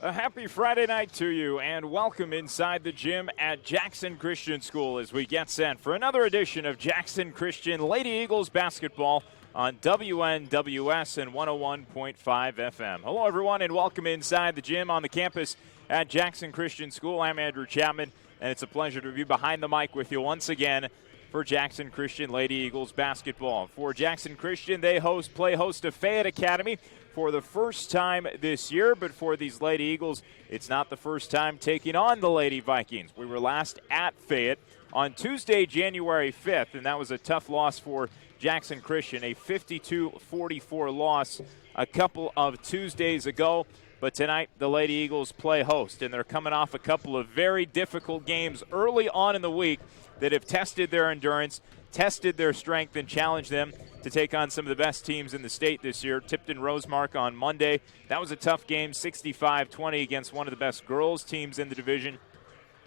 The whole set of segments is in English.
A happy Friday night to you, and welcome inside the gym at Jackson Christian School as we get set for another edition of Jackson Christian Lady Eagles basketball on WNWS and 101.5 FM. Hello, everyone, and welcome inside the gym on the campus at Jackson Christian School. I'm Andrew Chapman, and it's a pleasure to be behind the mic with you once again for Jackson Christian Lady Eagles basketball. For Jackson Christian, they play host to Fayette Academy for the first time this year, but for these Lady Eagles, it's not the first time taking on the Lady Vikings. We were last at Fayette on Tuesday, January 5th, and that was a tough loss for Jackson Christian, a 52-44 loss a couple of Tuesdays ago. But tonight, the Lady Eagles play host, and they're coming off a couple of very difficult games early on in the week that have tested their endurance, tested their strength, and challenged them to take on some of the best teams in the state this year. Tipton-Rosemark on Monday. That was a tough game, 65-20 against one of the best girls teams in the division,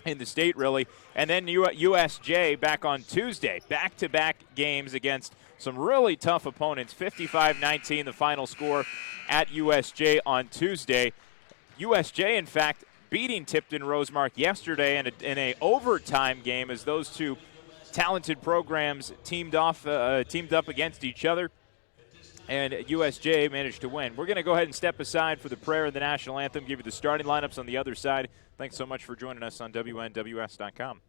in the state, really. And then USJ back on Tuesday. Back-to-back games against some really tough opponents. 55-19, the final score at USJ on Tuesday. USJ, in fact, beating Tipton-Rosemark yesterday in an overtime game as those two talented programs teamed up against each other, and USJ managed to win. We're going to go ahead and step aside for the prayer and the national anthem, give you the starting lineups on the other side. Thanks so much for joining us on WNWS.com.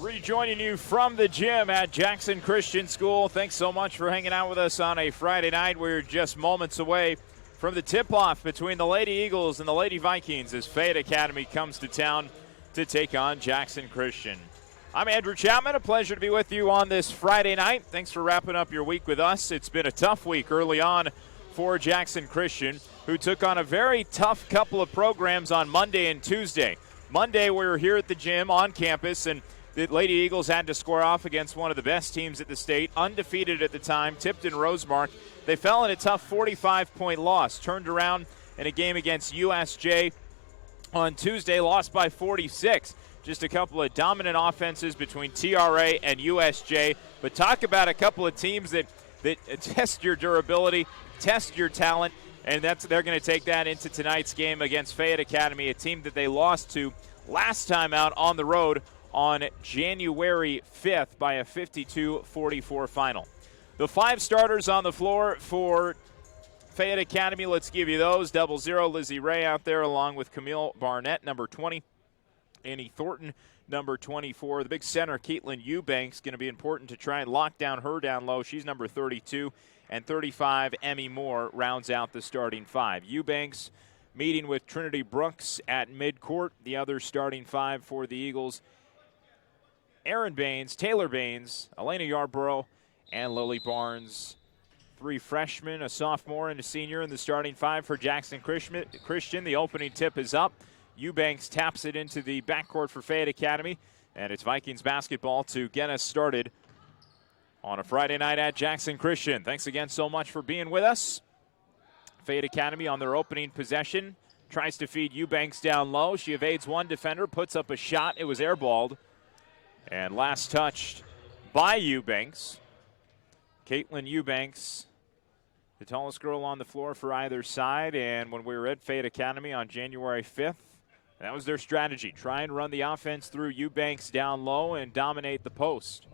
Rejoining you from the gym at Jackson Christian School. Thanks so much for hanging out with us on a Friday night. We're just moments away from the tip-off between the Lady Eagles and the Lady Vikings as Fayette Academy comes to town to take on Jackson Christian. I'm Andrew Chapman. A pleasure to be with you on this Friday night. Thanks for wrapping up your week with us. It's been a tough week early on for Jackson Christian, who took on a very tough couple of programs on Monday and Tuesday. Monday, we were here at the gym on campus, and the Lady Eagles had to square off against one of the best teams at the state, undefeated at the time, Tipton Rosemark. They fell in a tough 45-point loss, turned around in a game against USJ on Tuesday, lost by 46. Just a couple of dominant offenses between TRA and USJ. But talk about a couple of teams that test your durability, test your talent, and they're going to take that into tonight's game against Fayette Academy, a team that they lost to last time out on the road on January 5th by a 52-44 final. The 5 starters on the floor for Fayette Academy, let's give you those. 00, Lizzie Ray out there along with Camille Barnett, number 20. Annie Thornton, number 24. The big center, Caitlin Eubanks, going to be important to try and lock down her down low. She's number 32. And 35, Emmy Moore, rounds out the starting 5. Eubanks meeting with Trinity Brooks at midcourt. The other starting 5 for the Eagles, Aaron Baines, Taylor Baines, Elena Yarborough, and Lily Barnes. 3 freshmen, a sophomore, and a senior in the starting 5 for Jackson Christian. The opening tip is up. Eubanks taps it into the backcourt for Fayette Academy, and it's Vikings basketball to get us started on a Friday night at Jackson Christian. Thanks again so much for being with us. Fayette Academy on their opening possession tries to feed Eubanks down low. She evades one defender, puts up a shot. It was airballed, and last touched by Eubanks. Caitlin Eubanks, the tallest girl on the floor for either side, and when we were at Fayette Academy on January 5th, that was their strategy. Try and run the offense through Eubanks down low and dominate the post.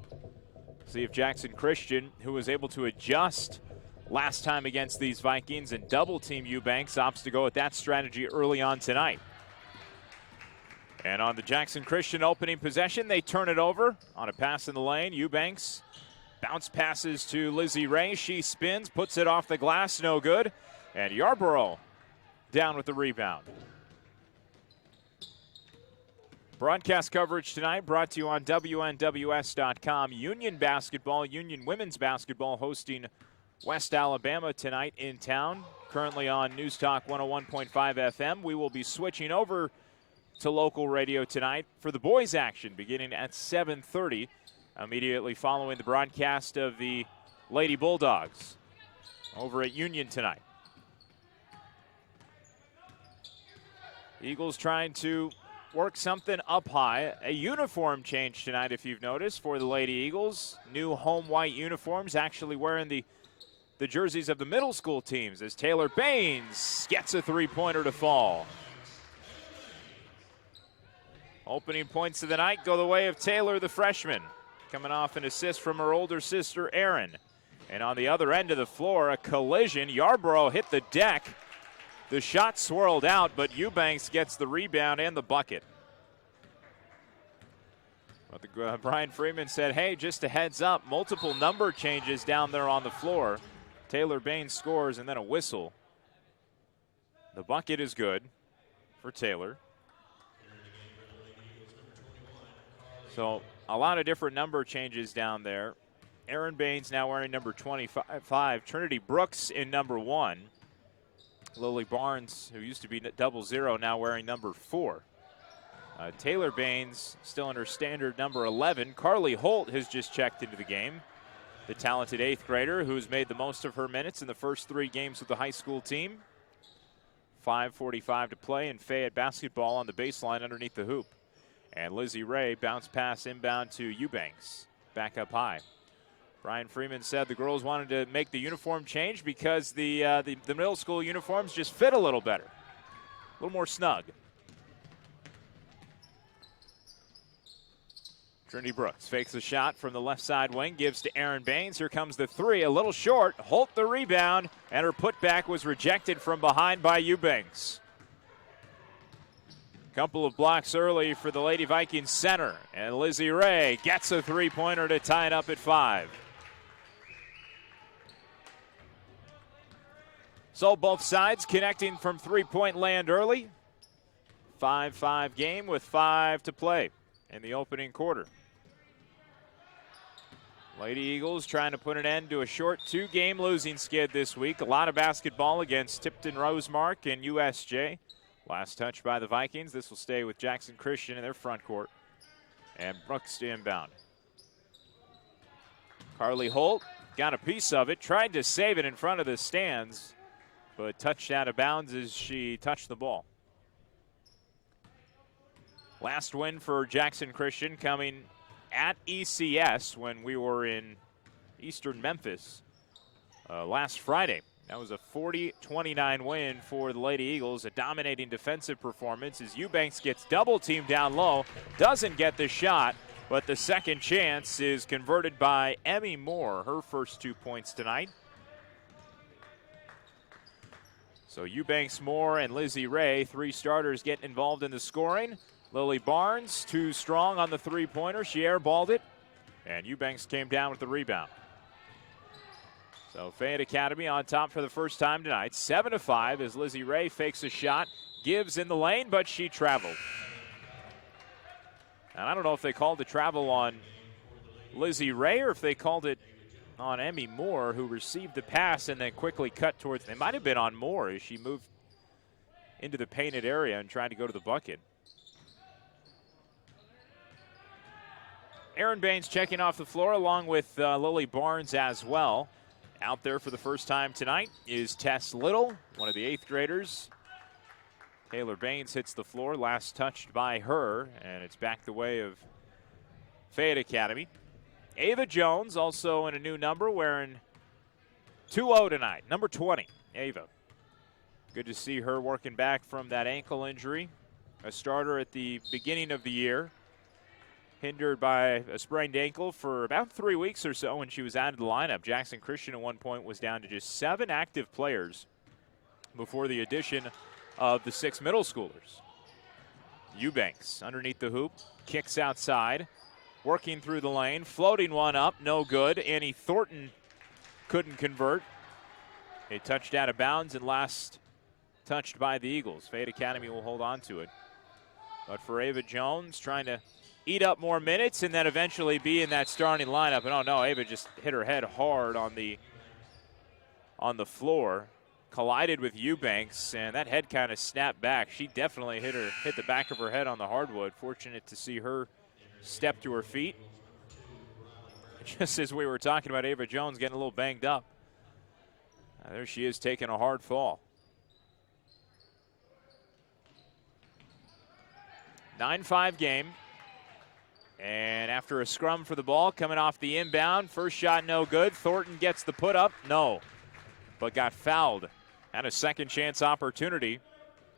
See if Jackson Christian, who was able to adjust last time against these Vikings and double team Eubanks, opts to go with that strategy early on tonight. And on the Jackson Christian opening possession, they turn it over on a pass in the lane. Eubanks bounce passes to Lizzie Ray. She spins, puts it off the glass, no good. And Yarborough down with the rebound. Broadcast coverage tonight brought to you on WNWS.com. Union basketball, Union women's basketball hosting West Alabama tonight in town. Currently on News Talk 101.5 FM. We will be switching over to local radio tonight for the boys action beginning at 7:30, immediately following the broadcast of the Lady Bulldogs over at Union tonight. Eagles trying to work something up high. A uniform change tonight, if you've noticed, for the Lady Eagles. New home white uniforms, actually wearing the jerseys of the middle school teams, as Taylor Baines gets a three-pointer to fall. Opening points of the night go the way of Taylor, the freshman, coming off an assist from her older sister, Erin. And on the other end of the floor, a collision. Yarborough hit the deck. The shot swirled out, but Eubanks gets the rebound and the bucket. But Brian Freeman said, hey, just a heads up, multiple number changes down there on the floor. Taylor Baines scores, and then a whistle. The bucket is good for Taylor. So a lot of different number changes down there. Aaron Baines now wearing number 25. Trinity Brooks in number 1. Lily Barnes, who used to be 00, now wearing number 4. Taylor Baines still in her standard number 11. Carly Holt has just checked into the game. The talented 8th grader who's made the most of her minutes in the first 3 games with the high school team. 5:45 to play, and Fayette basketball on the baseline underneath the hoop. And Lizzie Ray bounce pass inbound to Eubanks. Back up high. Brian Freeman said the girls wanted to make the uniform change because the middle school uniforms just fit a little better, a little more snug. Trinity Brooks fakes the shot from the left side wing, gives to Aaron Baines. Here comes the 3, a little short. Holt the rebound, and her putback was rejected from behind by Eubanks. Couple of blocks early for the Lady Vikings center, and Lizzie Ray gets a three-pointer to tie it up at 5. So both sides connecting from three-point land early. 5-5 game with 5 to play in the opening quarter. Lady Eagles trying to put an end to a short 2-game losing skid this week. A lot of basketball against Tipton Rosemark and USJ. Last touch by the Vikings. This will stay with Jackson Christian in their front court. And Brooks to inbound. Carly Holt got a piece of it, tried to save it in front of the stands, but touched out of bounds as she touched the ball. Last win for Jackson Christian coming at ECS when we were in Eastern Memphis last Friday. That was a 40-29 win for the Lady Eagles, a dominating defensive performance as Eubanks gets double teamed down low, doesn't get the shot, but the second chance is converted by Emmy Moore, her first 2 points tonight. So Eubanks, Moore, and Lizzie Ray, 3 starters getting involved in the scoring. Lily Barnes, too strong on the three-pointer. She airballed it, and Eubanks came down with the rebound. So Fayette Academy on top for the first time tonight. 7-5 as Lizzie Ray fakes a shot, gives in the lane, but she traveled. And I don't know if they called the travel on Lizzie Ray or if they called it on Emmy Moore, who received the pass and then quickly cut towards. It might have been on Moore as she moved into the painted area and tried to go to the bucket. Aaron Baines checking off the floor along with Lily Barnes as well. Out there for the first time tonight is Tess Little, one of the 8th graders. Taylor Baines hits the floor, last touched by her, and it's back the way of Fayette Academy. Ava Jones also in a new number, wearing 2-0 tonight, number 20, Ava. Good to see her working back from that ankle injury. A starter at the beginning of the year. Hindered by a sprained ankle for about 3 weeks or so when she was out of the lineup. Jackson Christian at one point was down to just 7 active players before the addition of the 6 middle schoolers. Eubanks underneath the hoop, kicks outside, working through the lane, floating one up, no good. Annie Thornton couldn't convert. A touched out of bounds and last touched by the Eagles. Fayette Academy will hold on to it. But for Ava Jones, trying to eat up more minutes and then eventually be in that starting lineup. And oh no, Ava just hit her head hard on the floor. Collided with Eubanks, and that head kind of snapped back. She definitely hit the back of her head on the hardwood. Fortunate to see her step to her feet. Just as we were talking about Ava Jones getting a little banged up. There she is taking a hard fall. 9-5 game. And after a scrum for the ball, coming off the inbound, first shot no good. Thornton gets the put up, no, but got fouled. Had a second chance opportunity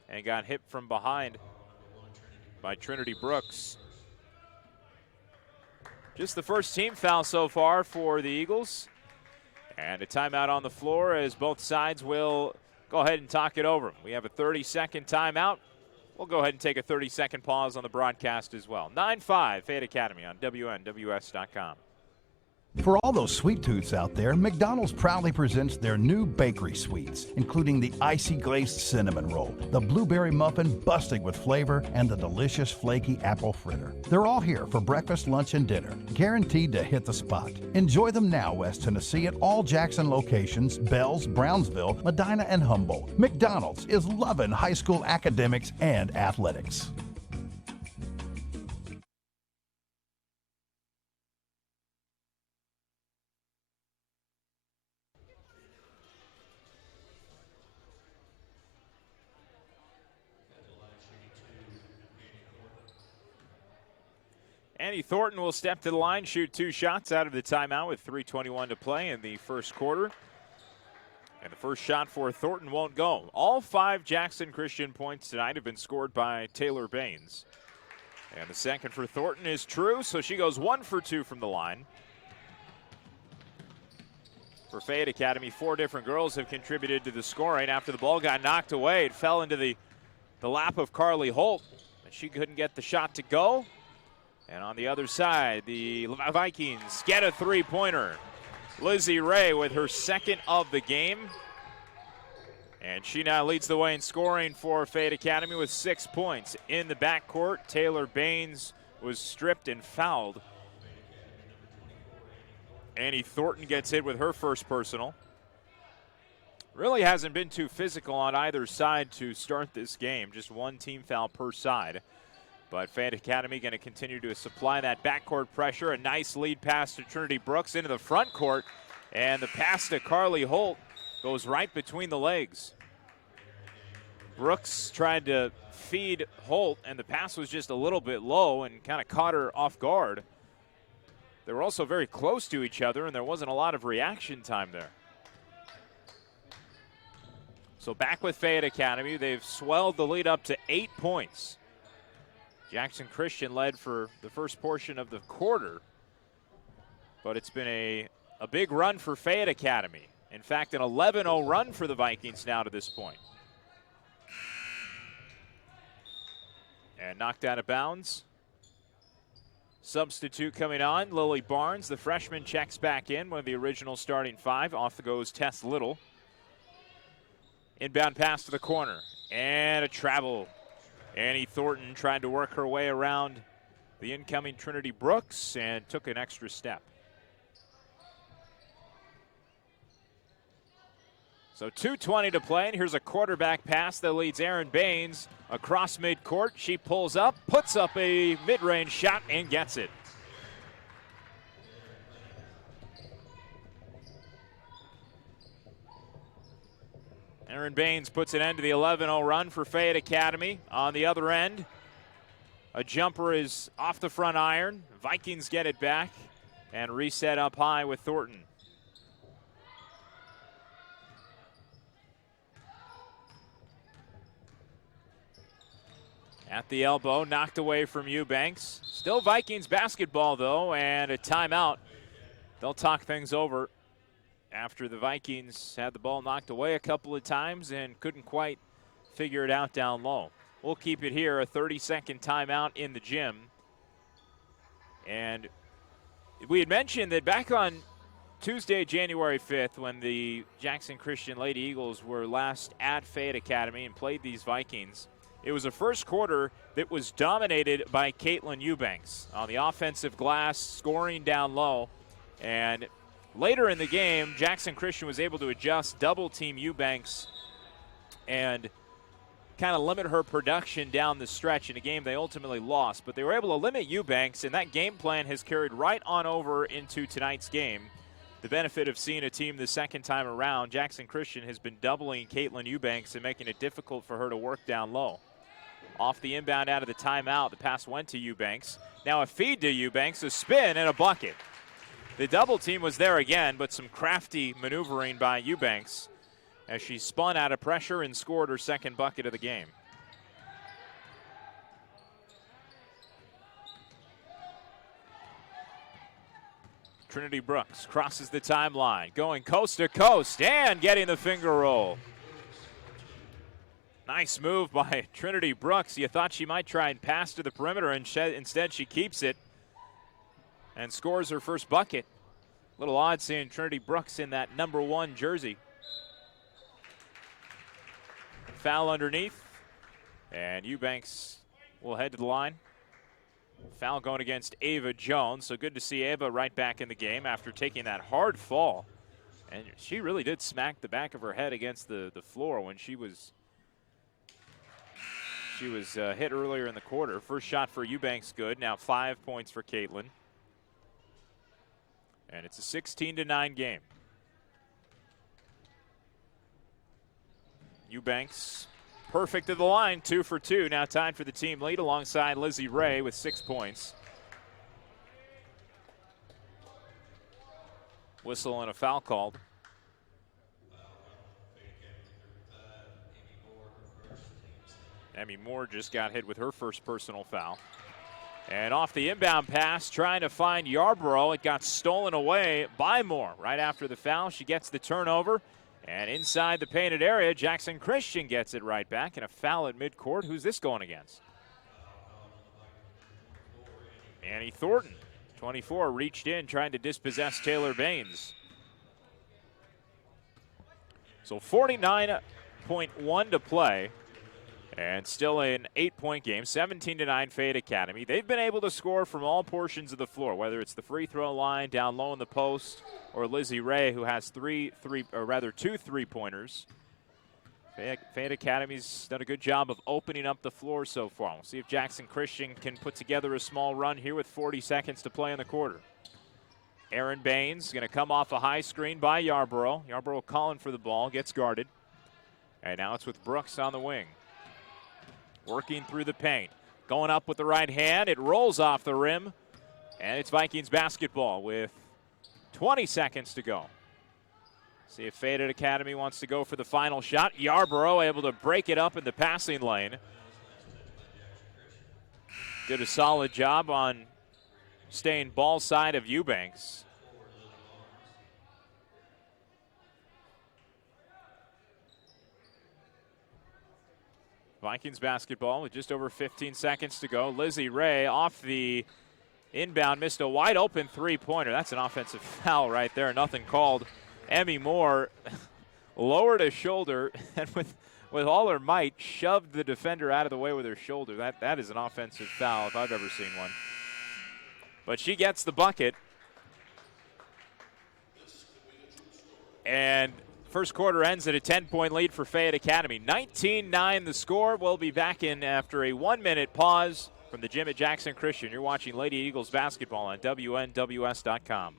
and got hit from behind by Trinity Brooks. Just the first team foul so far for the Eagles. And a timeout on the floor as both sides will go ahead and talk it over. We have a 30-second timeout. We'll go ahead and take a 30-second pause on the broadcast as well. 9-5, Fayette Academy on WNWS.com. For all those sweet tooths out there, McDonald's proudly presents their new bakery sweets, including the icy glazed cinnamon roll, the blueberry muffin busting with flavor, and the delicious flaky apple fritter. They're all here for breakfast, lunch, and dinner, guaranteed to hit the spot. Enjoy them now, West Tennessee, at all Jackson locations, Bells, Brownsville, Medina, and Humboldt. McDonald's is loving high school academics and athletics. Annie Thornton will step to the line, shoot 2 shots out of the timeout with 3:21 to play in the first quarter. And the first shot for Thornton won't go. All 5 Jackson Christian points tonight have been scored by Taylor Baines. And the second for Thornton is true, so she goes 1 for 2 from the line. For Fayette Academy, 4 different girls have contributed to the scoring. After the ball got knocked away, it fell into the lap of Carly Holt. But she couldn't get the shot to go. And on the other side, the Vikings get a 3-pointer. Lizzie Ray with her second of the game. And she now leads the way in scoring for Fayette Academy with 6 points. In the backcourt, Taylor Baines was stripped and fouled. Annie Thornton gets hit with her first personal. Really hasn't been too physical on either side to start this game. Just one team foul per side. But Fayette Academy going to continue to supply that backcourt pressure. A nice lead pass to Trinity Brooks into the front court. And the pass to Carly Holt goes right between the legs. Brooks tried to feed Holt, and the pass was just a little bit low and kind of caught her off guard. They were also very close to each other, and there wasn't a lot of reaction time there. So back with Fayette Academy, they've swelled the lead up to 8 points. Jackson Christian led for the first portion of the quarter, but it's been a big run for Fayette Academy. In fact, an 11-0 run for the Vikings now to this point. And knocked out of bounds. Substitute coming on, Lily Barnes. The freshman checks back in with the original starting five. Off goes Tess Little. Inbound pass to the corner. And a travel. Annie Thornton tried to work her way around the incoming Trinity Brooks and took an extra step. So 2:20 to play, and here's a quarterback pass that leads Erin Baines across midcourt. She pulls up, puts up a mid-range shot, and gets it. Erin Baines puts an end to the 11-0 run for Fayette Academy. On the other end, a jumper is off the front iron. Vikings get it back and reset up high with Thornton. At the elbow, knocked away from Eubanks. Still Vikings basketball, though, and a timeout. They'll talk things over after the Vikings had the ball knocked away a couple of times and couldn't quite figure it out down low. We'll keep it here, a 30-second timeout in the gym. And we had mentioned that back on Tuesday, January 5th, when the Jackson Christian Lady Eagles were last at Fayette Academy and played these Vikings, it was a first quarter that was dominated by Caitlin Eubanks on the offensive glass, scoring down low. And later in the game, Jackson Christian was able to adjust, double-team Eubanks, and kind of limit her production down the stretch in a game they ultimately lost. But they were able to limit Eubanks, and that game plan has carried right on over into tonight's game. The benefit of seeing a team the second time around, Jackson Christian has been doubling Caitlin Eubanks and making it difficult for her to work down low. Off the inbound out of the timeout, the pass went to Eubanks. Now a feed to Eubanks, a spin and a bucket. The double team was there again, but some crafty maneuvering by Eubanks as she spun out of pressure and scored her second bucket of the game. Trinity Brooks crosses the timeline, going coast to coast and getting the finger roll. Nice move by Trinity Brooks. You thought she might try and pass to the perimeter, and instead she keeps it and scores her first bucket. A little odd seeing Trinity Brooks in that number 1 jersey. Foul underneath, and Eubanks will head to the line. Foul going against Ava Jones, so good to see Ava right back in the game after taking that hard fall. And she really did smack the back of her head against the floor when she was hit earlier in the quarter. First shot for Eubanks good. Now 5 points for Caitlin. And it's a 16-9 game. Eubanks perfect at the line, 2 for 2. Now tied for the team lead alongside Lizzie Ray with 6 points. Whistle and a foul called. Emmy Moore just got hit with her first personal foul. And off the inbound pass, trying to find Yarborough. It got stolen away by Moore. Right after the foul, she gets the turnover. And inside the painted area, Jackson Christian gets it right back. And a foul at midcourt. Who's this going against? Annie Thornton, 24, reached in, trying to dispossess Taylor Baines. So 49.1 to play. And still an 8-point game, 17-9 Fayette Academy. They've been able to score from all portions of the floor, whether it's the free throw line, down low in the post, or Lizzie Ray, who has two three-pointers. Fayette Academy's done a good job of opening up the floor so far. We'll see if Jackson Christian can put together a small run here with 40 seconds to play in the quarter. Aaron Baines going to come off a high screen by Yarborough. Yarborough calling for the ball, gets guarded. And now it's with Brooks on the wing. Working through the paint. Going up with the right hand. It rolls off the rim. And it's Vikings basketball with 20 seconds to go. See if Fayette Academy wants to go for the final shot. Yarborough able to break it up in the passing lane. Did a solid job on staying ball side of Eubanks. Vikings basketball with just over 15 seconds to go. Lizzie Ray off the inbound, missed a wide open three-pointer. That's an offensive foul right there. Nothing called. Emmy Moore lowered a shoulder and with all her might shoved the defender out of the way with her shoulder. That is an offensive foul if I've ever seen one. But she gets the bucket. And first quarter ends at a 10-point lead for Fayette Academy. 19-9 the score. We'll be back in after a 1-minute pause from the gym at Jackson Christian. You're watching Lady Eagles basketball on WNWS.com.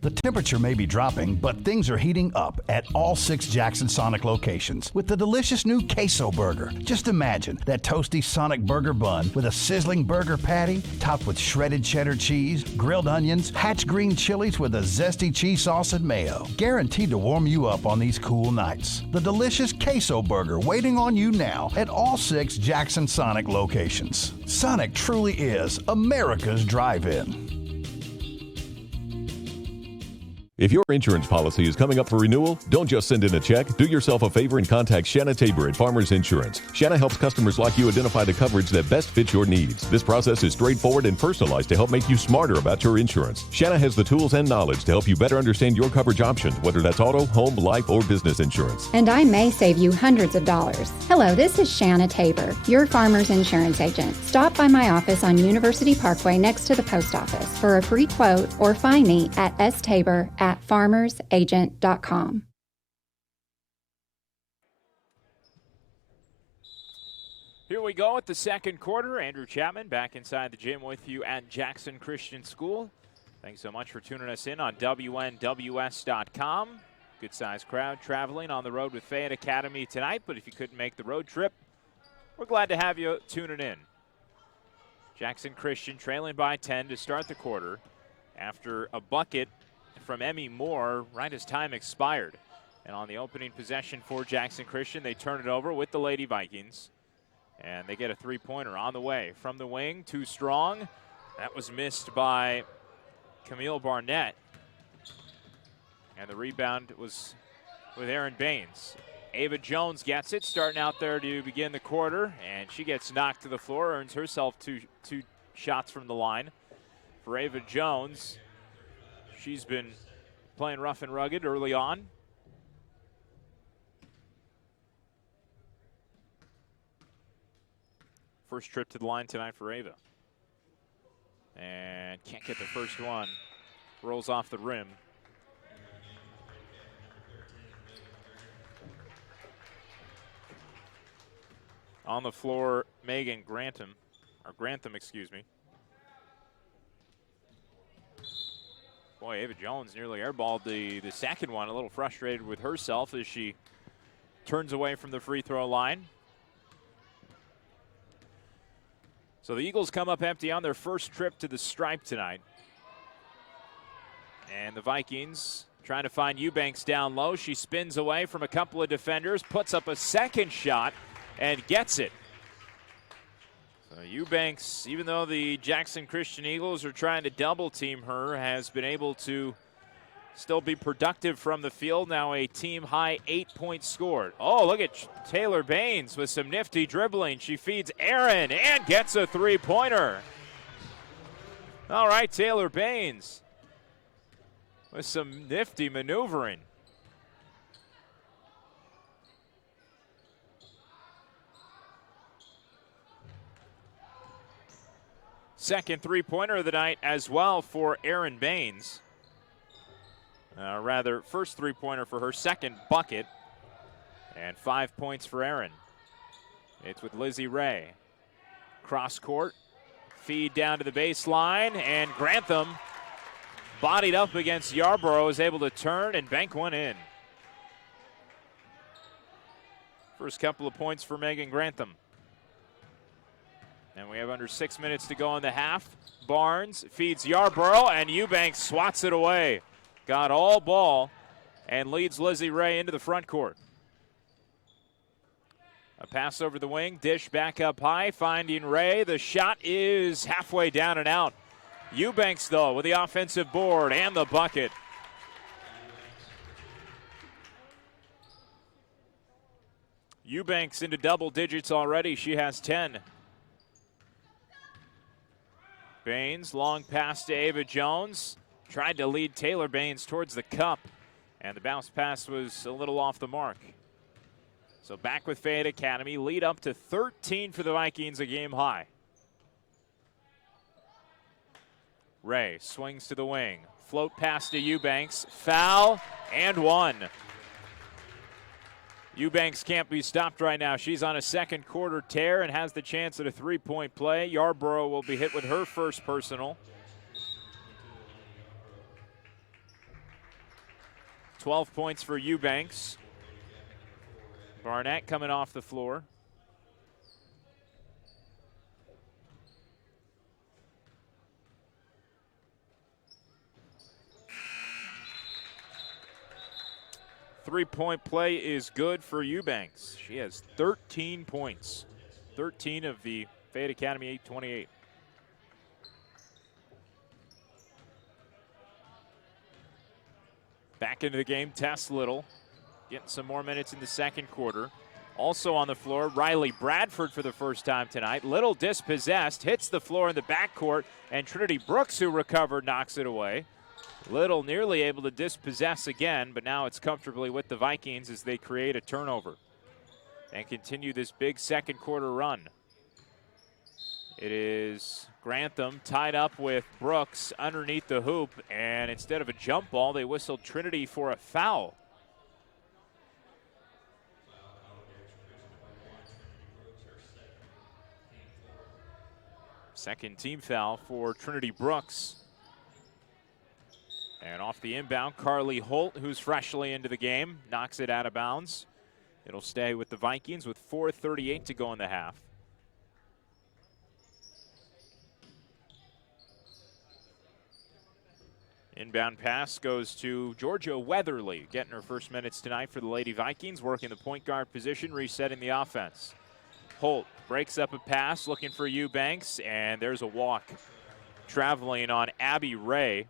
The temperature may be dropping, but things are heating up at all 6 Jackson Sonic locations with the delicious new Queso Burger. Just imagine that toasty Sonic burger bun with a sizzling burger patty topped with shredded cheddar cheese, grilled onions, Hatch green chilies with a zesty cheese sauce and mayo. Guaranteed to warm you up on these cool nights. The delicious Queso Burger waiting on you now at all 6 Jackson Sonic locations. Sonic truly is America's drive-in. If your insurance policy is coming up for renewal, don't just send in a check. Do yourself a favor and contact Shanna Tabor at Farmers Insurance. Shanna helps customers like you identify the coverage that best fits your needs. This process is straightforward and personalized to help make you smarter about your insurance. Shanna has the tools and knowledge to help you better understand your coverage options, whether that's auto, home, life, or business insurance. And I may save you hundreds of dollars. Hello, this is Shanna Tabor, your Farmers Insurance agent. Stop by my office on University Parkway next to the post office for a free quote or find me at stabor@farmersagent.com. Here we go at the second quarter. Andrew Chapman back inside the gym with you at Jackson Christian School. Thanks so much for tuning us in on WNWS.com. Good-sized crowd traveling on the road with Fayette Academy tonight, but if you couldn't make the road trip, we're glad to have you tuning in. Jackson Christian trailing by 10 to start the quarter after a bucket from Emmy Moore right as time expired. And on the opening possession for Jackson Christian, they turn it over with the Lady Vikings. And they get a three-pointer on the way. From the wing, too strong. That was missed by Camille Barnett. And the rebound was with Aaron Baines. Ava Jones gets it, starting out there to begin the quarter. And she gets knocked to the floor, earns herself two shots from the line. For Ava Jones, she's been playing rough and rugged early on. First trip to the line tonight for Ava. And can't get the first one. Rolls off the rim. On the floor, Megan Grantham, excuse me. Boy, Ava Jones nearly airballed the second one, a little frustrated with herself as she turns away from the free throw line. So the Eagles come up empty on their first trip to the stripe tonight. And the Vikings trying to find Eubanks down low. She spins away from a couple of defenders, puts up a second shot, and gets it. So Eubanks, even though the Jackson Christian Eagles are trying to double team her, has been able to still be productive from the field. Now a team-high 8 points scored. Oh, look at Taylor Baines with some nifty dribbling. She feeds Aaron and gets a three-pointer. All right, Taylor Baines with some nifty maneuvering. Second three-pointer of the night as well for Erin Baines. First three-pointer for her, second bucket. And 5 points for Erin. It's with Lizzie Ray. Cross court, feed down to the baseline, and Grantham, bodied up against Yarborough, is able to turn and bank one in. First couple of points for Megan Grantham. And we have under 6 minutes to go in the half. Barnes feeds Yarborough, and Eubanks swats it away. Got all ball and leads Lizzie Ray into the front court. A pass over the wing, dish back up high, finding Ray. The shot is halfway down and out. Eubanks, though, with the offensive board and the bucket. Eubanks into double digits already. She has 10. Baines, long pass to Ava Jones. Tried to lead Taylor Baines towards the cup, and the bounce pass was a little off the mark. So back with Fayette Academy, lead up to 13 for the Vikings, a game high. Ray swings to the wing. Float pass to Eubanks. Foul and one. Eubanks can't be stopped right now. She's on a second quarter tear and has the chance at a three-point play. Yarborough will be hit with her first personal. 12 points for Eubanks. Barnett coming off the floor. Three-point play is good for Eubanks. She has 13 points. 13 of the Fayette Academy 828. Back into the game, Tess Little. Getting some more minutes in the second quarter. Also on the floor, Riley Bradford for the first time tonight. Little dispossessed, hits the floor in the backcourt, and Trinity Brooks, who recovered, knocks it away. Little nearly able to dispossess again, but now it's comfortably with the Vikings as they create a turnover and continue this big second quarter run. It is Grantham tied up with Brooks underneath the hoop, and instead of a jump ball, they whistled Trinity for a foul. Second team foul for Trinity Brooks. And off the inbound, Carly Holt, who's freshly into the game, knocks it out of bounds. It'll stay with the Vikings with 4:38 to go in the half. Inbound pass goes to Georgia Weatherly, getting her first minutes tonight for the Lady Vikings, working the point guard position, resetting the offense. Holt breaks up a pass, looking for Eubanks, and there's a walk traveling on Abby Ray.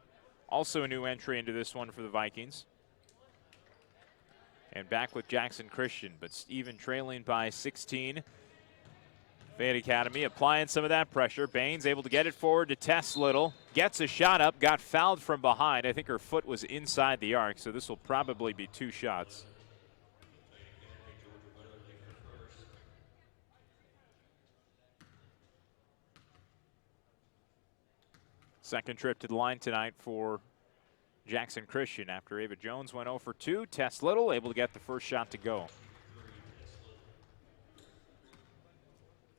Also a new entry into this one for the Vikings. And back with Jackson Christian, but even trailing by 16. Fayette Academy applying some of that pressure. Baines able to get it forward to Tess Little. Gets a shot up, got fouled from behind. I think her foot was inside the arc, so this will probably be two shots. Second trip to the line tonight for Jackson Christian after Ava Jones went 0 for 2. Tess Little able to get the first shot to go.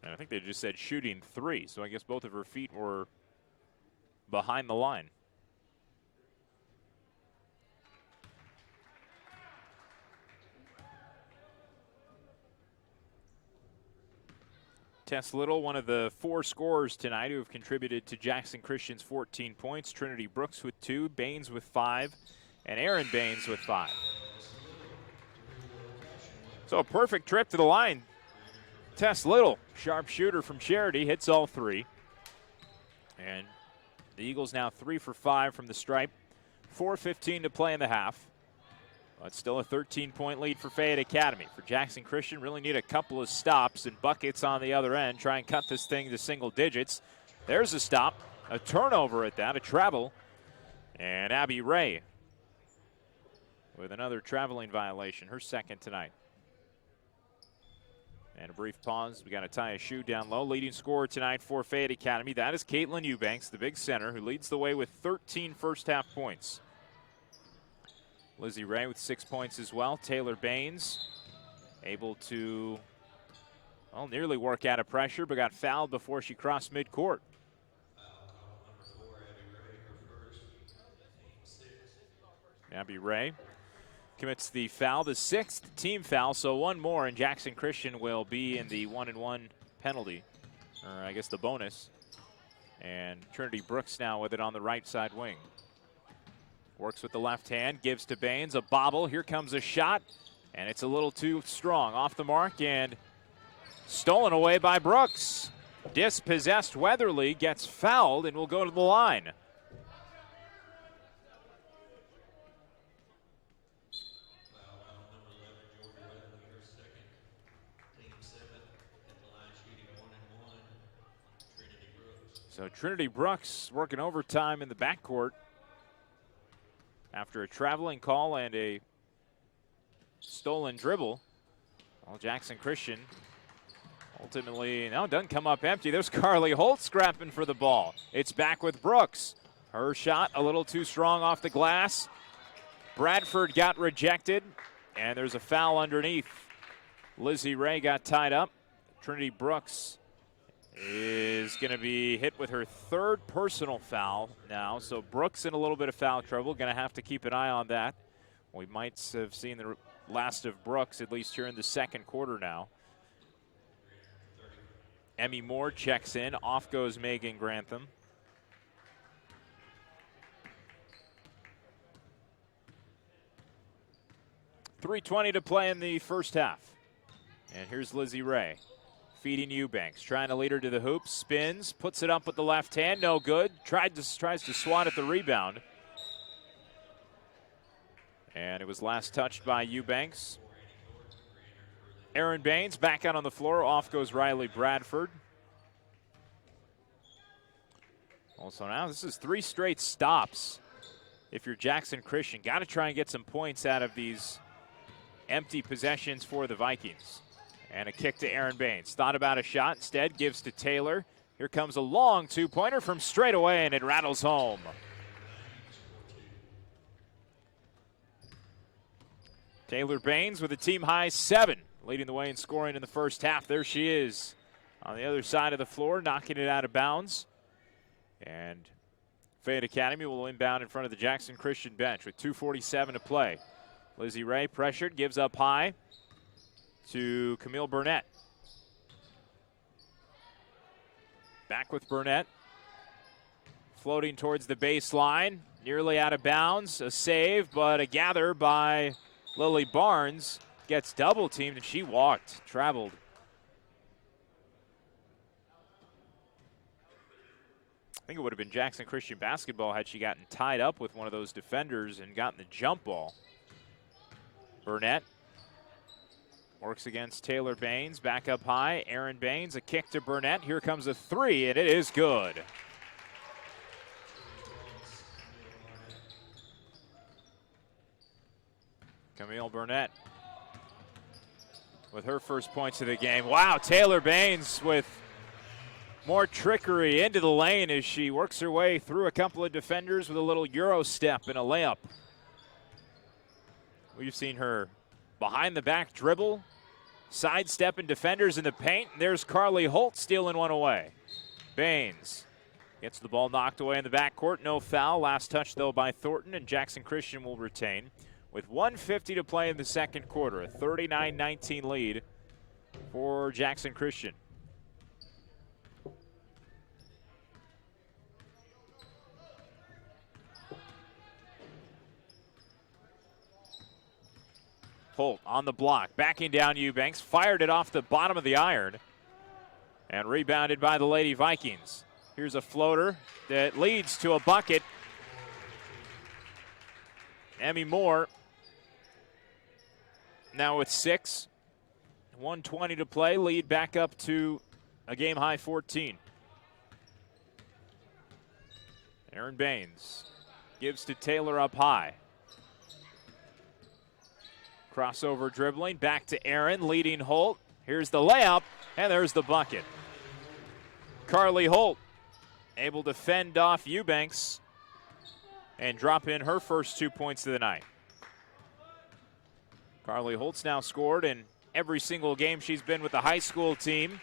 And I think they just said shooting 3, so I guess both of her feet were behind the line. Tess Little, one of the 4 scorers tonight who have contributed to Jackson Christian's 14 points. Trinity Brooks with 2, Baines with 5, and Erin Baines with 5. So a perfect trip to the line. Tess Little, sharp shooter from Charity, hits all 3. And the Eagles now 3 for 5 from the stripe. 4:15 to play in the half. But still a 13-point lead for Fayette Academy. For Jackson Christian, really need a couple of stops and buckets on the other end. Try and cut this thing to single digits. There's a stop, a turnover at that, a travel. And Abby Ray with another traveling violation, her second tonight. And a brief pause. We got to tie a shoe down low. Leading scorer tonight for Fayette Academy. That is Caitlin Eubanks, the big center, who leads the way with 13 first-half points. Lizzie Ray with 6 points as well. Taylor Baines able to, well, nearly work out of pressure, but got fouled before she crossed midcourt. Abby Ray commits the foul, the 6th team foul, so one more, and Jackson Christian will be in the 1-and-1 penalty, or I guess the bonus. And Trinity Brooks now with it on the right side wing. Works with the left hand, gives to Baines, a bobble. Here comes a shot, and it's a little too strong. Off the mark and stolen away by Brooks. Dispossessed Weatherly gets fouled and will go to the line. So Trinity Brooks working overtime in the backcourt after a traveling call and a stolen dribble. Well, Jackson Christian ultimately, no, doesn't come up empty. There's Carly Holt scrapping for the ball. It's back with Brooks. Her shot a little too strong off the glass. Bradford got rejected, and there's a foul underneath. Lizzie Ray got tied up. Trinity Brooks is going to be hit with her 3rd personal foul now. So Brooks in a little bit of foul trouble. Going to have to keep an eye on that. We might have seen the last of Brooks, at least here in the second quarter now. Emmy Moore checks in. Off goes Megan Grantham. .320 to play in the first half. And here's Lizzie Ray. Feeding Eubanks, trying to lead her to the hoop, spins, puts it up with the left hand, no good. Tries to swat at the rebound. And it was last touched by Eubanks. Aaron Baines back out on the floor, off goes Riley Bradford. Also now, this is 3 straight stops. If you're Jackson Christian, got to try and get some points out of these empty possessions for the Vikings. And a kick to Aaron Baines. Thought about a shot, instead gives to Taylor. Here comes a long 2-pointer from straight away, and it rattles home. Taylor Baines with a team-high 7, leading the way in scoring in the first half. There she is on the other side of the floor, knocking it out of bounds. And Fayette Academy will inbound in front of the Jackson Christian bench with 2:47 to play. Lizzie Ray pressured, gives up high to Camille Burnett. Back with Burnett. Floating towards the baseline. Nearly out of bounds. A save, but a gather by Lily Barnes. Gets double teamed, and she walked, traveled. I think it would have been Jackson Christian basketball had she gotten tied up with one of those defenders and gotten the jump ball. Burnett works against Taylor Baines, back up high. Aaron Baines, a kick to Burnett. Here comes a 3, and it is good. Camille Burnett with her first points of the game. Wow, Taylor Baines with more trickery into the lane as she works her way through a couple of defenders with a little Euro step and a layup. We've seen her behind the back dribble, sidestepping defenders in the paint. There's Carly Holt stealing one away. Baines gets the ball knocked away in the backcourt. No foul. Last touch, though, by Thornton, and Jackson Christian will retain. With 1:50 to play in the second quarter, a 39-19 lead for Jackson Christian. Holt on the block, backing down Eubanks, fired it off the bottom of the iron, and rebounded by the Lady Vikings. Here's a floater that leads to a bucket. Emmy Moore now with 6. 1:20 to play, lead back up to a game-high 14. Aaron Baines gives to Taylor up high. Crossover dribbling, back to Aaron, leading Holt. Here's the layup, and there's the bucket. Carly Holt able to fend off Eubanks and drop in her first 2 points of the night. Carly Holt's now scored in every single game she's been with the high school team.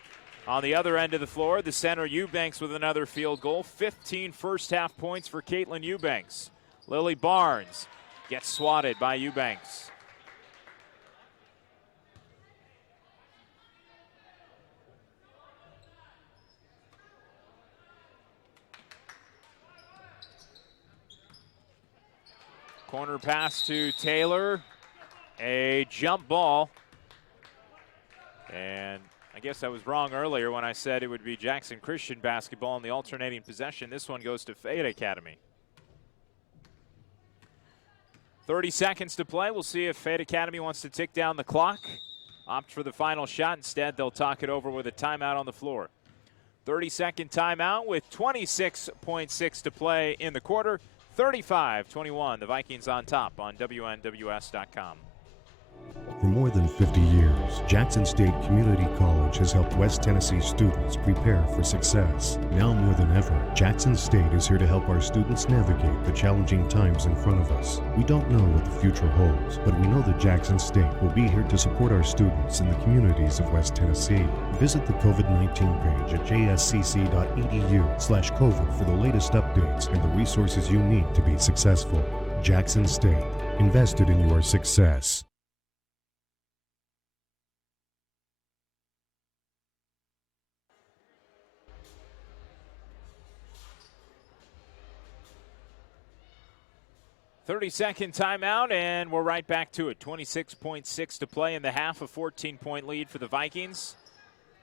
On the other end of the floor, the center Eubanks with another field goal. 15 first-half points for Caitlin Eubanks. Lily Barnes gets swatted by Eubanks. Corner pass to Taylor. A jump ball. And I guess I was wrong earlier when I said it would be Jackson Christian basketball in the alternating possession. This one goes to Fayette Academy. 30 seconds to play. We'll see if Fayette Academy wants to tick down the clock. Opt for the final shot. Instead, they'll talk it over with a timeout on the floor. 30-second timeout with 26.6 to play in the quarter. 35-21, the Vikings on top on WNWS.com. For more than 50 years, Jackson State Community College has helped West Tennessee students prepare for success. Now more than ever, Jackson State is here to help our students navigate the challenging times in front of us. We don't know what the future holds, but we know that Jackson State will be here to support our students in the communities of West Tennessee. Visit the COVID-19 page at jscc.edu/COVID for the latest updates and the resources you need to be successful. Jackson State, invested in your success. Thirty-second timeout, and we're right back to it. 26.6 to play in the half, a 14-point lead for the Vikings.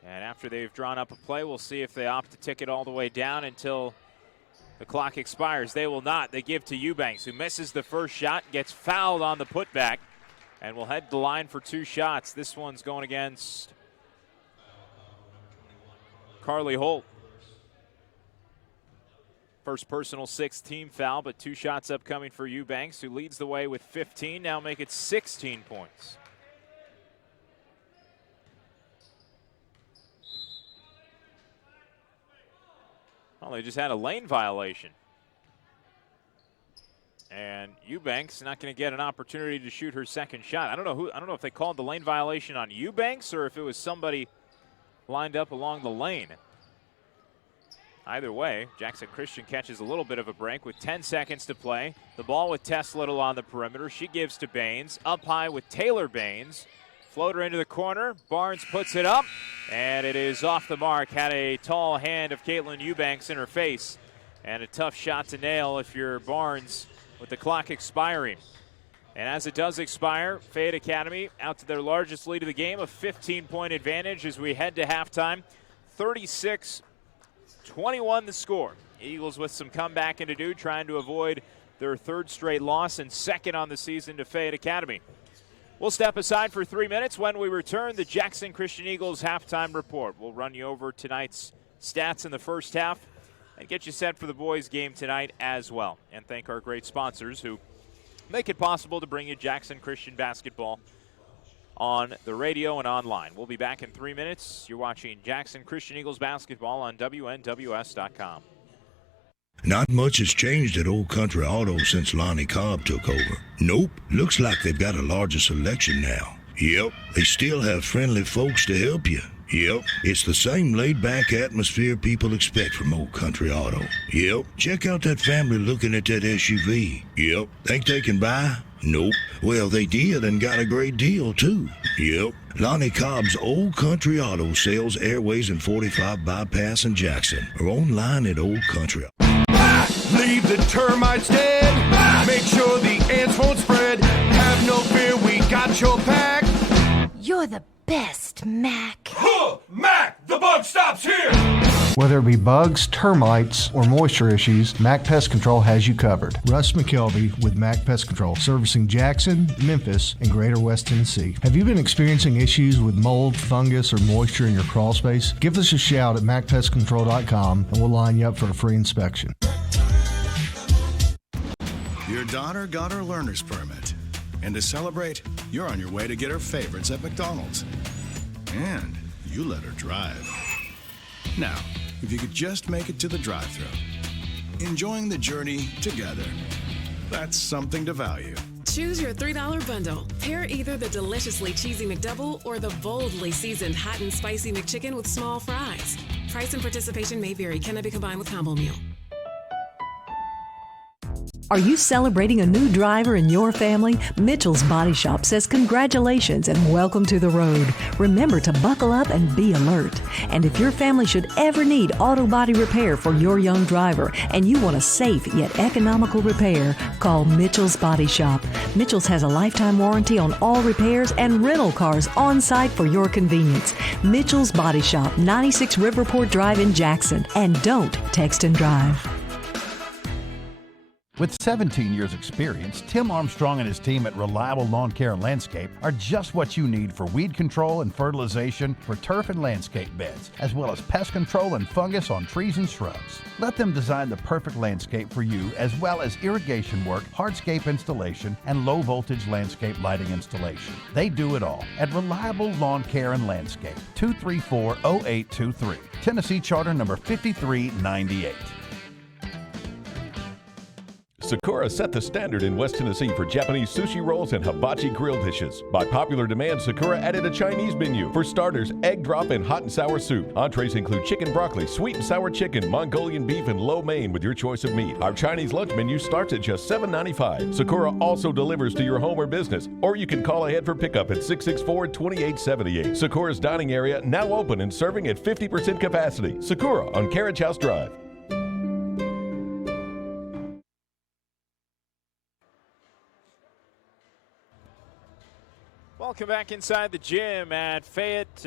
And after they've drawn up a play, we'll see if they opt to tick it all the way down until the clock expires. They will not. They give to Eubanks, who misses the first shot, gets fouled on the putback, and will head to the line for 2 shots. This one's going against Carly Holt. First personal 6th team foul, but 2 shots upcoming for Eubanks, who leads the way with 15. Now make it 16 points. Well, they just had a lane violation. And Eubanks not going to get an opportunity to shoot her second shot. I don't know if they called the lane violation on Eubanks or if it was somebody lined up along the lane. Either way, Jackson Christian catches a little bit of a break with 10 seconds to play. The ball with Tess Little on the perimeter. She gives to Baines. Up high with Taylor Baines. Floater into the corner. Barnes puts it up, and it is off the mark. Had a tall hand of Caitlin Eubanks in her face, and a tough shot to nail if you're Barnes with the clock expiring. And as it does expire, Fayette Academy out to their largest lead of the game, a 15-point advantage as we head to halftime. 36-21 the score. Eagles with some comebacking to do, trying to avoid their 3rd straight loss and 2nd on the season to Fayette Academy. We'll step aside for 3 minutes. When we return, the Jackson Christian Eagles halftime report. We'll run you over tonight's stats in the first half and get you set for the boys' game tonight as well. And thank our great sponsors who make it possible to bring you Jackson Christian basketball on the radio and online. We'll be back in 3 minutes. You're watching Jackson Christian Eagles basketball on WNWS.com. Not much has changed at Old Country Auto since Lonnie Cobb took over. Nope, looks like they've got a larger selection now. Yep, they still have friendly folks to help you. Yep, it's the same laid-back atmosphere people expect from Old Country Auto. Yep, check out that family looking at that SUV. Yep, think they can buy? Nope. Well, they did and got a great deal, too. Yep. Lonnie Cobb's Old Country Auto sells Airways and 45 Bypass in Jackson or online at Old Country. Leave the termites dead. Make sure the ants won't spread. Have no fear, we got your back. You're the best, Mac. Mac, the bug stops here. Whether it be bugs, termites, or moisture issues, Mac Pest Control has you covered. Russ McKelvey with Mac Pest Control, servicing Jackson, Memphis, and Greater West Tennessee. Have you been experiencing issues with mold, fungus, or moisture in your crawl space? Give us a shout at MacPestControl.com and we'll line you up for a free inspection. Your daughter got her learner's permit. And to celebrate, you're on your way to get her favorites at McDonald's. And you let her drive. Now, if you could just make it to the drive-thru. Enjoying the journey together. That's something to value. Choose your $3 bundle. Pair either the deliciously cheesy McDouble or the boldly seasoned hot and spicy McChicken with small fries. Price and participation may vary. Cannot be combined with combo meal. Are you celebrating a new driver in your family? Mitchell's Body Shop says congratulations and welcome to the road. Remember to buckle up and be alert. And if your family should ever need auto body repair for your young driver and you want a safe yet economical repair, call Mitchell's Body Shop. Mitchell's has a lifetime warranty on all repairs and rental cars on site for your convenience. Mitchell's Body Shop, 96 Riverport Drive in Jackson. And don't text and drive. With 17 years experience, Tim Armstrong and his team at Reliable Lawn Care and Landscape are just what you need for weed control and fertilization for turf and landscape beds, as well as pest control and fungus on trees and shrubs. Let them design the perfect landscape for you, as well as irrigation work, hardscape installation, and low voltage landscape lighting installation. They do it all at Reliable Lawn Care and Landscape, 234-0823, Tennessee Charter number 5398. Sakura set the standard in West Tennessee for Japanese sushi rolls and hibachi grill dishes. By popular demand, Sakura added a Chinese menu. For starters, egg drop and hot and sour soup. Entrees include chicken broccoli, sweet and sour chicken, Mongolian beef, and lo mein with your choice of meat. Our Chinese lunch menu starts at just $7.95. Sakura also delivers to your home or business, or you can call ahead for pickup at 664-2878. Sakura's dining area now open and serving at 50% capacity. Sakura on Carriage House Drive. Welcome back inside the gym at Fayette,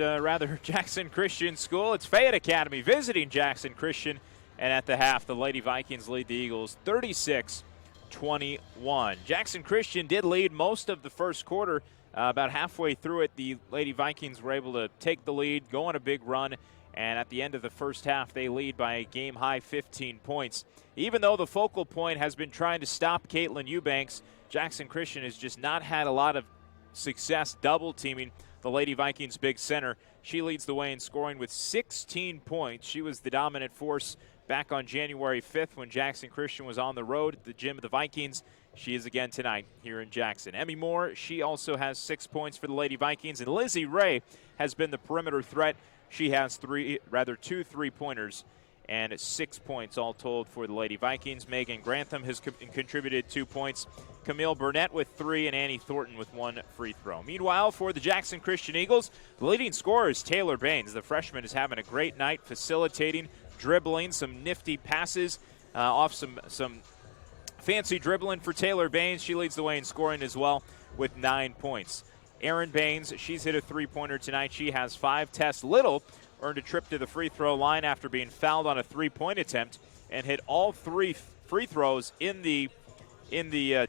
Jackson Christian School. It's Fayette Academy visiting Jackson Christian, and at the half, the Lady Vikings lead the Eagles 36-21. Jackson Christian did lead most of the first quarter. About halfway through it, the Lady Vikings were able to take the lead, go on a big run, and at the end of the first half, they lead by a game-high 15 points. Even though the focal point has been trying to stop Caitlin Eubanks, Jackson Christian has just not had a lot of success double-teaming the Lady Vikings big center. She leads the way in scoring with 16 points. She was the dominant force back on January 5th when Jackson Christian was on the road at the gym of the Vikings. She is again tonight here in Jackson. Emmy Moore, she also has 6 points for the Lady Vikings. And Lizzie Ray has been the perimeter threat. She has two 3-pointers and 6 points all told for the Lady Vikings. Megan Grantham has contributed 2 points. Camille Burnett with 3 and Annie Thornton with 1 free throw. Meanwhile, for the Jackson Christian Eagles, the leading scorer is Taylor Baines. The freshman is having a great night, facilitating, dribbling, some nifty passes off some fancy dribbling for Taylor Baines. She leads the way in scoring as well with 9 points. Erin Baines, she's hit a 3-pointer tonight. She has 5. Tess Little earned a trip to the free throw line after being fouled on a 3-point attempt and hit all 3 free throws in the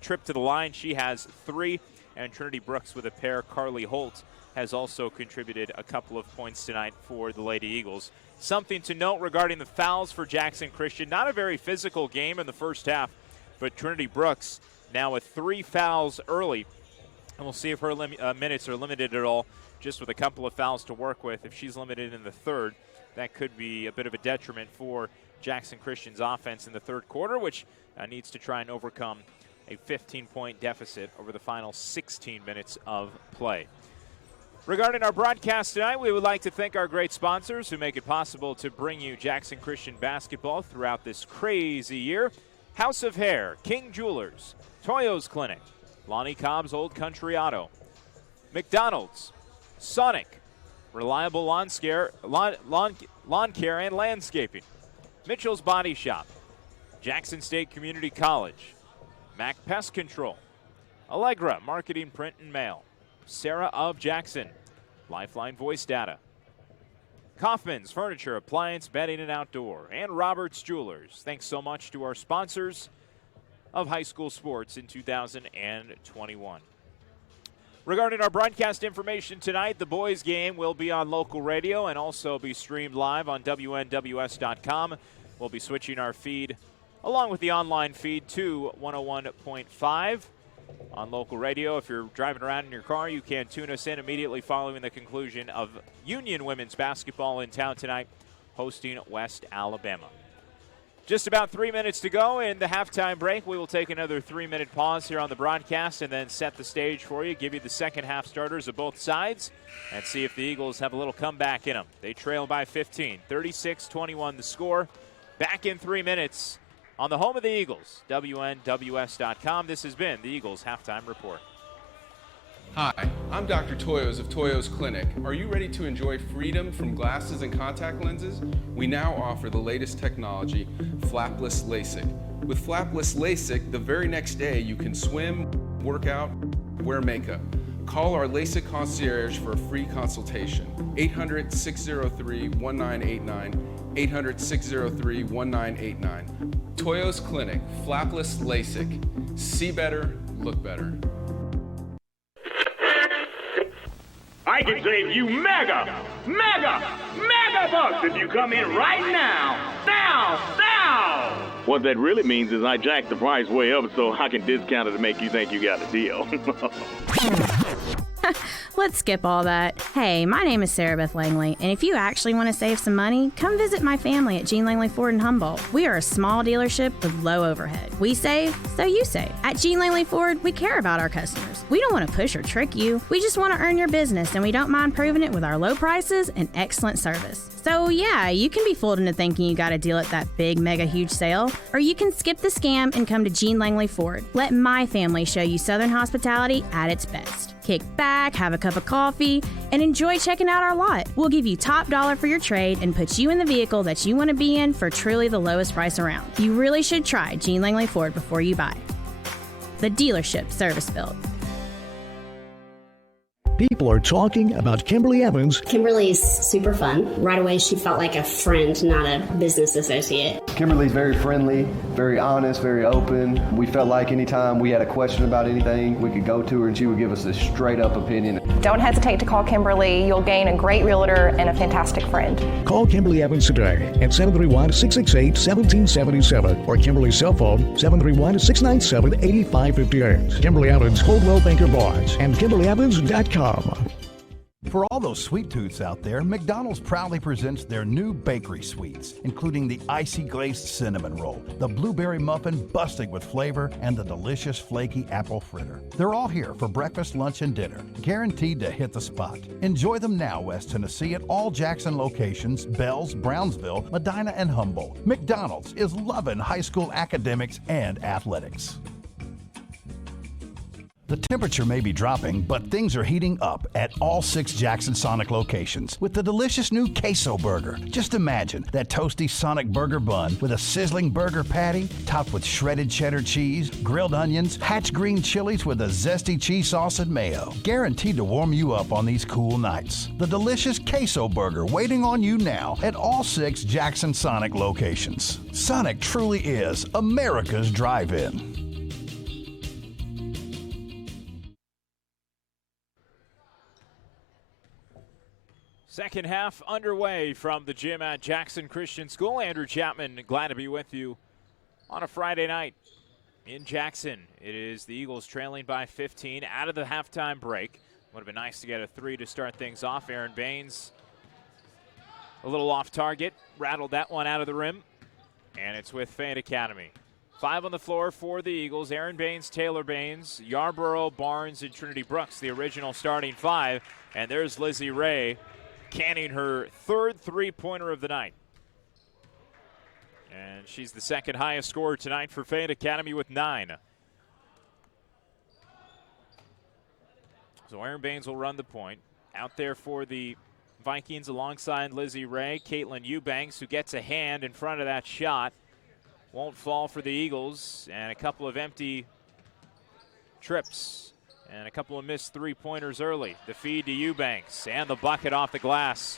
trip to the line. She has 3, and Trinity Brooks with a pair. Carly Holt has also contributed a couple of points tonight for the Lady Eagles. Something to note regarding the fouls for Jackson Christian. Not a very physical game in the first half, but Trinity Brooks now with 3 fouls early. And we'll see if her minutes are limited at all, just with a couple of fouls to work with. If she's limited in the third, that could be a bit of a detriment for Jackson Christian's offense in the third quarter, which needs to try and overcome a 15-point deficit over the final 16 minutes of play. Regarding our broadcast tonight, we would like to thank our great sponsors who make it possible to bring you Jackson Christian basketball throughout this crazy year. House of Hair, King Jewelers, Toyo's Clinic, Lonnie Cobb's Old Country Auto, McDonald's, Sonic, Reliable Lawn Care and Landscaping, Mitchell's Body Shop, Jackson State Community College, Mac Pest Control, Allegra Marketing, Print and Mail, Sarah of Jackson, Lifeline Voice Data, Kaufman's Furniture, Appliance, Bedding and Outdoor, and Roberts Jewelers. Thanks so much to our sponsors of high school sports in 2021. Regarding our broadcast information tonight, the boys game will be on local radio and also be streamed live on WNWS.com. We'll be switching our feed along with the online feed to 101.5 on local radio. If you're driving around in your car, you can tune us in immediately following the conclusion of Union women's basketball in town tonight, hosting West Alabama. Just about 3 minutes to go in the halftime break. We will take another 3-minute pause here on the broadcast and then set the stage for you, give you the second half starters of both sides, and see if the Eagles have a little comeback in them. They trail by 15, 36-21 the score. Back in 3 minutes on the home of the Eagles, WNWS.com. This has been the Eagles Halftime Report. Hi, I'm Dr. Toyos of Toyos Clinic. Are you ready to enjoy freedom from glasses and contact lenses? We now offer the latest technology, flapless LASIK. With flapless LASIK, the very next day you can swim, work out, wear makeup. Call our LASIK concierge for a free consultation. 800-603-1989, 800-603-1989. Toyos Clinic, flapless LASIK. See better, look better. I can save you mega bucks if you come in right now. What that really means is I jacked the price way up so I can discount it to make you think you got a deal. Let's skip all that. Hey, my name is Sarah Beth Langley, and if you actually want to save some money, come visit my family at Jean Langley Ford in Humboldt. We are a small dealership with low overhead. We save, so you save. At Jean Langley Ford, we care about our customers. We don't want to push or trick you. We just want to earn your business, and we don't mind proving it with our low prices and excellent service. So yeah, you can be fooled into thinking you got a deal at that big, mega, huge sale, or you can skip the scam and come to Jean Langley Ford. Let my family show you Southern hospitality at its best. Kick back, have a cup of coffee, and enjoy checking out our lot. We'll give you top dollar for your trade and put you in the vehicle that you want to be in for truly the lowest price around. You really should try Jean Langley Ford before you buy. The dealership service built. People are talking about Kimberly Evans. Kimberly's super fun. Right away, she felt like a friend, not a business associate. Kimberly's very friendly, very honest, very open. We felt like anytime we had a question about anything, we could go to her and she would give us a straight up opinion. Don't hesitate to call Kimberly. You'll gain a great realtor and a fantastic friend. Call Kimberly Evans today at 731-668-1777 or Kimberly's cell phone 731-697-8558. Kimberly Evans, Coldwell Banker Barnes and KimberlyEvans.com. For all those sweet tooths out there, McDonald's proudly presents their new bakery sweets, including the icy glazed cinnamon roll, the blueberry muffin busting with flavor, and the delicious flaky apple fritter. They're all here for breakfast, lunch, and dinner, guaranteed to hit the spot. Enjoy them now, West Tennessee, at all Jackson locations, Bells, Brownsville, Medina, and Humboldt. McDonald's is loving high school academics and athletics. The temperature may be dropping, but things are heating up at all 6 Jackson Sonic locations with the delicious new Queso Burger. Just imagine that toasty Sonic burger bun with a sizzling burger patty topped with shredded cheddar cheese, grilled onions, hatch green chilies with a zesty cheese sauce and mayo. Guaranteed to warm you up on these cool nights. The delicious Queso Burger waiting on you now at all 6 Jackson Sonic locations. Sonic truly is America's drive-in. Second half underway from the gym at Jackson Christian School. Andrew Chapman, glad to be with you on a Friday night in Jackson. It is the Eagles trailing by 15 out of the halftime break. Would have been nice to get a 3 to start things off. Aaron Baines a little off target, rattled that one out of the rim, and it's with Fayette Academy. 5 on the floor for the Eagles. Aaron Baines, Taylor Baines, Yarborough, Barnes, and Trinity Brooks, the original starting 5. And there's Lizzie Ray canning her 3rd three-pointer of the night. And she's the second highest scorer tonight for Fayette Academy with 9. So Aaron Baines will run the point. Out there for the Vikings alongside Lizzie Ray, Caitlin Eubanks, who gets a hand in front of that shot. Won't fall for the Eagles, and a couple of empty trips. And a couple of missed three-pointers early. The feed to Eubanks, and the bucket off the glass.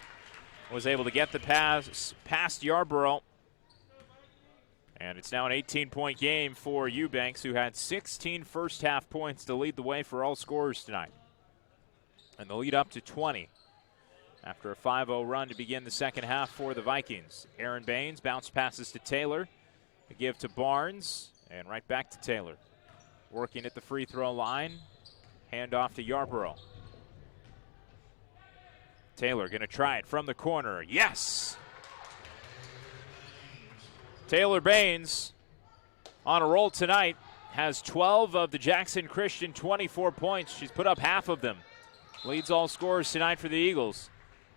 Was able to get the pass past Yarborough. And it's now an 18-point game for Eubanks, who had 16 first-half points to lead the way for all scorers tonight. And the lead up to 20 after a 5-0 run to begin the second half for the Vikings. Aaron Baines bounce passes to Taylor. To give to Barnes, and right back to Taylor. working at the free throw line. Hand off to Yarborough. Taylor going to try it from the corner. Yes! Taylor Baines on a roll tonight. Has 12 of the Jackson Christian 24 points. She's put up half of them. Leads all scorers tonight for the Eagles.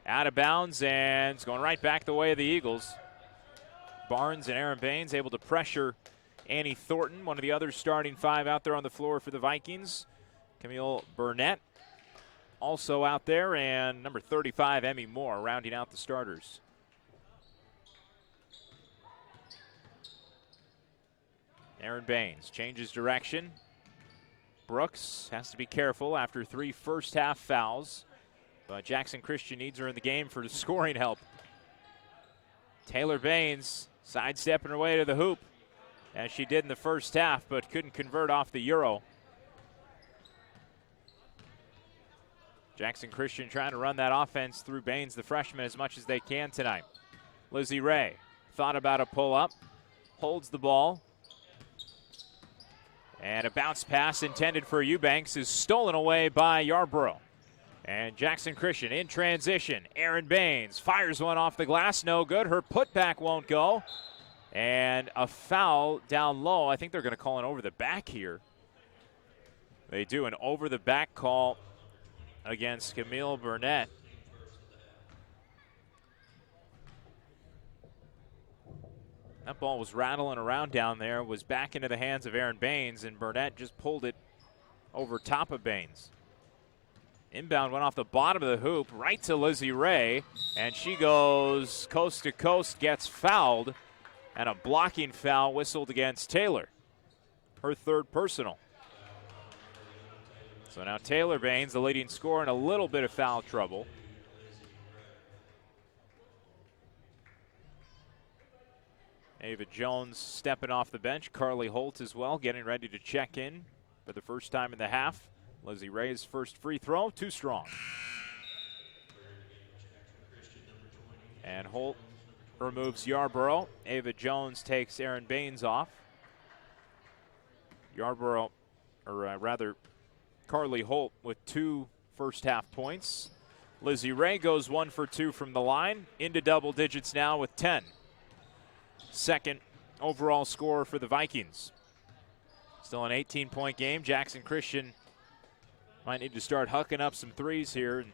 Out of bounds, and it's going right back the way of the Eagles. Barnes and Aaron Baines able to pressure Annie Thornton, one of the other starting five out there on the floor for the Vikings. Camille Burnett also out there, and number 35, Emmy Moore, rounding out the starters. Aaron Baines changes direction. Brooks has to be careful after 3 first-half fouls, but Jackson Christian needs her in the game for scoring help. Taylor Baines sidestepping her way to the hoop, as she did in the first half, but couldn't convert off the Euro. Jackson Christian trying to run that offense through Baines, the freshman, as much as they can tonight. Lizzie Ray thought about a pull-up, holds the ball, and a bounce pass intended for Eubanks is stolen away by Yarborough. And Jackson Christian in transition. Aaron Baines fires one off the glass, no good. Her putback won't go. And a foul down low. I think they're going to call an over the back here. They do, an over the back call against Camille Burnett. That ball was rattling around down there, was back into the hands of Aaron Baines, and Burnett just pulled it over top of Baines. Inbound went off the bottom of the hoop right to Lizzie Ray, and she goes coast to coast, gets fouled, and a blocking foul whistled against Taylor. Her third personal. So now Taylor Baines, the leading scorer, in a little bit of foul trouble. Ava Jones stepping off the bench. Carly Holt as well, getting ready to check in for the first time in the half. Lizzie Ray's first free throw, too strong. And Holt removes Yarborough. Ava Jones takes Aaron Baines off. Yarborough, or rather, Carly Holt with 2 first-half points. Lizzie Ray goes 1 for 2 from the line, into double digits now with 10. Second overall scorer for the Vikings. Still an 18-point game. Jackson Christian might need to start hucking up some threes here and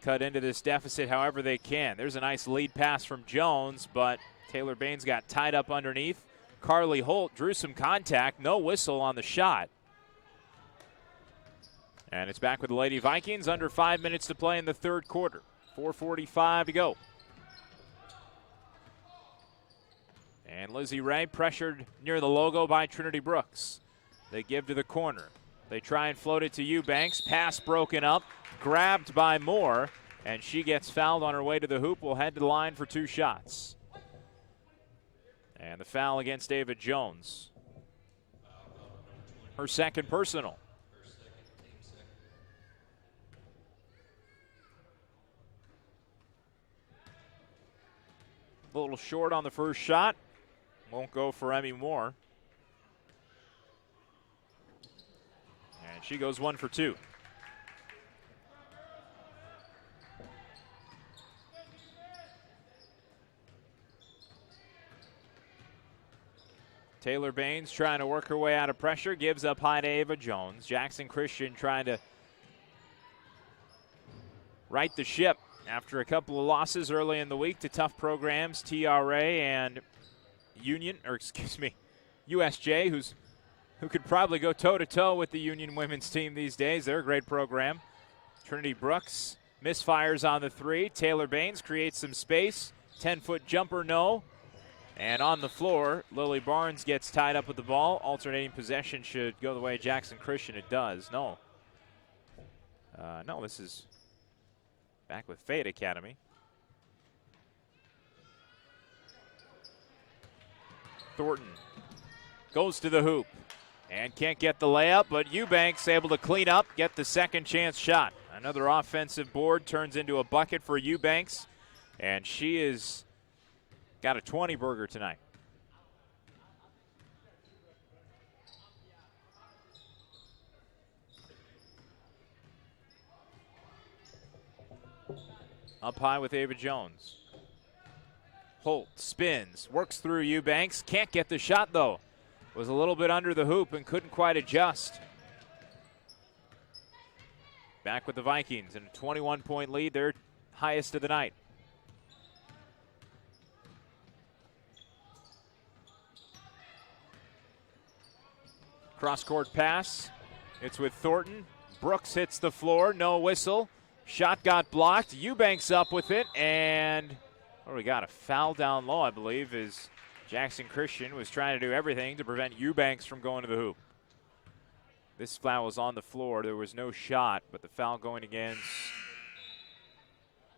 cut into this deficit however they can. There's a nice lead pass from Jones, but Taylor Baines got tied up underneath. Carly Holt drew some contact. No whistle on the shot. And it's back with the Lady Vikings. Under 5 minutes to play in the third quarter. 4:45 to go. And Lizzie Ray pressured near the logo by Trinity Brooks. They give to the corner. They try and float it to Eubanks. Pass broken up, grabbed by Moore, and she gets fouled on her way to the hoop. Will head to the line for 2 shots. And the foul against Ava Jones. Her second personal. A little short on the first shot. Won't go for Emmy Moore. And she goes 1 for 2. Taylor Baines trying to work her way out of pressure, gives up high to Ava Jones. Jackson Christian trying to right the ship after a couple of losses early in the week to tough programs, TRA and USJ, who could probably go toe-to-toe with the Union women's team these days. They're a great program. Trinity Brooks misfires on the 3. Taylor Baines creates some space. 10-foot jumper, no. And on the floor, Lily Barnes gets tied up with the ball. Alternating possession should go the way of Jackson Christian. It does. No. No, this is back with Fayette Academy. Thornton goes to the hoop and can't get the layup, but Eubanks able to clean up, get the second chance shot. Another offensive board turns into a bucket for Eubanks, and she is got a 20-burger tonight. Up high with Ava Jones. Holt spins, works through Eubanks. Can't get the shot, though. Was a little bit under the hoop and couldn't quite adjust. Back with the Vikings in a 21-point lead, their highest of the night. Cross-court pass. It's with Thornton. Brooks hits the floor, no whistle. Shot got blocked. Eubanks up with it, and we got a foul down low, I believe, as Jackson Christian was trying to do everything to prevent Eubanks from going to the hoop. This foul was on the floor. There was no shot, but the foul going against,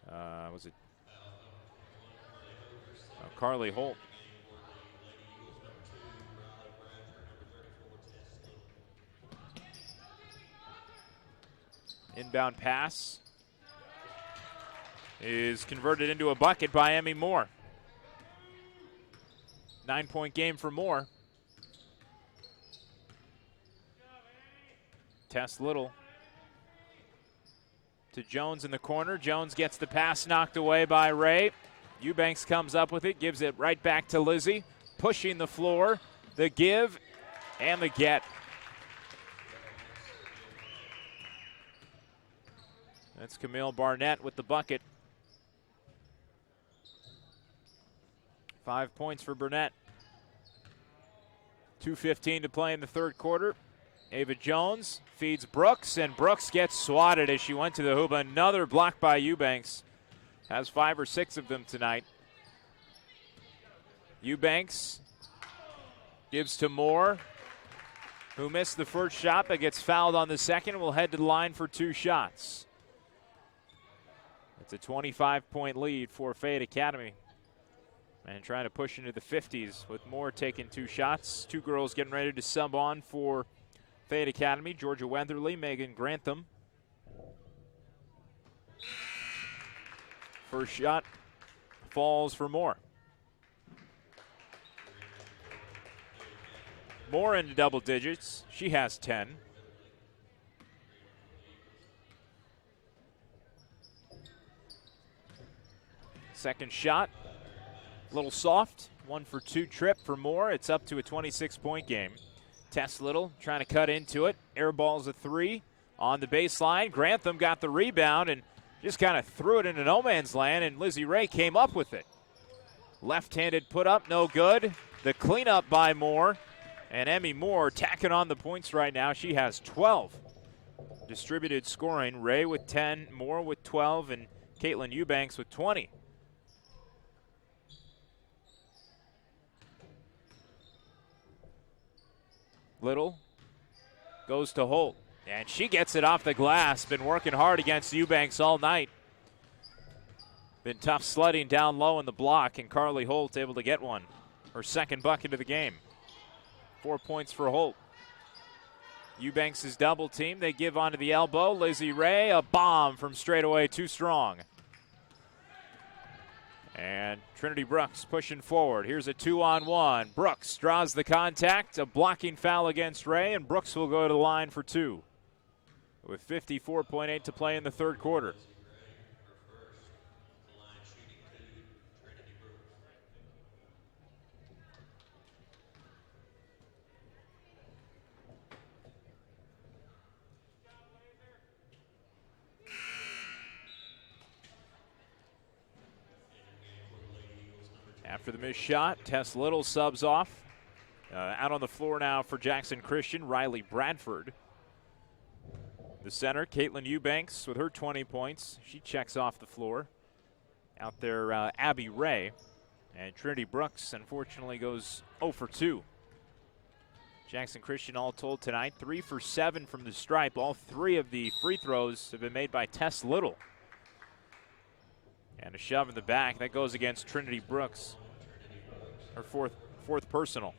was it Carly Holt. Inbound pass is converted into a bucket by Emmy Moore. 9-point game for Moore. Tess Little to Jones in the corner. Jones gets the pass knocked away by Ray. Eubanks comes up with it, gives it right back to Lizzie. Pushing the floor, the give, and the get. That's Camille Barnett with the bucket. 5 points for Burnett. 2:15 to play in the third quarter. Ava Jones feeds Brooks, and Brooks gets swatted as she went to the hoop. Another block by Eubanks. Has 5 or 6 of them tonight. Eubanks gives to Moore, who missed the first shot but gets fouled on the second. Will head to the line for 2 shots. It's a 25-point lead for Fayette Academy. And trying to push into the 50s with Moore taking 2 shots. 2 girls getting ready to sub on for Fayette Academy. Georgia Weatherly, Megan Grantham. First shot falls for Moore. Moore into double digits. She has 10. Second shot, a little soft. 1 for 2 trip for Moore. It's up to a 26-point game. Tess Little trying to cut into it. Airballs a 3 on the baseline. Grantham got the rebound and just kind of threw it into no man's land, and Lizzie Ray came up with it. Left-handed put up, no good. The cleanup by Moore, and Emmy Moore tacking on the points right now. She has 12. Distributed scoring, Ray with 10, Moore with 12, and Caitlin Eubanks with 20. Little goes to Holt, and she gets it off the glass. Been working hard against Eubanks all night. Been tough sledding down low in the block, and Carly Holt able to get one. Her second bucket of the game. 4 points for Holt. Eubanks is double team. They give onto the elbow. Lizzie Ray, a bomb from straight away, too strong. And Trinity Brooks pushing forward. Here's a 2-on-1. Brooks draws the contact. A blocking foul against Ray, and Brooks will go to the line for 2. With 54.8 to play in the third quarter. After the missed shot, Tess Little subs off. Out on the floor now for Jackson Christian, Riley Bradford. The center, Caitlin Eubanks, with her 20 points. She checks off the floor. Out there, Abby Ray. And Trinity Brooks, unfortunately, goes 0 for 2. Jackson Christian, all told tonight, 3 for 7 from the stripe. All 3 of the free throws have been made by Tess Little. And a shove in the back. That goes against Trinity Brooks. Her fourth personal.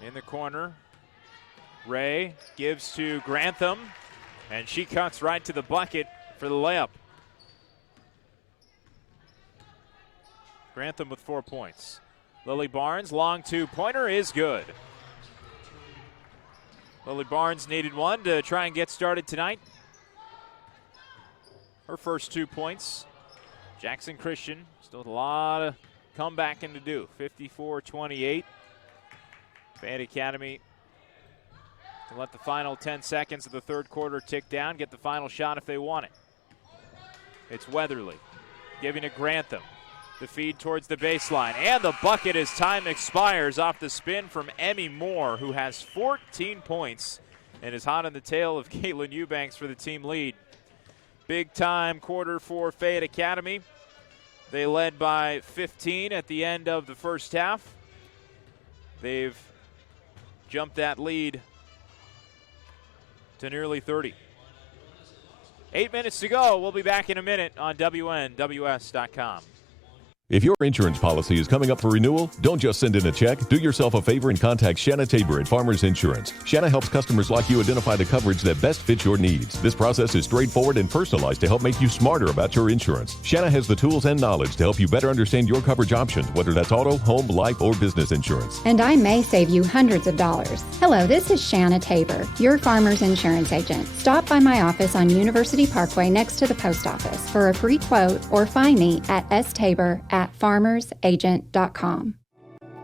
In the corner, Ray gives to Grantham, and she cuts right to the bucket for the layup. Grantham with 4 points. Lily Barnes, long two-pointer is good. Lily Barnes needed one to try and get started tonight. Her first 2 points. Jackson Christian still with a lot of comebacking to do. 54-28. Fayette Academy to let the final 10 seconds of the third quarter tick down, get the final shot if they want it. It's Weatherly giving to Grantham. The feed towards the baseline, and the bucket as time expires off the spin from Emmy Moore, who has 14 points and is hot on the tail of Caitlin Eubanks for the team lead. Big time quarter for Fayette Academy. They led by 15 at the end of the first half. They've jumped that lead to nearly 30. 8 minutes to go. We'll be back in a minute on WNWS.com. If your insurance policy is coming up for renewal, don't just send in a check. Do yourself a favor and contact Shanna Tabor at Farmers Insurance. Shanna helps customers like you identify the coverage that best fits your needs. This process is straightforward and personalized to help make you smarter about your insurance. Shanna has the tools and knowledge to help you better understand your coverage options, whether that's auto, home, life, or business insurance. And I may save you hundreds of dollars. Hello, this is Shanna Tabor, your Farmers Insurance agent. Stop by my office on University Parkway next to the post office for a free quote or find me at stabor@farmersagent.com.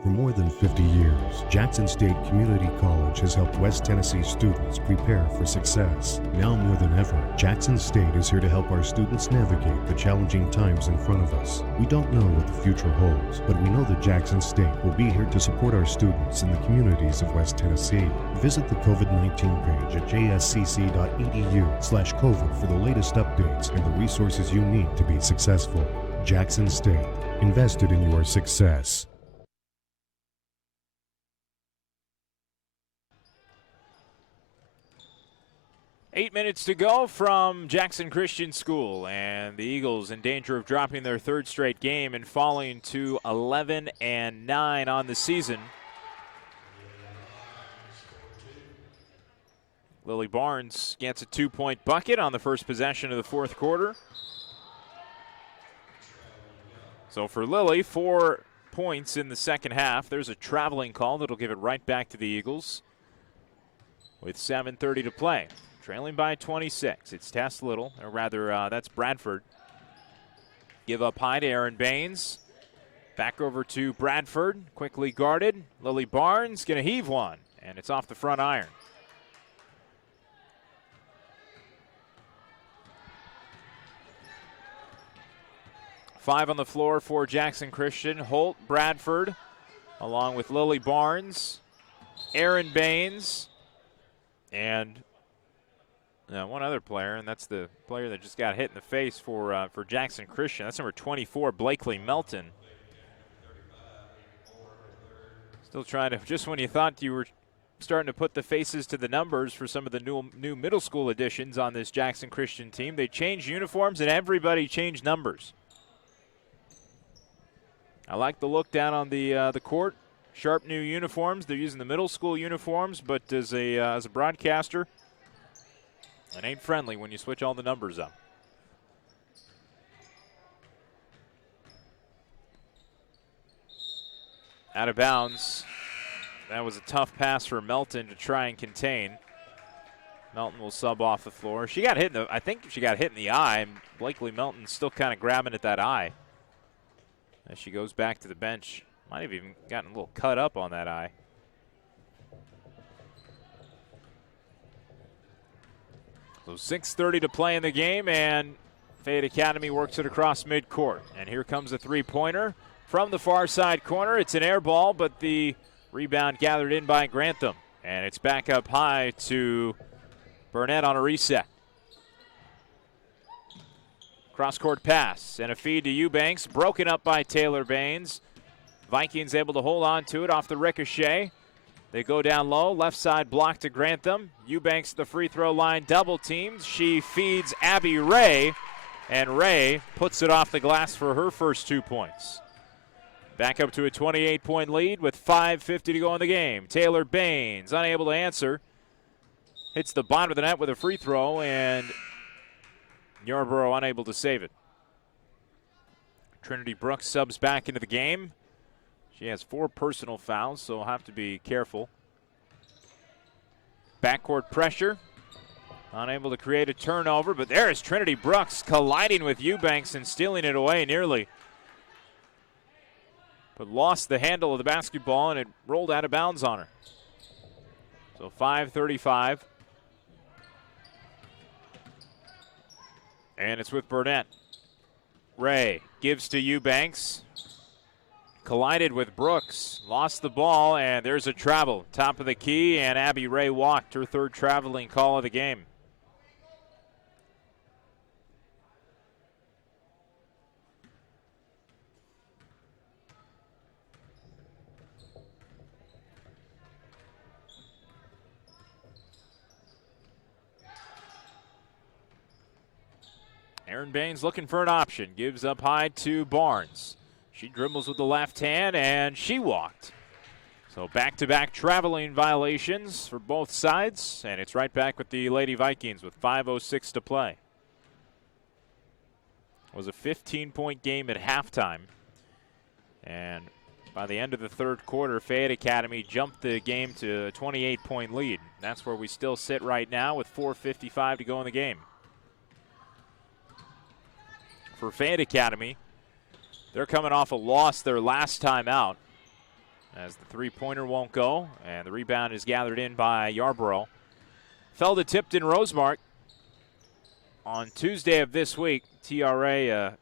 For more than 50 years, Jackson State Community College has helped West Tennessee students prepare for success. Now more than ever, Jackson State is here to help our students navigate the challenging times in front of us. We don't know what the future holds, but we know that Jackson State will be here to support our students in the communities of West Tennessee. Visit the COVID-19 page at jscc.edu/COVID for the latest updates and the resources you need to be successful. Jackson State, invested in your success. Eight minutes to go from Jackson Christian School, and the Eagles in danger of dropping their third straight game and falling to 11-9 on the season. Lily Barnes gets a 2-point bucket on the first possession of the fourth quarter. So for Lily, 4 points in the second half. There's a traveling call that'll give it right back to the Eagles with 7:30 to play. Trailing by 26. It's Tess Little, or rather, that's Bradford. Give up high to Aaron Baines. Back over to Bradford, quickly guarded. Lily Barnes going to heave one, and it's off the front iron. Five on the floor for Jackson Christian. Holt, Bradford, along with Lily Barnes, Aaron Baines, and one other player, and that's the player that just got hit in the face for Jackson Christian. That's number 24, Blakely Melton. Still trying to, just when you thought you were starting to put the faces to the numbers for some of the new middle school additions on this Jackson Christian team, they changed uniforms and everybody changed numbers. I like the look down on the court. Sharp new uniforms. They're using the middle school uniforms, but as a broadcaster, it ain't friendly when you switch all the numbers up. Out of bounds. That was a tough pass for Melton to try and contain. Melton will sub off the floor. She got hit in I think she got hit in the eye, and Blakely Melton's still kind of grabbing at that eye as she goes back to the bench. Might have even gotten a little cut up on that eye. So 6:30 to play in the game, and Fayette Academy works it across midcourt. And here comes a three-pointer from the far side corner. It's an air ball, but the rebound gathered in by Grantham. And it's back up high to Burnett on a reset. Cross-court pass and a feed to Eubanks, broken up by Taylor Baines. Vikings able to hold on to it off the ricochet. They go down low, left side block to Grantham. Eubanks at the free throw line, double teamed. She feeds Abby Ray, and Ray puts it off the glass for her first 2 points. Back up to a 28-point lead with 5:50 to go in the game. Taylor Baines unable to answer. Hits the bottom of the net with a free throw, and Yarborough unable to save it. Trinity Brooks subs back into the game. She has 4 personal fouls, so we'll have to be careful. Backcourt pressure. Unable to create a turnover, but there is Trinity Brooks colliding with Eubanks and stealing it away nearly. But lost the handle of the basketball and it rolled out of bounds on her. So 5:35. And it's with Burnett. Ray gives to Eubanks. Collided with Brooks. Lost the ball, and there's a travel. Top of the key, and Abby Ray walked, her 3rd traveling call of the game. Aaron Baines looking for an option. Gives up high to Barnes. She dribbles with the left hand, and she walked. So back-to-back traveling violations for both sides, and it's right back with the Lady Vikings with 5:06 to play. It was a 15-point game at halftime, and by the end of the 3rd quarter, Fayette Academy jumped the game to a 28-point lead. That's where we still sit right now with 4:55 to go in the game. For Fayette Academy, they're coming off a loss their last time out as the three-pointer won't go, and the rebound is gathered in by Yarborough. Fell to Tipton Rosemark on Tuesday of this week. TRA,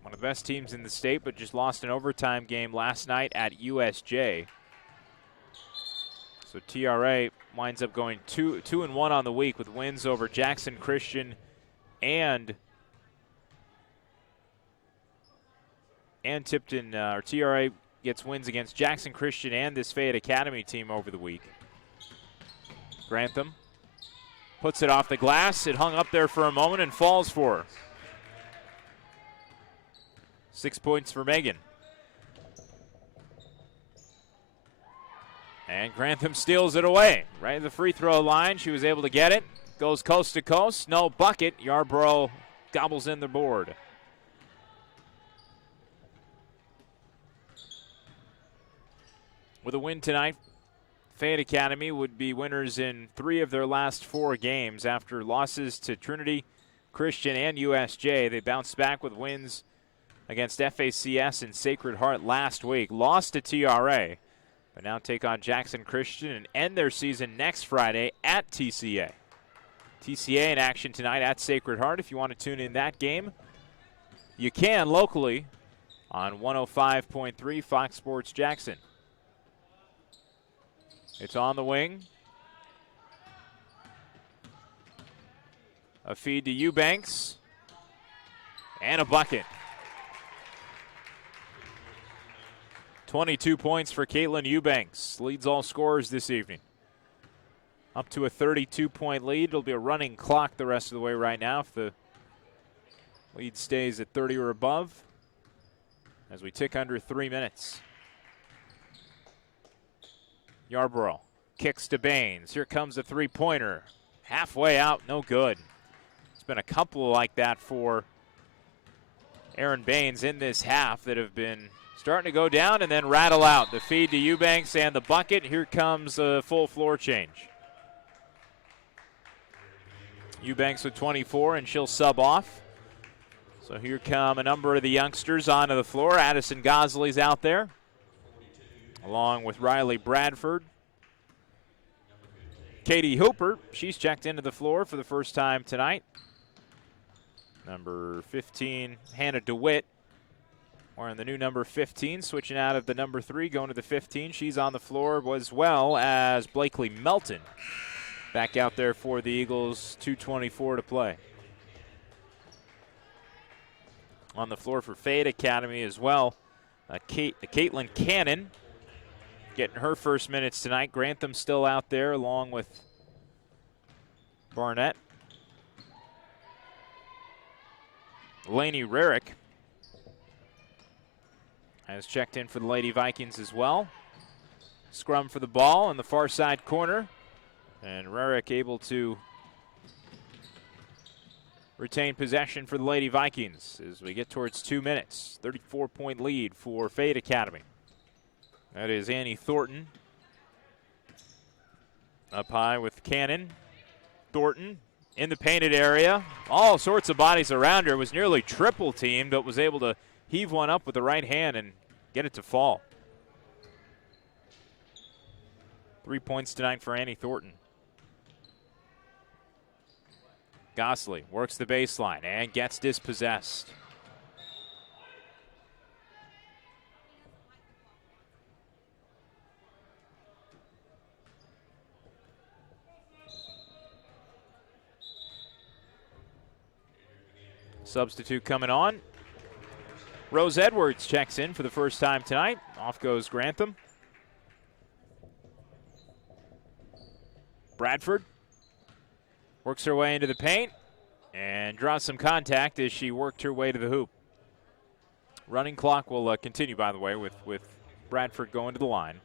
one of the best teams in the state, but just lost an overtime game last night at USJ. So TRA winds up going 2-1 on the week with wins over Jackson Christian and Tipton. TRA gets wins against Jackson Christian and this Fayette Academy team over the week. Grantham puts it off the glass. It hung up there for a moment and falls for her. 6 points for Megan. And Grantham steals it away. Right at the free throw line, she was able to get it. Goes coast to coast, no bucket. Yarborough gobbles in the board. With a win tonight, Fayette Academy would be winners in 3 of their last 4 games. After losses to Trinity, Christian, and USJ, they bounced back with wins against FACS and Sacred Heart last week. Lost to TRA, but now take on Jackson Christian and end their season next Friday at TCA. TCA in action tonight at Sacred Heart. If you want to tune in that game, you can locally on 105.3 Fox Sports Jackson. It's on the wing. A feed to Eubanks. And a bucket. 22 points for Caitlin Eubanks. Leads all scorers this evening. Up to a 32-point lead. It'll be a running clock the rest of the way right now if the lead stays at 30 or above as we tick under 3 minutes. Yarborough kicks to Baines. Here comes a three-pointer. Halfway out, no good. It's been a couple like that for Aaron Baines in this half that have been starting to go down and then rattle out. The feed to Eubanks and the bucket. Here comes a full floor change. Eubanks with 24, and she'll sub off. So here come a number of the youngsters onto the floor. Addison Gosley's out there, along with Riley Bradford. Katie Hooper, she's checked into the floor for the first time tonight. Number 15, Hannah DeWitt, wearing the new number 15, switching out of the number 3, going to the 15. She's on the floor as well as Blakely Melton. Back out there for the Eagles, 2:24 to play. On the floor for Fayette Academy as well, Caitlin Cannon getting her first minutes tonight. Grantham still out there along with Barnett. Lainey Rarick has checked in for the Lady Vikings as well. Scrum for the ball in the far side corner. And Rarick able to retain possession for the Lady Vikings as we get towards 2 minutes. 34-point lead for Fayette Academy. That is Annie Thornton up high with Cannon. Thornton in the painted area. All sorts of bodies around her. Was nearly triple teamed, but was able to heave one up with the right hand and get it to fall. 3 points tonight for Annie Thornton. Gosley works the baseline and gets dispossessed. Substitute coming on. Rose Edwards checks in for the first time tonight. Off goes Grantham. Bradford works her way into the paint and draws some contact as she worked her way to the hoop. Running clock will continue, by the way, with Bradford going to the line.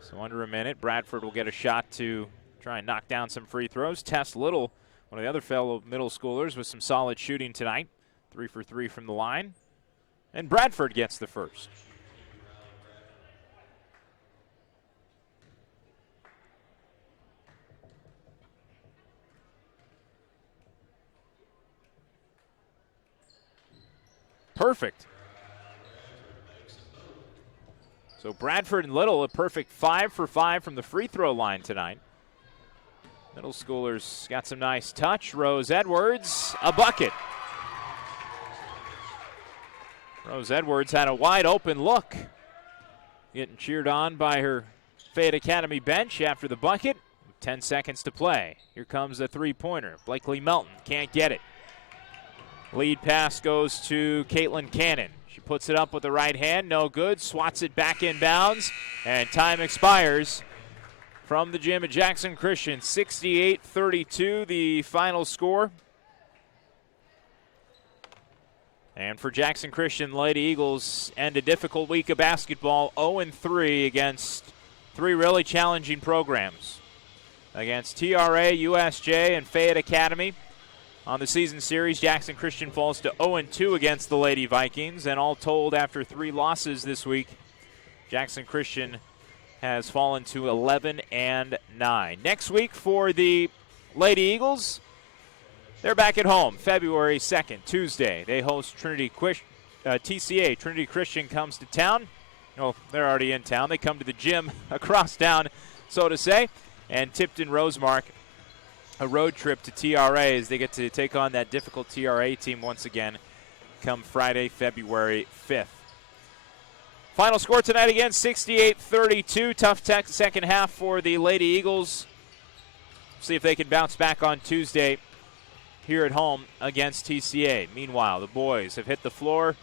So under a minute, Bradford will get a shot to try and knock down some free throws. Tess Little, one of the other fellow middle schoolers, with some solid shooting tonight. 3 for 3 from the line. And Bradford gets the first. Perfect. So Bradford and Little, a perfect 5 for 5 from the free throw line tonight. Middle schoolers got some nice touch. Rose Edwards, a bucket. Rose Edwards had a wide open look. Getting cheered on by her Fayette Academy bench after the bucket. 10 seconds to play. Here comes a three-pointer. Blakely Melton can't get it. Lead pass goes to Caitlin Cannon. She puts it up with the right hand, no good, swats it back in bounds, and time expires from the gym at Jackson Christian. 68-32, the final score. And for Jackson Christian, Lady Eagles end a difficult week of basketball, 0-3 against 3 really challenging programs. Against TRA, USJ, and Fayette Academy. On the season series, Jackson Christian falls to 0-2 against the Lady Vikings, and all told, after 3 losses this week, Jackson Christian has fallen to 11-9. Next week for the Lady Eagles, they're back at home, February 2nd, Tuesday. They host TCA. Trinity Christian comes to town. Well, they're already in town. They come to the gym across town, so to say, and Tipton Rosemark, a road trip to TRA as they get to take on that difficult TRA team once again come Friday, February 5th. Final score tonight again, 68-32. Tough second half for the Lady Eagles. See if they can bounce back on Tuesday here at home against TCA. Meanwhile, the boys have hit the floor.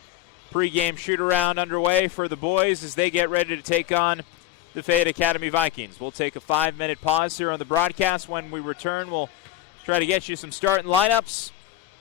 Pre-game shoot-around underway for the boys as they get ready to take on the Fayette Academy Vikings. We'll take a 5-minute pause here on the broadcast. When we return, we'll try to get you some starting lineups,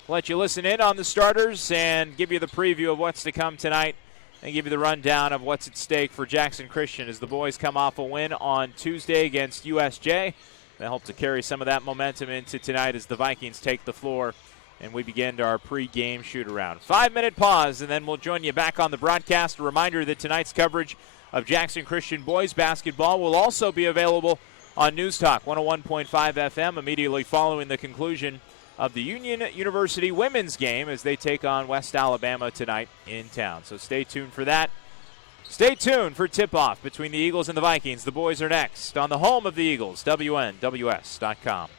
let you listen in on the starters, and give you the preview of what's to come tonight, and give you the rundown of what's at stake for Jackson Christian as the boys come off a win on Tuesday against USJ. They hope to carry some of that momentum into tonight as the Vikings take the floor and we begin our pre-game shoot-around. 5-minute pause, and then we'll join you back on the broadcast. A reminder that tonight's coverage of Jackson Christian boys basketball will also be available on News Talk 101.5 FM immediately following the conclusion of the Union University women's game as they take on West Alabama tonight in town. So stay tuned for that. Stay tuned for tip-off between the Eagles and the Vikings. The boys are next on the home of the Eagles, WNWS.com.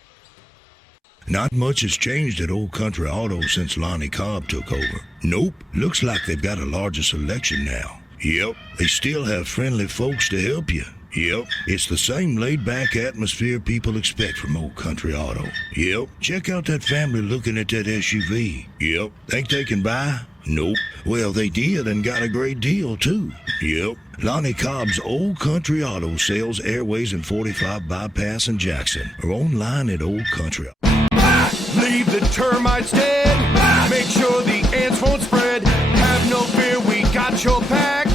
Not much has changed at Old Country Auto since Lonnie Cobb took over. Nope, looks like they've got a larger selection now. Yep, they still have friendly folks to help you. Yep, it's the same laid-back atmosphere people expect from Old Country Auto. Yep, check out that family looking at that SUV. Yep, think they can buy? Nope. Well, they did and got a great deal, too. Yep, Lonnie Cobb's Old Country Auto sells Airways and 45 Bypass in Jackson or online at Old Country. Leave the termites dead. Make sure the ants won't spread. Have no fear, we got your back.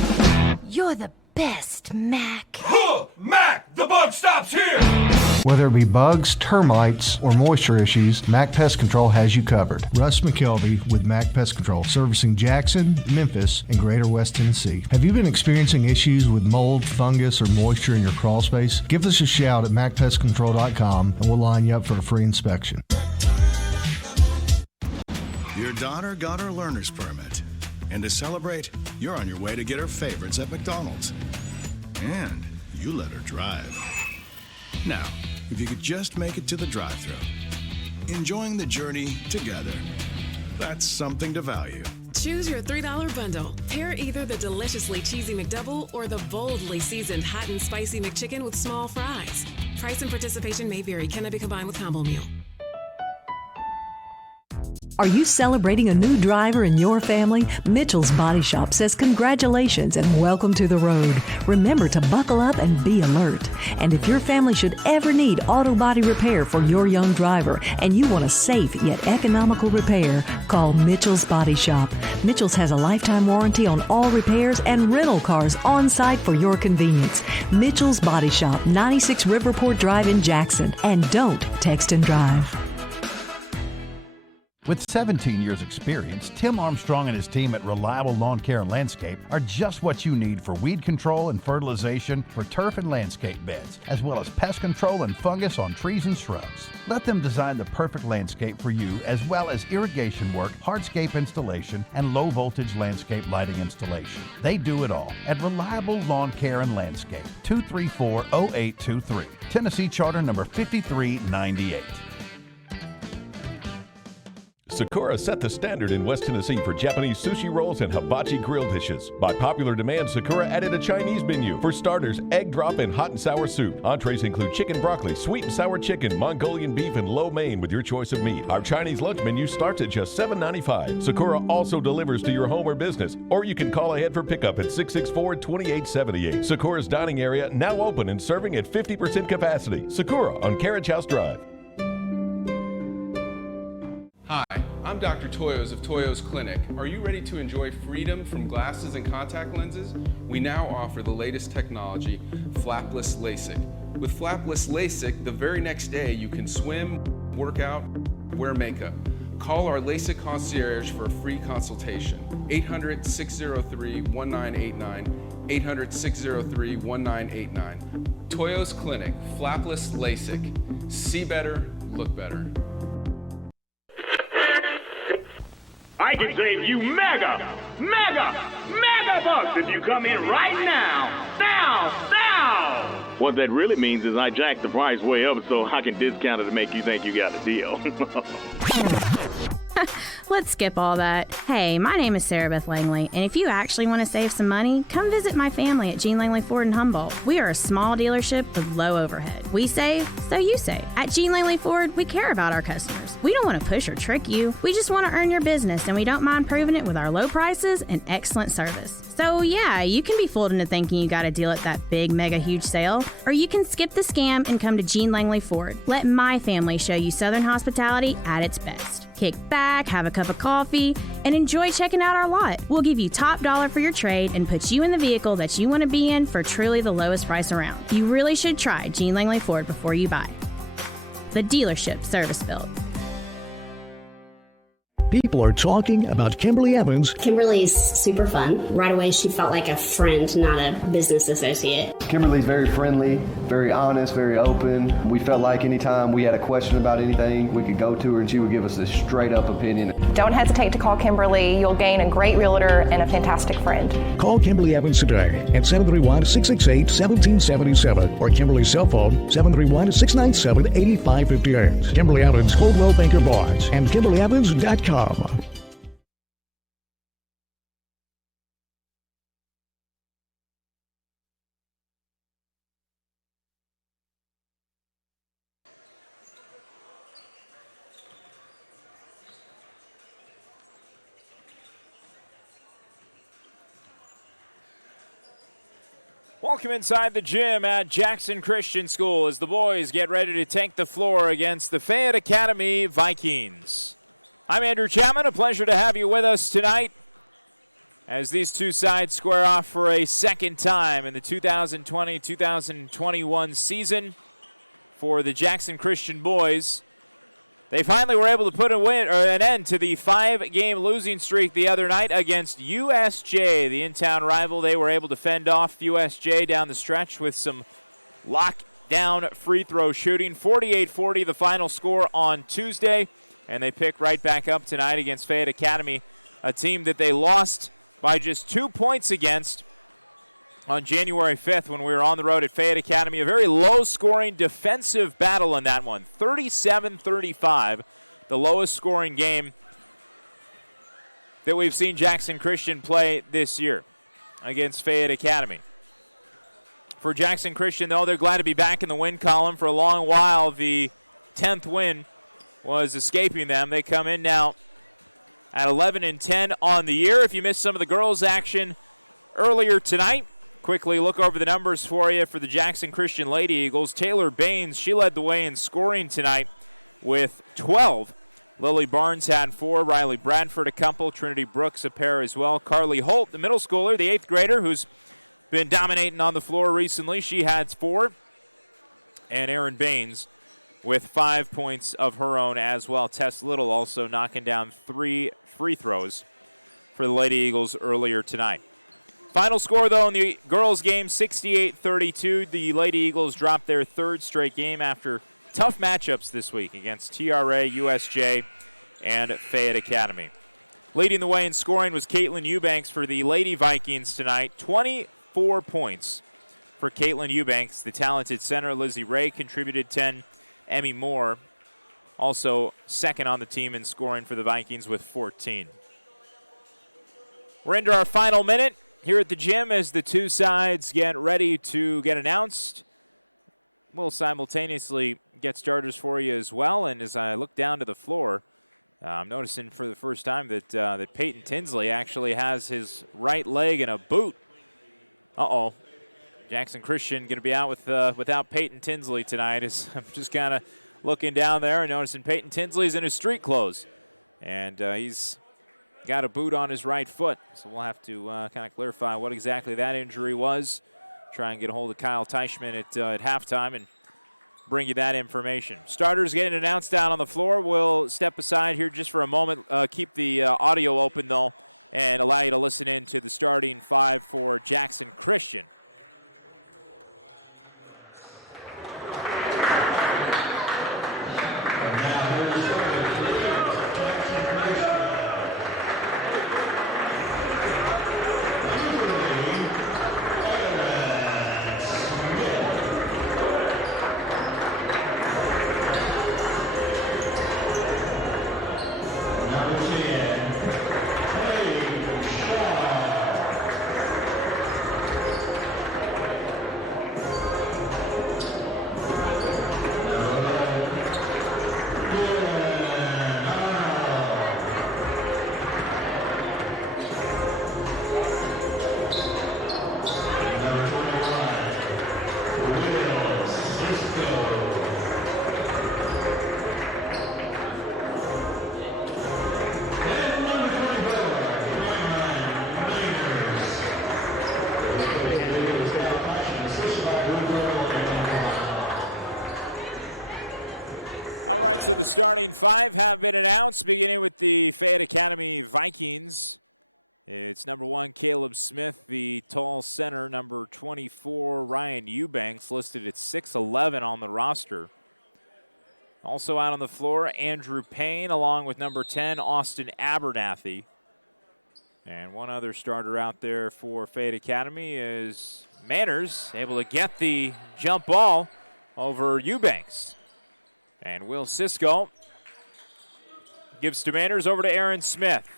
You're the best, best, Mac. Mac, the buck stops here! Whether it be bugs, termites, or moisture issues, Mac Pest Control has you covered. Russ McKelvey with Mac Pest Control, servicing Jackson, Memphis, and Greater West Tennessee. Have you been experiencing issues with mold, fungus, or moisture in your crawl space? Give us a shout at macpestcontrol.com and we'll line you up for a free inspection. Your daughter got her learner's permit. And to celebrate, you're on your way to get her favorites at McDonald's. And you let her drive. Now, if you could just make it to the drive-thru, enjoying the journey together, that's something to value. Choose your $3 bundle. Pair either the deliciously cheesy McDouble or the boldly seasoned hot and spicy McChicken with small fries. Price and participation may vary. Cannot be combined with combo meal. Are you celebrating a new driver in your family? Mitchell's Body Shop says congratulations and welcome to the road. Remember to buckle up and be alert. And if your family should ever need auto body repair for your young driver and you want a safe yet economical repair, call Mitchell's Body Shop. Mitchell's has a lifetime warranty on all repairs and rental cars on site for your convenience. Mitchell's Body Shop, 96 Riverport Drive in Jackson. And don't text and drive. With 17 years experience, Tim Armstrong and his team at Reliable Lawn Care and Landscape are just what you need for weed control and fertilization for turf and landscape beds, as well as pest control and fungus on trees and shrubs. Let them design the perfect landscape for you, as well as irrigation work, hardscape installation, and low voltage landscape lighting installation. They do it all at Reliable Lawn Care and Landscape, 234-0823, Tennessee Charter number 5398. Sakura set the standard in West Tennessee for Japanese sushi rolls and hibachi grill dishes. By popular demand, Sakura added a Chinese menu. For starters, egg drop and hot and sour soup. Entrees include chicken broccoli, sweet and sour chicken, Mongolian beef, and lo mein with your choice of meat. Our Chinese lunch menu starts at just $7.95. Sakura also delivers to your home or business, or you can call ahead for pickup at 664-2878. Sakura's dining area now open and serving at 50% capacity. Sakura on Carriage House Drive. Hi, I'm Dr. Toyos of Toyos Clinic. Are you ready to enjoy freedom from glasses and contact lenses? We now offer the latest technology, flapless LASIK. With flapless LASIK, the very next day you can swim, work out, wear makeup. Call our LASIK concierge for a free consultation. 800-603-1989, 800-603-1989. Toyos Clinic, flapless LASIK. See better, look better. I can save you mega bucks if you come in right now. Now! What that really means is I jacked the price way up so I can discount it to make you think you got a deal. Let's skip all that. Hey, my name is Sarah Beth Langley, and if you actually want to save some money, come visit my family at Jean Langley Ford in Humboldt. We are a small dealership with low overhead. We save, so you save. At Jean Langley Ford, we care about our customers. We don't want to push or trick you. We just want to earn your business, and we don't mind proving it with our low prices and excellent service. So yeah, you can be fooled into thinking you got a deal at that big, mega, huge sale, or you can skip the scam and come to Jean Langley Ford. Let my family show you Southern hospitality at its best. Kick back, have a cup of coffee, and enjoy checking out our lot. We'll give you top dollar for your trade and put you in the vehicle that you want to be in for truly the lowest price around. You really should try Jean Langley Ford before you buy. The dealership service built. People are talking about Kimberly Evans. Kimberly's super fun. Right away, she felt like a friend, not a business associate. Kimberly's very friendly, very honest, very open. We felt like anytime we had a question about anything, we could go to her and she would give us a straight up opinion. Don't hesitate to call Kimberly. You'll gain a great realtor and a fantastic friend. Call Kimberly Evans today at 731-668-1777 or Kimberly's cell phone 731-697-8558. Kimberly Evans, Coldwell Banker Barnes, and KimberlyEvans.com. Welcome inside the gym at Jackson Christian School as the boys get ready to take the floor against the Fayette Academy Vikings. I'm Andrew Chapman. A pleasure to have you with us tonight as these two sides square off for a second time in the 2020-2021 season for the Jackson Christian boys. They finally were able to put an end to the 5-game losing streak the other night against USJ, the in-town rival. They were able to fend off USJ down the stretch with some lockdown free throw shooting. 48-40 the final score on Tuesday, and they pick right back up tonight against Fayette Academy, a team that they lost by just 2 points against on January 5th when we were on the road at Fayette Academy. A very low-scoring defensive battle in that one. 37-35, the lowest scoring game that we've seen Jackson Christian play this year against Fayette Academy. For Jackson Christian, though, they're glad to be back in the win column. For a long while, the 10th win was escaping them. They come in now at 11-10 on the year. If you missed some of the girls' action earlier tonight, quickly look over the numbers for you for the Jackson Christian Lady Eagles. Taylor Baines, she led the way in scoring tonight with 12. Lily Barnes had 4. Riley Bradford a couple. Trinity Brooks a pair as well. Carly Holt, the middle schooler, the 8th grader, who's been dominating on the floor recently, she had 4. And Erin Baines with 5 points of her own as well. Tess Little also knocking down 3 free throws for the Lady Eagles earlier tonight. Final score, though, in the girls' game, 68-32. The Lady Eagles dropped their 3rd straight game after tough matchups this week against TRA, USJ, and Fayette Academy. Leading the way in scoring was Caitlin Eubanks for the Lady Vikings tonight. 24 points for Caitlin Eubanks. The talented center, Lizzie Ray, contributed 10. Emmy Moore also second on the team in scoring for the Vikings with 14. We're into our final minute here at the gym as the two sides get ready to get announced. We'll simultaneously get starters for you as well. And as I look down to the floor, I'm noticing for the first time that Peyton Tinsley actually has his right leg in a boot. Uh-oh. Jackson Christian going to be out without Peyton Tinsley tonight. As I'm just kind of looking down there and noticing Peyton Tinsley's in his street clothes. And he's got a boot on his right foot. So we'll have to kind of clarify what exactly that injury was. Try and get a hold of Kyle Teichman at halftime and bring you that information. Starters getting announced down on the floor. We'll step aside here just for a moment. Keep the audio open, though, and allow you to listen in to the starting 5 for Jackson Christian. So the starting 5 have been announced, beginning with the Fayette Academy Vikings. It's number 1, Caleb Smith, the tall center. Number 24, Ryan Eubanks, listed at 6'11" on the roster. Also out on the floor, Andrew Payne, along with number 10, Austin Abernathy. And one other starter out there for Fayette Academy is Manners, able to get the jump ball over Eubanks. And Will Cisco gives to Manners, over to Aaron Smith.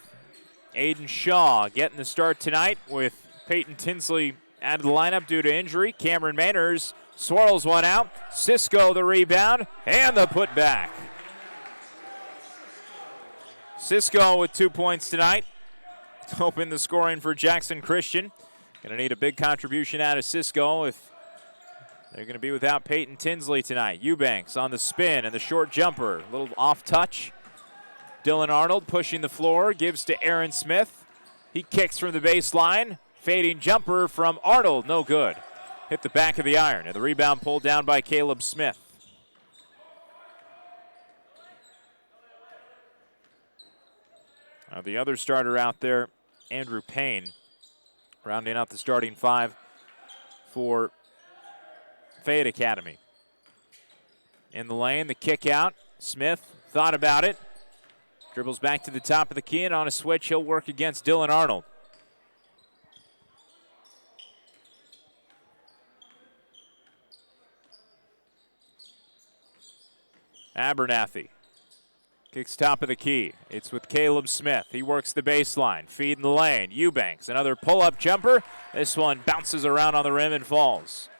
Aiden Shaw getting the start tonight with Peyton Tinsley out of the lineup due to injury. Cameron Manners swirls one out. Cisco the rebound and the putback. Cisco with 2 points tonight. Open the scoring for Jackson Christian. Going to need a big contribution out of Cisco if they're going to be without Peyton Tinsley tonight. Eubanks on the spin and the short jumper. A little off touch. Dylan Arnold pushing the floor, gives to Aaron Smith. He kicks from the baseline. Fading jumper from Arnold, no good. Hit the back of the iron, and the rebound pulled down by Caleb Smith. The other starter out there, Andrew Payne, rounding out the starting five for Fayette Academy. In the lane, the kick out. Smith thought about it. Dribbles back to the top of the key, and on a switch, he'll work against Dylan Arnold. Abernathy kicks top of the key. It's with Caleb Smith. He works the baseline. Feed in the lane. Eubanks, another pull-up jumper. This one bounces around on the rim and falls.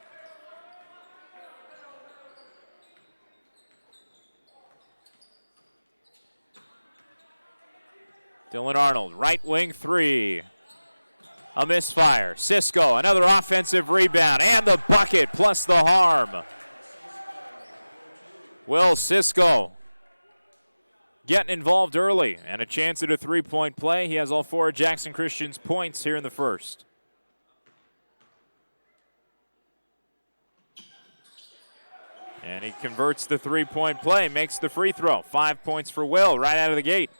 Dylan Arnold, right wing three. A misfire. Cisco, another offensive rebound, and the bucket plus the harm. Will Cisco getting involved early and a chance at a three-point play. He has all four of Jackson Christian's points here in the first. And he converts the three-point play, makes the free throw. 5 points for Will right out of the gate.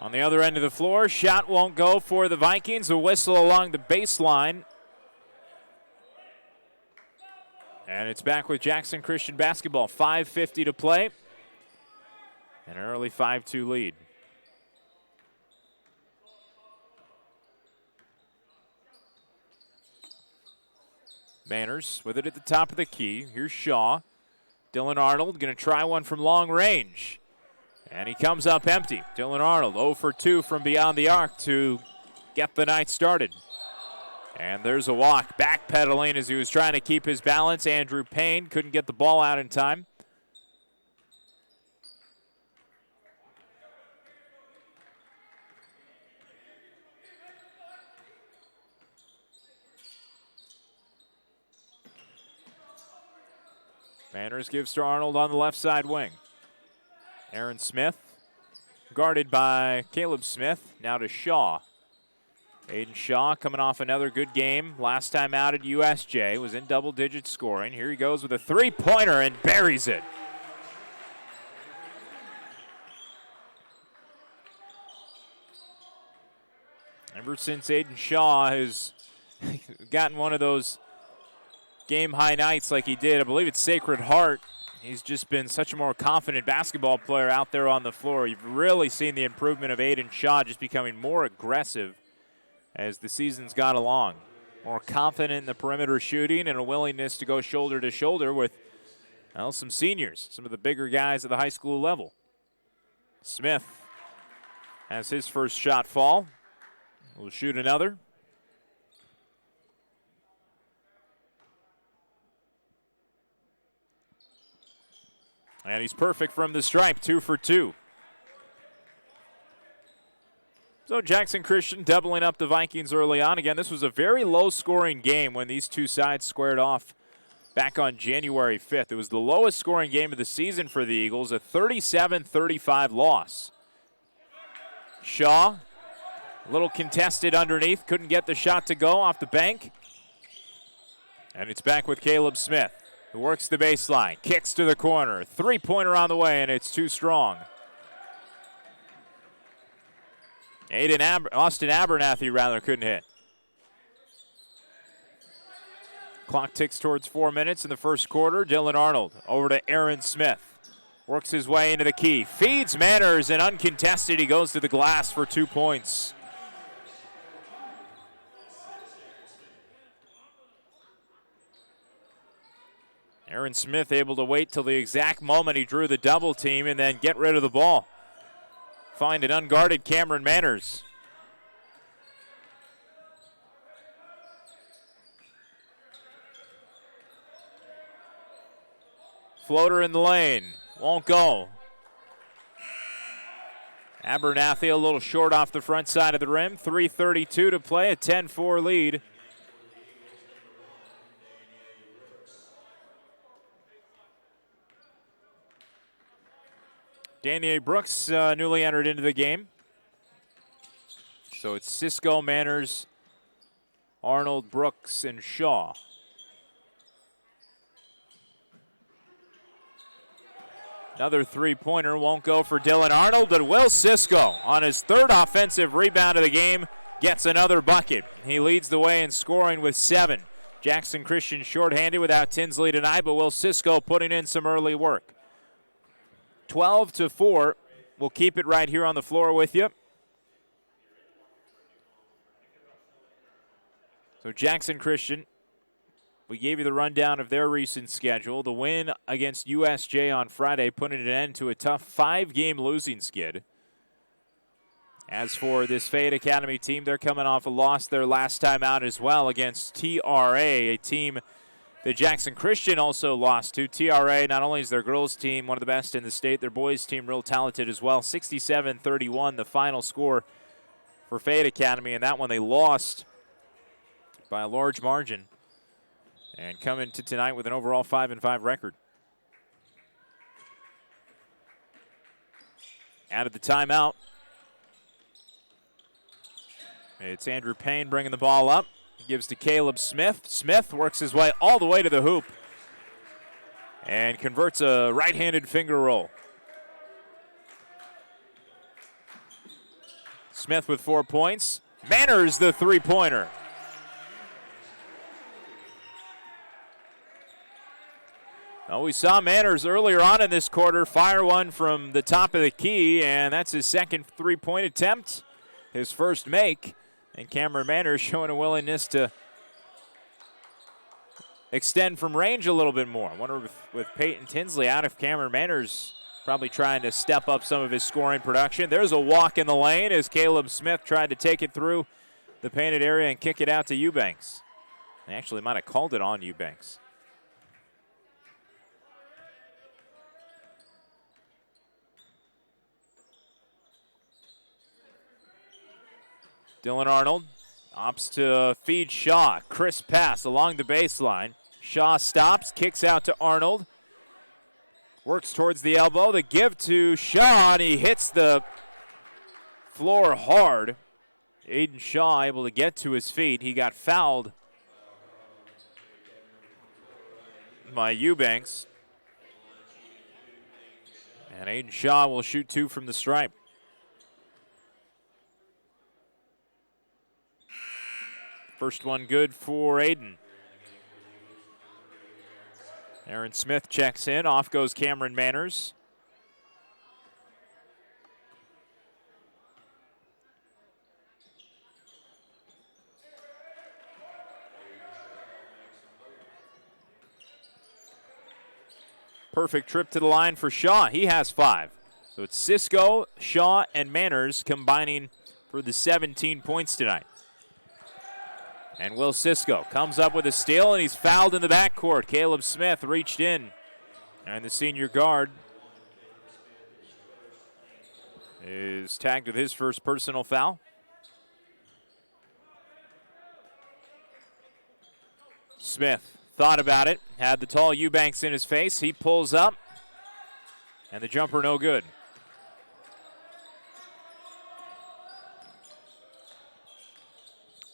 On the other end of the floor, shot won't go for the Vikings. A whistle along the baseline. And it's back with Jackson Christian basketball. 5:50 to play. An early 5-2 lead. Manners with it at the top of the key. Here's Shaw. Dylan Arnold going to try one from long range. And he comes up empty. Dylan Arnold 0 for 2 from beyond the arc to get the night started. And there's a walk, backpedaling as he was trying to keep his balance. Andrew Payne couldn't get the ball out in time. Manners gives to Arnold on the left side wing. Aaron Smith, guarded by Caleb Smith, now to Shaw. Aiden Shaw coming off another good game. Last time out at USJ, was in double-digit scoring. Here he goes with a three-pointer and buries it. Ever since Aiden Shaw has gotten one of those game-high nights like he did, I believe it's Sacred Heart, he's just been such a more confident basketball player out there on the floor. You've really seen the improvement of Aiden Shaw just becoming more aggressive as the season's gone along. More confident in the perimeter shooting and a willingness to go shoulder to shoulder with, well, some seniors, some of the bigger guys at the high school level. Smith has his first shot fall. Will shoot another. And he's perfect from the stripe, 2 for 2. So Jackson Christian doubling up the Vikings early on. Again, this was a very low-scoring game when these two sides squared off back on January 5th. It was the lowest scoring game of the season for the Eagles, a 37-35 loss. Shaw, a little contested underneath, couldn't get the shot to go off the bank. And it's back with Caleb Smith, who works the baseline, kicks to the corner, three-pointer on the way, and it's too strong. Austin Abernathy, couldn't hit. Clock ticks towards 4 minutes in the first quarter. Dylan Arnold over to Aaron Smith. Works his way into the key. Feeds Manners, and uncontested, he goes to the glass for 2 points. Aaron Smith able to wait till the exact moment he drew the double team and then get rid of the ball. Find an unguarded Cameron Manners. Floater in the lane. Won't go. Abernathy a little short off the front side of the rim. 3:32 to play, a 10-4 lead. Danier Brooks newly entered into the game. So it's Cisco, Manners, Arnold, Brooks, and Shaw. Another three-pointer won't go for Dylan Arnold, but Will Cisco on his third offensive rebound of the game gets another bucket. He leads the way in scoring with 7. Jackson Christian shorthanded without Tinsley tonight, but Will Cisco putting in some early work. 12-4. We'll keep it right here on the floor with you. So Jackson Christian, we gave you the rundown of their recent schedule. The win against USJ on Friday putting an end to a tough 5-game losing skid. As for this Fayette Academy team, they're coming off a loss their last time out as well against TRA, a team that Jackson Christian also lost to. TRA, not only is their girls team one of the best in the state, their boys team real talented as well. 67-31, the final score for Fayette Academy, and that one they lost by a large margin. And coming to tonight with an overall 5-5 record. Out of the timeout, it's Andrew Payne bringing the ball up. He gives to Caleb Smith. Smith works his way all the way to the hoop and converts a right-handed finger roll. Smith with 4 points. Manners the three-pointer. Well, we saw Manners earlier on in this quarter fire one from the top of the key, and that's his second three-point attempt, his first make. And Cameron Manners showing a willingness to extend from range a little bit more. I wonder with Peyton Tinsley out, if Cameron Manners probably trying to step up some of his scoring production. There's a walk in the lane as Caleb Smith tried to take it through the painted area and kick it out to Eubanks. They actually might have called it on Eubanks. Dylan Arnold opts to feed Shaw. Crisp pass along the baseline. Shaw stops, kicks out to Arnold. Works towards the elbow. The give to Shaw, and he hits the floor hard. Aiden Shaw able to get to his feet. He got fouled by Eubanks. And Aiden Shaw will shoot 2 from the stripe. First one good for Aiden. Aaron Smith checks in. Off goes Cameron Manners. Perfect trip to the line for Shaw. He has 5. So it's Cisco, Shaw, and Manners combining for the 17 points tonight. And Will Cisco comes up with a steal, and he's fouled in the backcourt. Caleb Smith reached in, and the senior guard is tagged with his first personal foul. Smith thought about it, had the tall Eubanks in his face. He pulls up, and the jumper no good.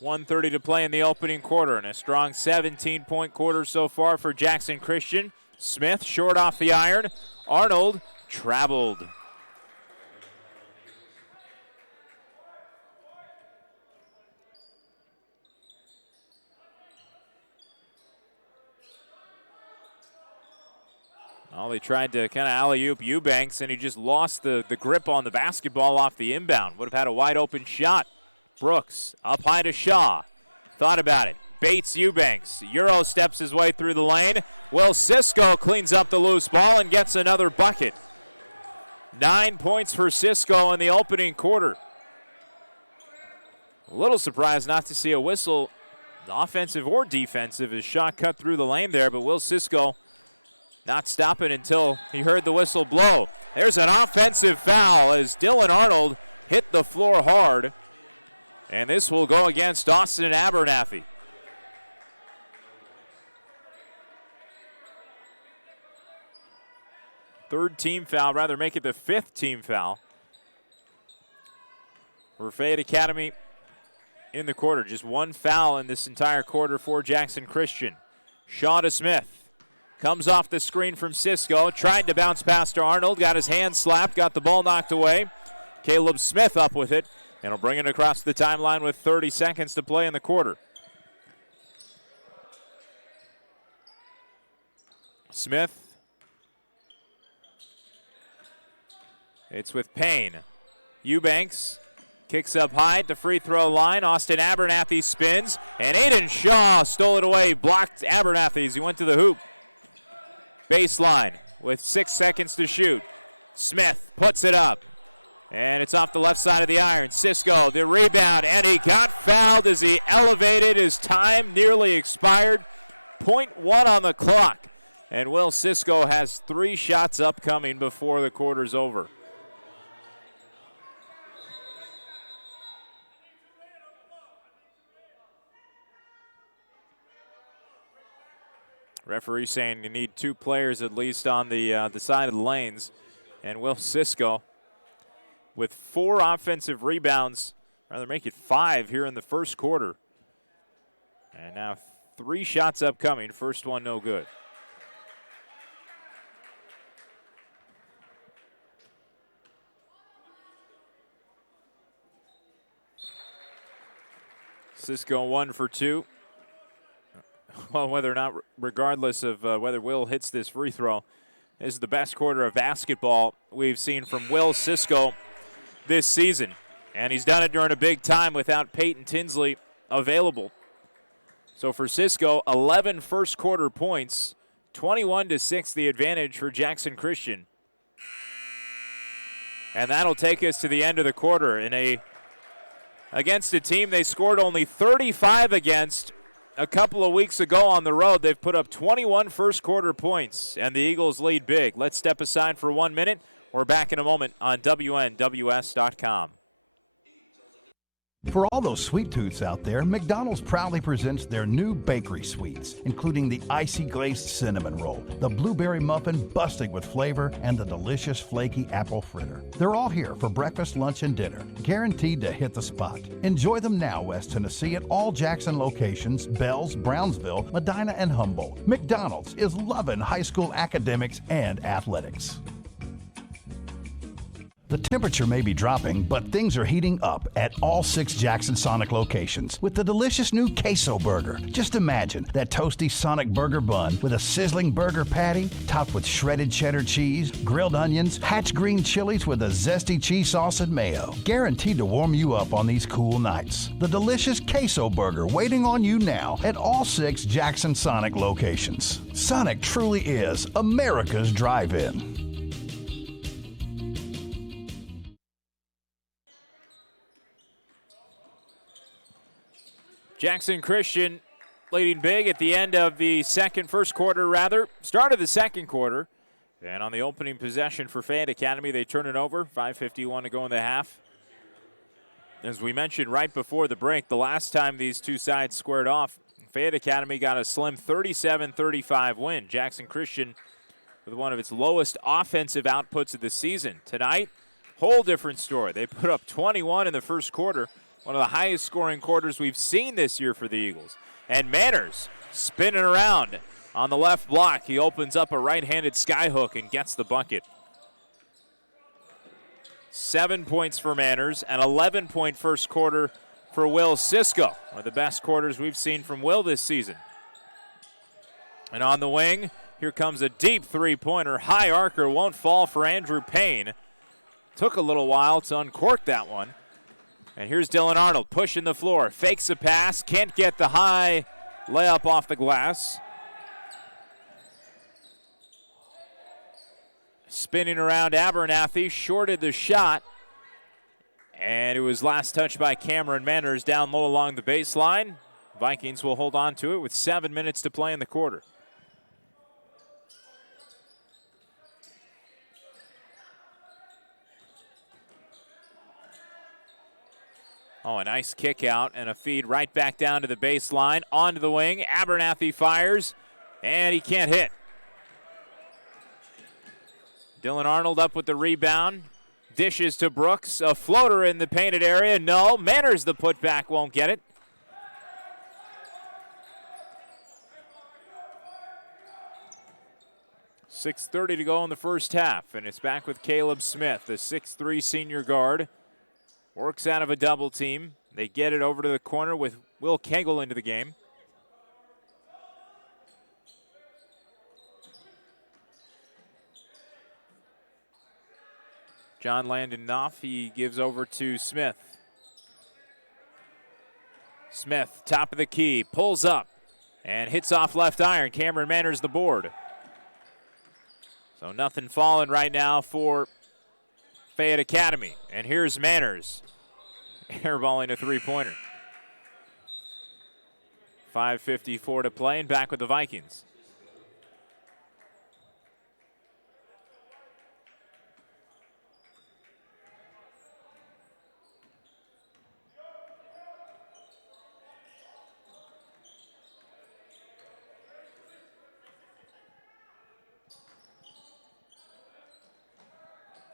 .130 to play in the opening quarter, and a strong 17-point quarter so far for Jackson Christian. Smith short off the iron. Arnold traveled. Well, they tried to kind of alley-oop Eubanks, and he just lost the grip on the basketball off the inbound. Would have had a wide-open shot. Brooks up high to Shaw. Thought about it. Bates Eubanks. Euro steps his way through the lane. Will Cisco cleans up the loose ball and gets another bucket. 9 points for Cisco in the opening quarter. A little surprised not to see a whistle, offensive or defensive, as shot cut through the lane there, but Will Cisco not stopping until he heard the whistle blow. There's an offensive foul as Dylan Arnold hit the floor hard. And this will go against Austin Abernathy. Third team foul, rather make it the fifth team foul for Fayette Academy in the quarter. Just one foul in this entire quarter for Jackson Christian. Shaw to Smith. Comes off the screen from Cisco. Tried to bounce past to Arnold. Got his hand slapped. Got the ball knocked away. Caleb Smith up with it. And he'll bring it across the timeline with 30 seconds to play in the quarter. Smith. It's with Payne. Eubanks kicks up high at the free throw line. Austin Abernathy spins. And Aiden Shaw stole it away. Blocked Abernathy as he went to the hoop. Baseline with 6 seconds to shoot. Smith puts it up. And it's off the left side of the iron. Cisco, the rebound, and he got fouled as he elevated. His time nearly expired. 0.1 on the clock. And Will Cisco has 3 shots upcoming before the quarter's over. Referee saying you need 2 players at least on the side of the lanes. And Will Cisco with 4 offensive rebounds, rather make it 5 here in the first quarter. And now 3 shots upcoming. First one no good. Cisco 1 for 2. Well, whether or not, regardless of whether Will hits this free throw, this is the best quarter of basketball we've seen from Will Cisco this season. And he's done it during a big time without Peyton Tinsley available. So for Cisco, 11 first quarter points, 21-6 the advantage for Jackson Christian. And that'll take us to the end of the quarter. Against a team they scored only 35 against a couple of weeks ago on the road. They've put up 21 first quarter points, and the Eagles lead big. Let's step aside for 1 minute. We're back in a moment on WNWS.com. For all those sweet tooths out there, McDonald's proudly presents their new bakery sweets, including the icy glazed cinnamon roll, the blueberry muffin busting with flavor, and the delicious flaky apple fritter. They're all here for breakfast, lunch, and dinner, guaranteed to hit the spot. Enjoy them now, West Tennessee, at all Jackson locations, Bells, Brownsville, Medina, and Humboldt. McDonald's is loving high school academics and athletics. The temperature may be dropping, but things are heating up at all 6 Jackson Sonic locations with the delicious new Queso Burger. Just imagine that toasty Sonic burger bun with a sizzling burger patty topped with shredded cheddar cheese, grilled onions, Hatch green chilies with a zesty cheese sauce and mayo. Guaranteed to warm you up on these cool nights. The delicious Queso Burger waiting on you now at all 6 Jackson Sonic locations. Sonic truly is America's drive-in. Jackson Christian leading big at the end of the first quarter, start of the second quarter. And on the opening possession for Fayette Academy, they turn it over. 5:51 to go in the half. As we mentioned right before the break, the last time these two sides squared off, Fayette Academy got a slim 37-35 win. Jackson Christian with one of its lowest offensive outputs of the season. Tonight, whole different story. They put up 21 in the first quarter. One of the highest scoring quarters we've seen this year for the Eagles. And Manners spinning around on the left block. He opens up a right-handed skyhook and gets the bucket. 7 points for Manners, an 11-point first quarter for Will Cisco. One of the best quarters we've seen from Will this season. And on the wing, here comes a deep three-pointer. High arcer won't fall for Andrew Payne. Took a little while to uncork that one. And here's Dylan Arnold pushing the floor. Fakes a pass. Can't get the high layup off the glass. Spinning around Abernathy. Shorted the shot. And it was last touched by Cameron Manners down low along the baseline. Vikings will hold on to it with 7 minutes to play in the quarter. Oh, a nice kick out and a feed right back down to the baseline. Onto the wing. Abernathy fires, and he can't hit. Dylan Arnold up with the rebound. Dishes to Brooks. A floater in the painted area. No. Manners the putback, won't get it. .6:30 to go in the first half, and it's back with Caleb Smith, the 6'3" senior guard. Works out of a double team. They get it over to the corner with Will Kegel into the game. John Landon Knopf, he gives over to Smith. Smith, top of the key, pulls up and hits off left iron. Cameron Manners the board. So nothing falling right now for Fayette Academy. And here's Manners, airballing a three-pointer. 5:54 to play and back with the Vikings.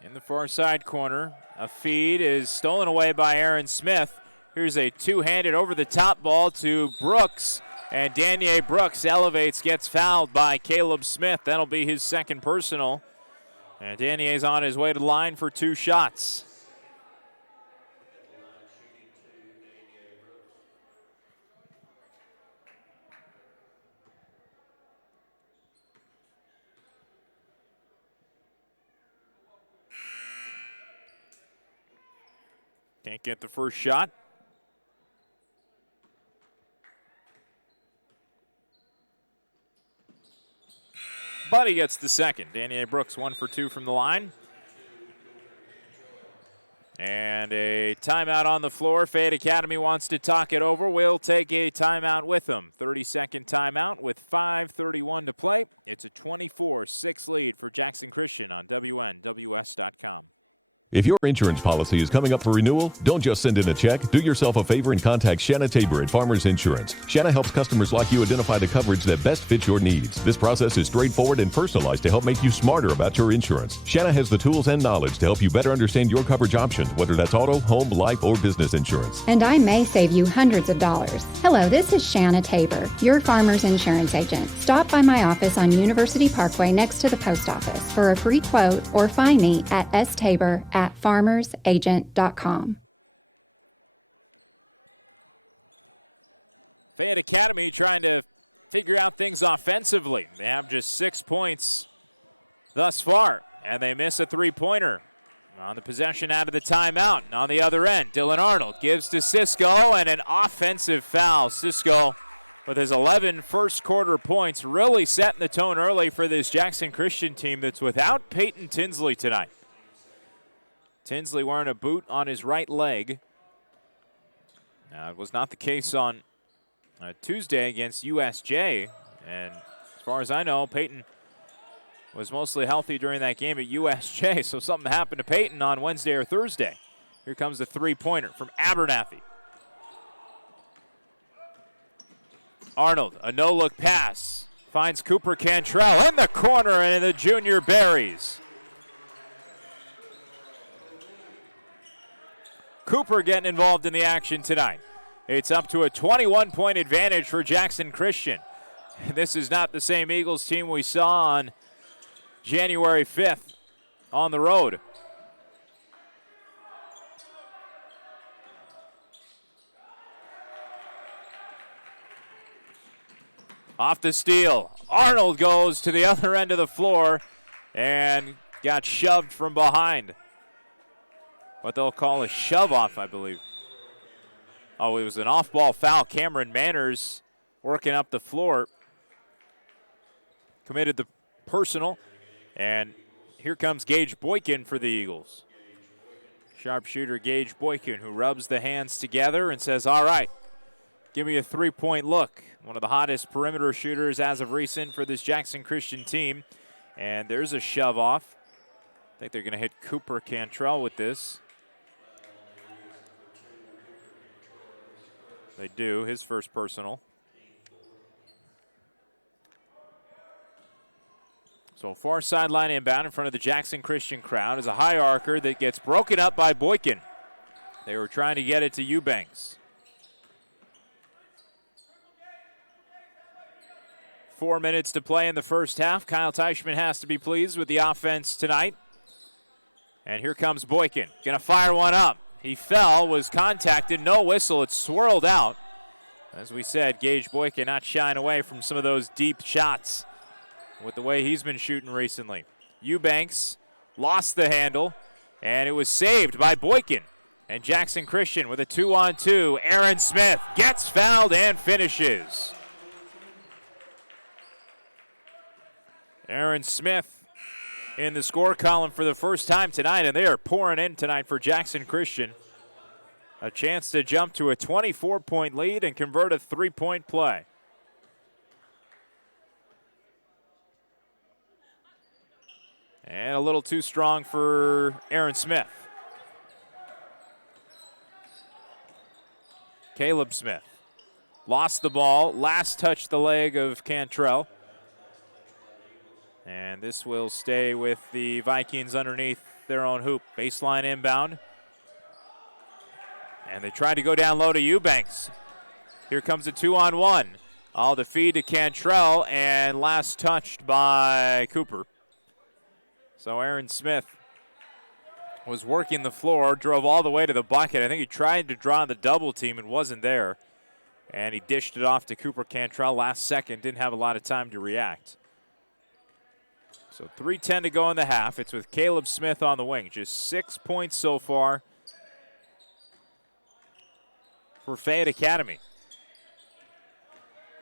In the far side corner, a feed is stolen away by Aaron Smith. Here's a two-handed over-the-top ball to Brooks, and Danier Brooks elevates, gets fouled by Caleb Smith. That'll be his second personal, and Danier's on his way to the line for two shots. Can't get the first shot. But he gets the second. Danier Brooks 1 for 2 from the line. And a timeout on the floor. Fayette Academy wants to talk it over. We'll take a timeout with them. 30-second timeout with 5:31 to play. It's a 24-6 lead for Jackson Christian on WNWS.com. If your insurance policy is coming up for renewal, don't just send in a check. Do yourself a favor and contact Shanna Tabor at Farmers Insurance. Shanna helps customers like you identify the coverage that best fits your needs. This process is straightforward and personalized to help make you smarter about your insurance. Shanna has the tools and knowledge to help you better understand your coverage options, whether that's auto, home, life, or business insurance. And I may save you hundreds of dollars. Hello, this is Shanna Tabor, your Farmers Insurance agent. Stop by my office on University Parkway next to the post office for a free quote or find me at stabor@farmersagent.com. Fayette Academy trying to figure out things offensively. They have just 6 points thus far, and they miss a three-pointer. On the possession out of the timeout. And on the other end, Dylan Arnold gives to Cisco, and an offensive foul. Cisco with his 11 first-quarter points, really setting the tone early for this Jackson Christian team that's without Peyton Tinsley tonight. Tinsley wearing a boot on his right leg. Now, it was not the case on Tuesday against USJ. And as far as I know, Peyton was mostly healthy during that game at USJ. So something happened to Peyton on Wednesday or Thursday. Here comes the three-pointer from Abernathy. Arnold, a no-look pass. Finds Cooper Cantrell in the corner, and the junior buries. Cooper getting involved in the action tonight. It's up to a 21-point advantage for Jackson Christian. This is not the same Eagles team we saw on January 5th on the road. Off the steal. Arnold goes to the other end of the floor and got shoved from behind. What they'll call a shove-off, I believe. Oh, it was an off-ball foul. Cameron Manners working up the floor. Committed the personal. And here comes Gage Boykin for the Eagles. Sharpshooter Gage Boykin, who rubs the hands together and says, all right, give me a three-point look. One of the hottest perimeter shooters as of recent for this Jackson Christian team. And there's a shove-off. I think they're going to hit Cooper Cantrell with this. They do, his first personal. So far sideline inbound in front of the Jackson Christian crowd is a high arcer that gets broken up by Boykin. They were trying to get it to Eubanks. 4 minutes to play in the first half. Kyle Teichman has to be pleased with the offense tonight. And here comes Boykin. Gonna fire one up. He fell, was contacted, no whistle. It swirled out. As we said, Gage Boykin not shying away from some of those deep shots with the way he's been shooting recently. Eubanks lost the handle, and it was saved by Boykin. And Jackson Christian with a 2-on-2. Aaron Smith gets fouled and finishes. Aaron Smith in the score column for the first time tonight, and they are pouring in tonight for Jackson Christian. A chance to jump to a 24-point lead and convert a three-point play. And a little too strong for Aaron Smith. Caleb Smith lost the ball, last touched the leg of Cantrell. And this will stay with the Vikings underneath their own hoop. Baseline inbound. And they tried to go down low to Eubanks. Here comes a 2-on-1. All the feed to Cantrell and last touched by Cooper. So Aaron Smith was working the floor, drove all the way to the bucket. I think he tried to draw the double team and wasn't there. And he dished it off to Cooper Cantrell last second. Didn't have a lot of time to react. So 3:10 to go in the half. It's with Caleb Smith on the wing. Just 6 points so far for Fayette Academy.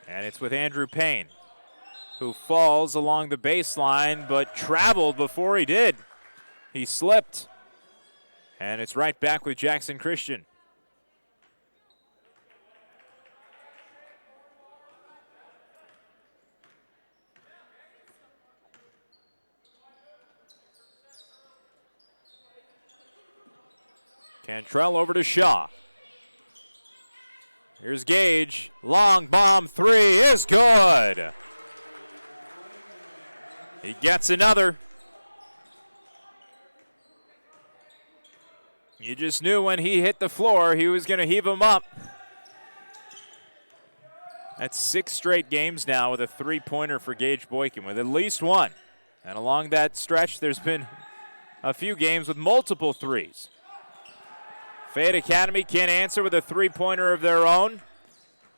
And it's with Andrew Payne, who falls along the baseline but traveled before he did. He slipped. And it's right back with Jackson Christian. Cantrell over to Shaw. Here's Gage. Long bomb three is good. He gets another. You just knew when he hit the floor he was going to heave him up. That's 6 straight games now with a three-pointer for Gage Boykin, with at least one. And along that stretch, there's been a few games with multiple threes. Fayette Academy can't answer with a three-pointer of their own.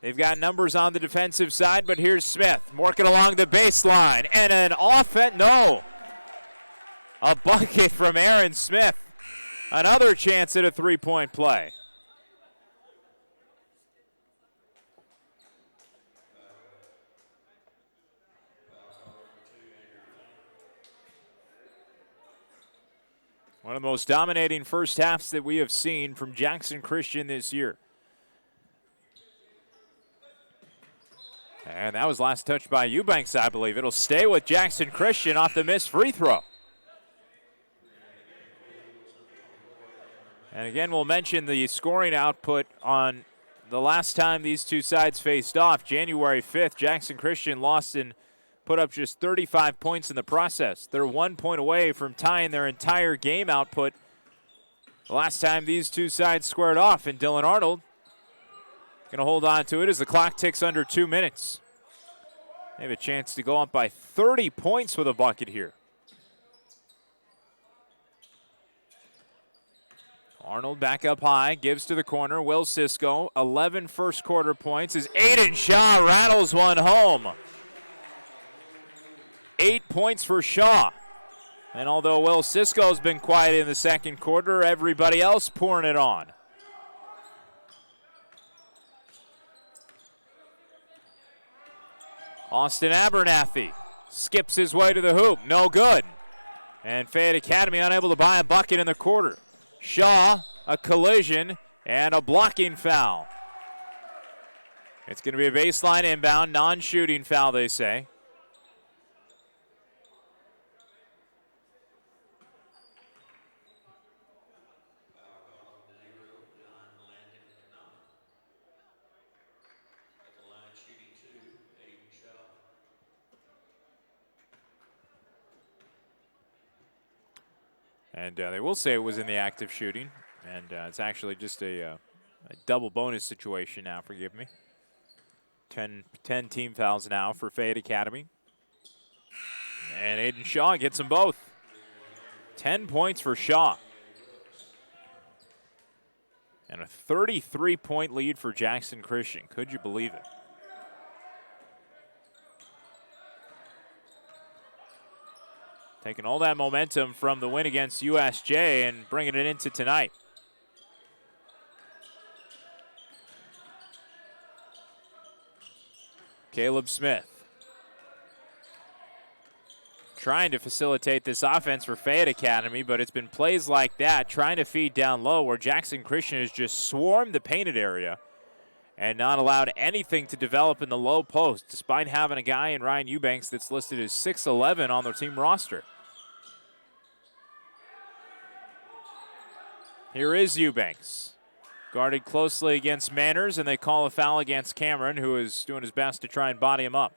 They've got numbers on the defensive side, but here's Smith working along the baseline. And an offense, no. A bucket from Aaron Smith. Another chance at a three-point play. One of the most dominating first halves that we have seen from Jackson Christian this year. And that was last touched by Eubanks, I believe. It'll stay with Jackson Christian off the missed free throw. And again, we'll mention the scoring output on the last time these two sides faced off. January 5th, Jackson Christian lost and put up just 35 points in the process. They're 1 point away from tying their entire game output the last time these two sides squared off. And Dylan Arnold going to hold on to it as the clock ticks under 2 minutes. They have a chance to go up by 30 points with a bucket here. Arnold back up high, gives to the corner. Will Cisco, 11 first quarter points as Aiden Shaw rattles one home. 8 points for Shaw. And although Will Cisco's been quiet in the second quarter, everybody else pouring it on. Austin Abernathy skips his way to the hoop. No good. And Fayette Academy unable to buy a bucket in the quarter. Shaw, a collision, and a blocking foul. It's going to be a baseline inbound, non-shooting foul, they say. And they will say it was in the act of shooting. And it's actually just a double bonus situation now, forgive me. 10 team fouls now for Fayette Academy. And Aiden Shaw gets them both. 10 points for Shaw. And a 33-point lead for Jackson Christian. Could you believe it? Taking all that momentum from the win against USJ and bringing it into tonight. Caleb Smith trying to facilitate this offense for Fayette Academy, but it's been plays like that, trying to feed down low, where Jackson Christian has just swarmed the painted area and not allowed anything to develop in the low post, despite having a guy in Ryan Eubanks that's listed as 6'11" on their team roster. Here is Eubanks, guarded closely against Manners, and they call a foul against Cameron, who is doing his best to try and body him up.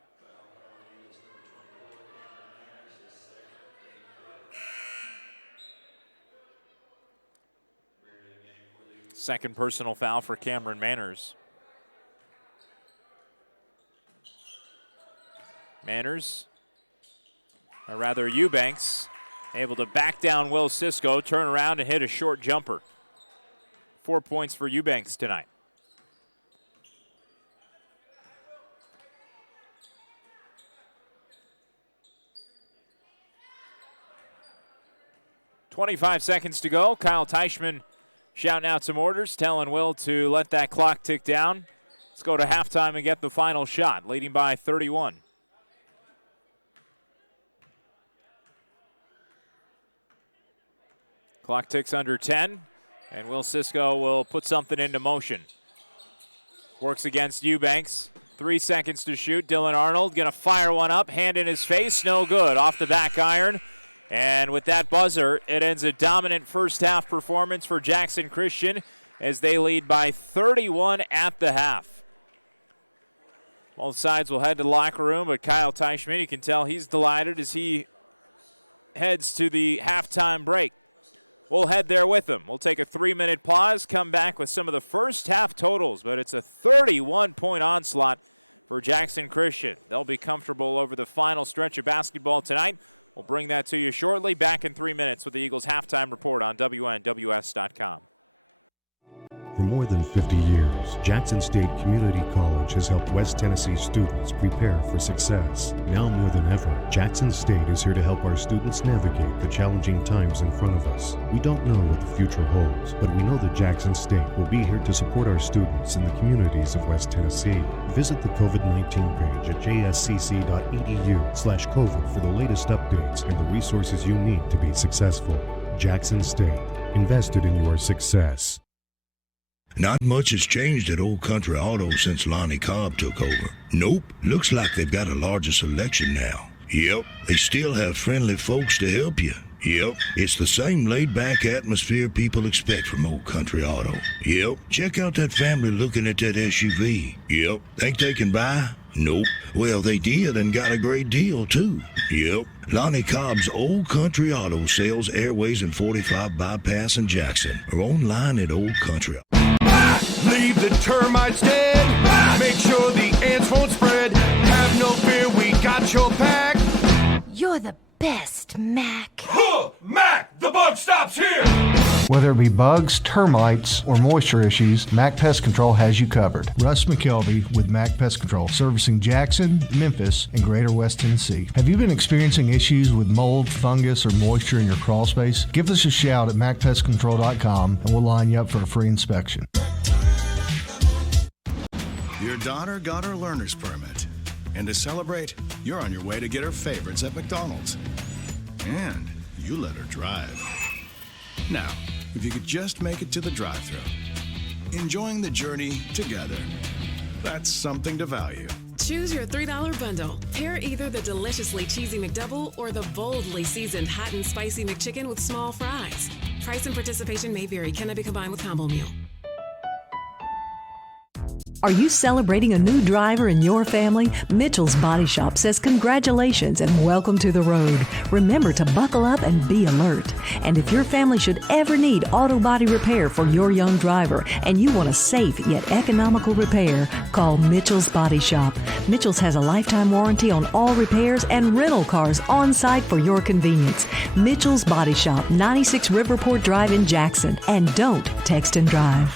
Second personal foul for Cameron Manners. Manners, or rather Eubanks, able to back down Will Cisco, turn around and hit a short jumper. 4 points for Eubanks tonight. .25 seconds to go. Kyle Teichman shouting out some orders, telling Will to let that clock tick down. Let's go to halftime and get the final shot, leading by 31. Clock ticks under 10, and Will Cisco will put something into motion. Works against Eubanks. 3 seconds to shoot. Dylan Arnold going to fire one up, hand in his face, no good. Off the back iron. And with that buzzer, it ends a dominant first half performance for Jackson Christian as they lead by 31 at the half. Both sides will head to the locker room, but Kyle Teichman, you can tell he's delighted as he heads to the halftime break. We'll head there with him. We'll take a 3-minute pause, come back with some of the first half totals, but it's a 31-point onslaught for Jackson Christian. They'll be comfortable over the final stretch of basketball tonight. We'll bring that to you shortly. Back in 3 minutes with the Eagles halftime report on WNWS.com. For more than 50 years, Jackson State Community College has helped West Tennessee students prepare for success. Now more than ever, Jackson State is here to help our students navigate the challenging times in front of us. We don't know what the future holds, but we know that Jackson State will be here to support our students in the communities of West Tennessee. Visit the COVID-19 page at jscc.edu/COVID for the latest updates and the resources you need to be successful. Jackson State, invested in your success. Not much has changed at Old Country Auto since Lonnie Cobb took over. Nope, looks like they've got a larger selection now. Yep, they still have friendly folks to help you. Yep, it's the same laid-back atmosphere people expect from Old Country Auto. Yep, check out that family looking at that SUV. Yep, think they can buy? Nope. Well, they did and got a great deal, too. Yep. Lonnie Cobb's Old Country Auto sells Airways and 45 Bypass in Jackson or online at Old Country. Leave the termites dead. Make sure the ants won't spread. Have no fear, we got your back. You're the best, Mac. Mac, the bug stops here. Whether it be bugs, termites, or moisture issues, Mac Pest Control has you covered. Russ McKelvey with Mac Pest Control, servicing Jackson, Memphis, and Greater West Tennessee. Have you been experiencing issues with mold, fungus, or moisture in your crawl space? Give us a shout at macpestcontrol.com and we'll line you up for a free inspection. Your daughter got her learner's permit. And to celebrate, you're on your way to get her favorites at McDonald's. And you let her drive. Now, if you could just make it to the drive-thru, enjoying the journey together, that's something to value. Choose your $3 bundle. Pair either the deliciously cheesy McDouble or the boldly seasoned hot and spicy McChicken with small fries. Price and participation may vary. Cannot be combined with combo meal. Are you celebrating a new driver in your family? Mitchell's Body Shop says congratulations and welcome to the road. Remember to buckle up and be alert. And if your family should ever need auto body repair for your young driver and you want a safe yet economical repair, call Mitchell's Body Shop. Mitchell's has a lifetime warranty on all repairs and rental cars on site for your convenience. Mitchell's Body Shop, 96 Riverport Drive in Jackson. And don't text and drive.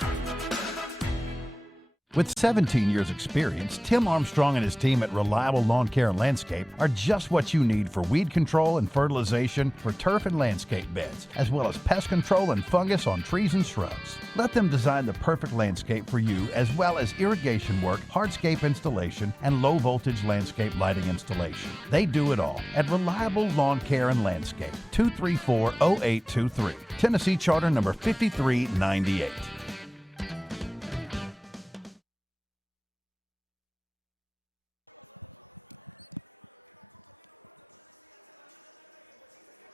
With 17 years experience, Tim Armstrong and his team at Reliable Lawn Care and Landscape are just what you need for weed control and fertilization for turf and landscape beds, as well as pest control and fungus on trees and shrubs. Let them design the perfect landscape for you, as well as irrigation work, hardscape installation, and low voltage landscape lighting installation. They do it all at Reliable Lawn Care and Landscape, 234-0823, Tennessee Charter number 5398.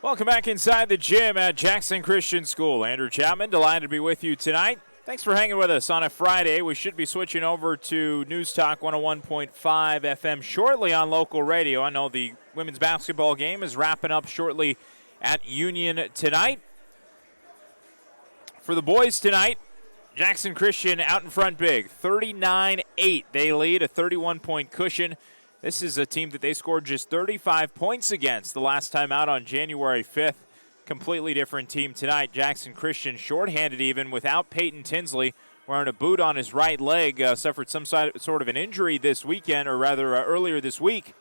Welcome back inside the gym at Jackson Christian School. Andrew Chapman, delighted to be with you tonight. Thanks for hanging with us on a Friday. We should be switching over to News Talk 101.5 FM shortly on local radio. I know the women's basketball game is wrapping up shortly at Union tonight. For the boys tonight, Jackson Christian out in front big, 39-8. They lead, a 31-point cushion. This is a team that they scored just 35 points against the last time out on January 5th. Completely different team tonight. Jackson Christian shorthanded even without Peyton Tinsley, wearing a boot on his right leg, suffered some sort of an injury this weekend, or rather earlier this week.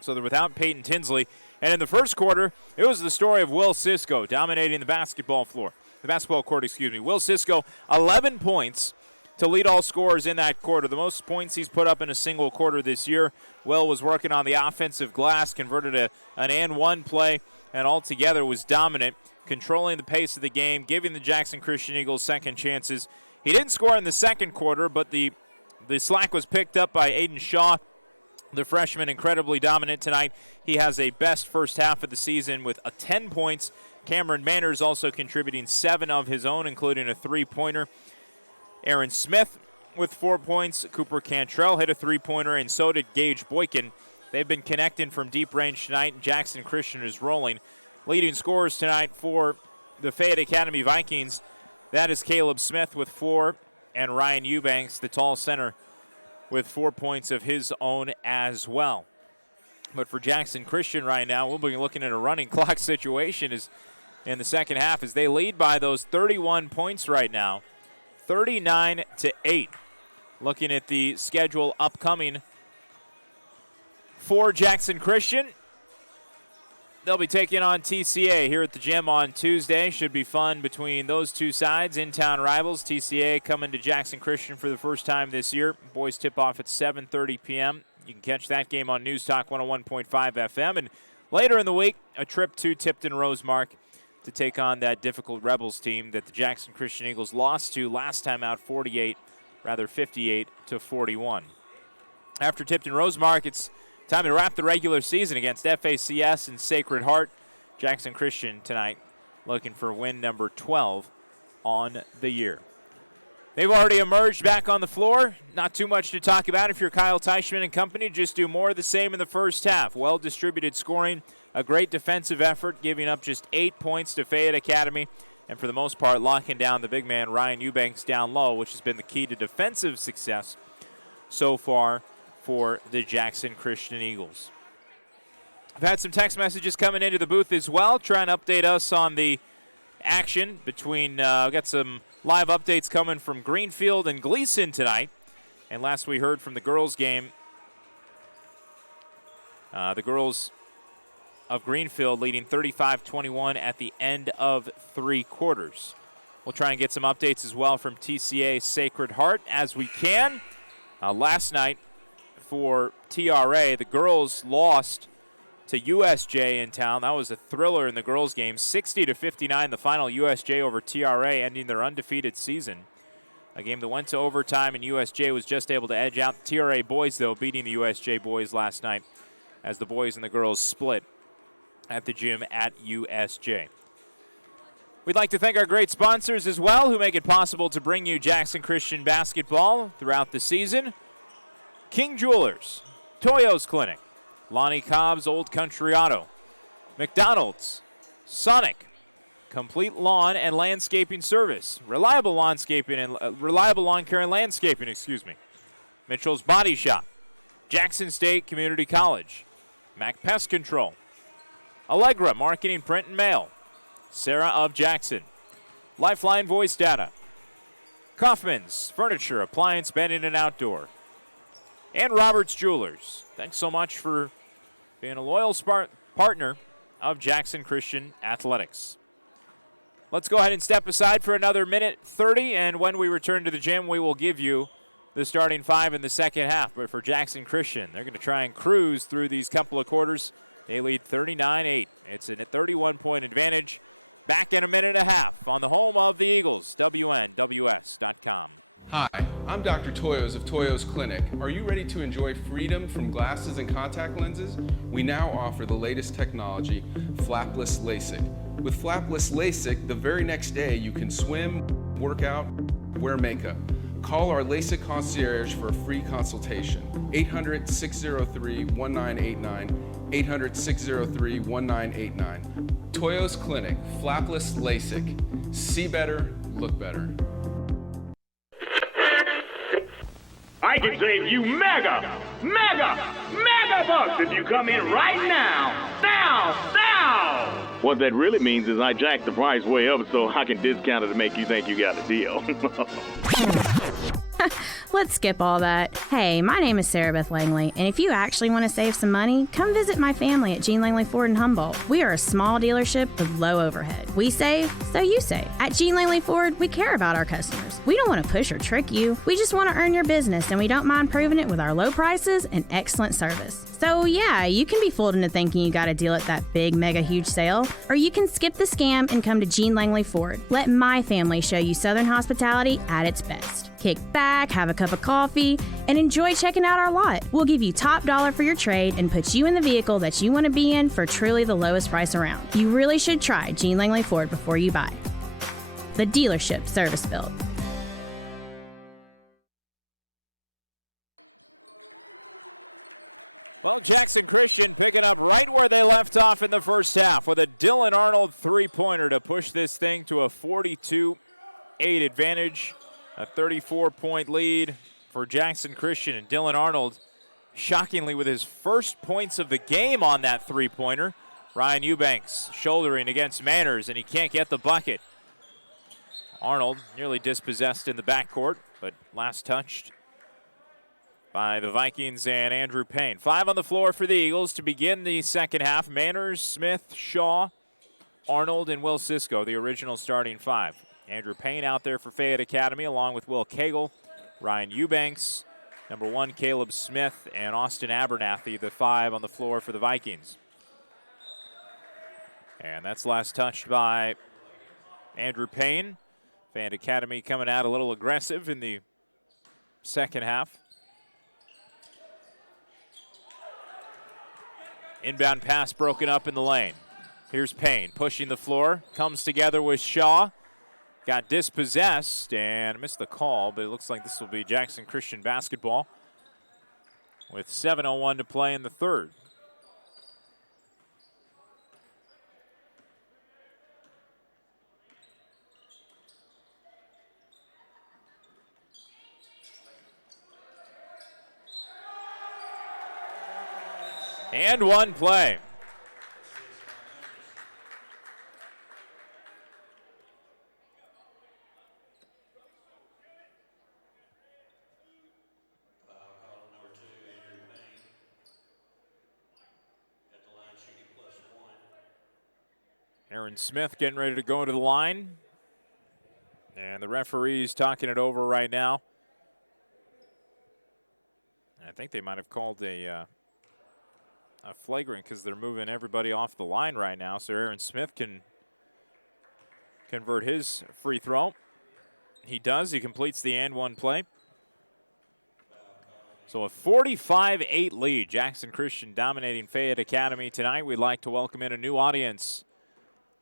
So they're without Peyton Tinsley. And in the first quarter, it was the story of Will Cisco dominating the basketball court. Will Cisco, 11 points to lead all scorers in that quarter. The most points he's put up in a single quarter this year. Will was working on the offensive glass, converted an and one play, and altogether was dominant, controlling the pace of the game, giving the Jackson Christian Eagles second chances. He didn't score in the second quarter, but the slack was picked up by Aiden Shaw, the freshman, incredibly dominant tonight. He has a best first half of the season with 10 points. Cameron Manners also contributing 7 of his own, including a three-pointer. Aaron Smith with 4 points. Cooper Cantrell hit a three-pointer, and so did Gage Boykin. They've been connecting from deep range tonight, and Jackson Christian is rolling. Leading scorers tonight for the Fayette Academy Vikings, that is Caleb Smith with 4, and Ryan Eubanks, the tall center, with 4 points of his own as well. But for Jackson Christian right now, we'll be looking at a running clock situation in the second half as they lead by those 31 points right now. 39-8. Looking at the schedule upcoming for Jackson Christian, they'll be taking on TCA here at the gym on Tuesday. Should be fun between those two sides, in-town rivals. TCA coming to Jackson Christian for the first time this year. Boys tip off at 7:30 p.m. You can catch that game on News Talk 101.5 FM. And later in the week, a trip to Tipton Rosemark to take on that difficult Rebels team that the Jackson Christian Eagles lost to last time out 58-41. After Tipton Rosemark, it's time to wrap the regular season against FACS and Sacred Heart. Jackson Christian tonight looking for win number 12 on the year. They've already emerged back on the floor. Not too much to talk about if you're Kyle Teichman and company. Just do more of the same in the first half. Well-distributed scoring, a great defensive effort, giving up just 8 points to Fayette Academy, and for the most part locking down the big man Ryan Eubanks down low, which has been the key to defensive success so far for the Jackson Christian Eagles. I've had some text messages coming into the booth as well, trying to update us on the action between, got some live updates coming from Greenfield and Gleason tonight. And last we heard from the girls game, the girls of Greenfield leading 35-21 at the end of 3 quarters. We'll try and get some updates as well from TCA Sacred Heart as we can. Last night for TRA, the girls lost to USJ in town. That was a thriller in the girls' game. 60-59, the final USJ over TRA, ending their undefeated season. A game that went to overtime, and USJ was just able to edge out the TRA boys, though, beating the USJ boys last night as the boys and the girls split at the gym at USJ. We'd like to thank our great sponsors as well who make it possible to bring you Jackson Christian basketball throughout the season. King Jewelers, Toyo's Clinic, Lonnie Cobb's Old Country Auto, McDonald's, Sonic, Complete Lawn and Landscaping Service, Reliable Lawn Care and Landscaping, Mitchell's Body Shop, Jackson State Community College, Mac Pest Control, Allegra Marketing Print and Mail, Sarah of Jackson, Lifeline Voice Data, Kaufman's Furniture, Appliance, Bedding, and Outdoor, and Roberts Jewelers. Thanks so much for being a loyal partner of Jackson Christian Athletics. Let's go ahead and step aside for another minute 30, and when we return to the gym, we will give you the starting five in the second half. But for Jackson Christian, they're going to try and cruise through these couple of quarters. They lead 39-8. It's a 31-point advantage. Back in a minute and a half on the home of the Eagles, WNWS.com. Hi, I'm Dr. Toyos of Toyo's Clinic. Are you ready to enjoy freedom from glasses and contact lenses? We now offer the latest technology, flapless LASIK. With flapless LASIK, the very next day you can swim, work out, wear makeup. Call our LASIK concierge for a free consultation. 800-603-1989, 800-603-1989. Toyo's Clinic, flapless LASIK. See better, look better. I can save you mega bucks if you come in right now. What that really means is I jacked the price way up so I can discount it to make you think you got a deal. Let's skip all that. Hey, my name is Sarah Beth Langley, and if you actually want to save some money, come visit my family at Jean Langley Ford in Humboldt. We are a small dealership with low overhead. We save, so you save. At Jean Langley Ford, we care about our customers. We don't want to push or trick you. We just want to earn your business, and we don't mind proving it with our low prices and excellent service. So yeah, you can be fooled into thinking you got a deal at that big, mega, huge sale, or you can skip the scam and come to Jean Langley Ford. Let my family show you Southern hospitality at its best. Kick back, have a cup of coffee, and enjoy checking out our lot. We'll give you top dollar for your trade and put you in the vehicle that you want to be in for truly the lowest price around. You really should try Jean Langley Ford before you buy. The dealership service built. Well, Jackson Christian picking up right where they left off in the first half with a Dylan Arnold three-pointer to push this thing to a 42-8 advantage. A 34-point lead for Jackson Christian, and Dylan Arnold, shockingly, with his first points of the game on that three-pointer. Ryan Eubanks shouldering against Manners, and he can't get the bucket. Arnold nearly dispossessed in the backcourt, but last touched by the Vikings and Andrew Payne. 5 on the floor for the Eagles to begin the second half. Manners, Smith, Shaw, Arnold, and Will Sisko, the original starting 5. Andrew Payne out there for Fayette Academy along with Will Cagle, Ryan Eubanks, number 1 Caleb Smith, and Austin Abernathy, the 5 on the floor for the Vikings. And that's last touched by Andrew Payne. Fayette Academy coming out a little aggressive in the second half. Inbound pass broken up in the lane. Here's Payne pushing the floor, comes together with Shaw. Got dispossessed and missed the call, but it looks like this will be Jackson Christian basketball with 7:01 to play in the third. And one play. Aaron Smith getting ready to go to the line. And the referee's talking it over right now. And I think they might have called a flagrant because they're moving everybody off the line right now. So Aaron Smith can convert his free throw. He does. He completes the and one play. So a 45-8 lead. Jackson Christian dominating Fayette Academy tonight. We'd like to welcome in a new audience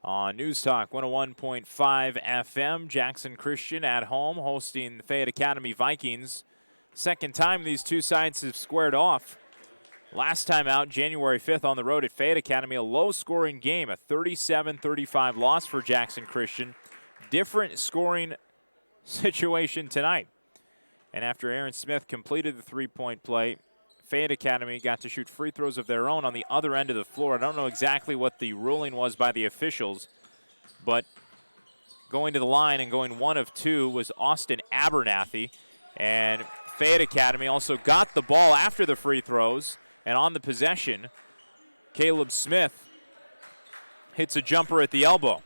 On News Talk 101.5 FM, Jackson Christian at home hosting the Fayette Academy Vikings. Second time these two sides have squared off. Last time out, January 5th on the road at Fayette Academy, a low-scoring game, a 37-35 loss for Jackson Christian. Different scoring situation tonight. And after Aaron Smith completed the three-point play, Fayette Academy got to shoot free throws of their own on the other end of the floor. I don't know exactly what the ruling was by the officials, but going to the line and going 1 of 2 was Austin Abernathy. And Fayette Academy also got the ball after the free throws, and on the possession, Caleb Smith hits a jumper at the elbow.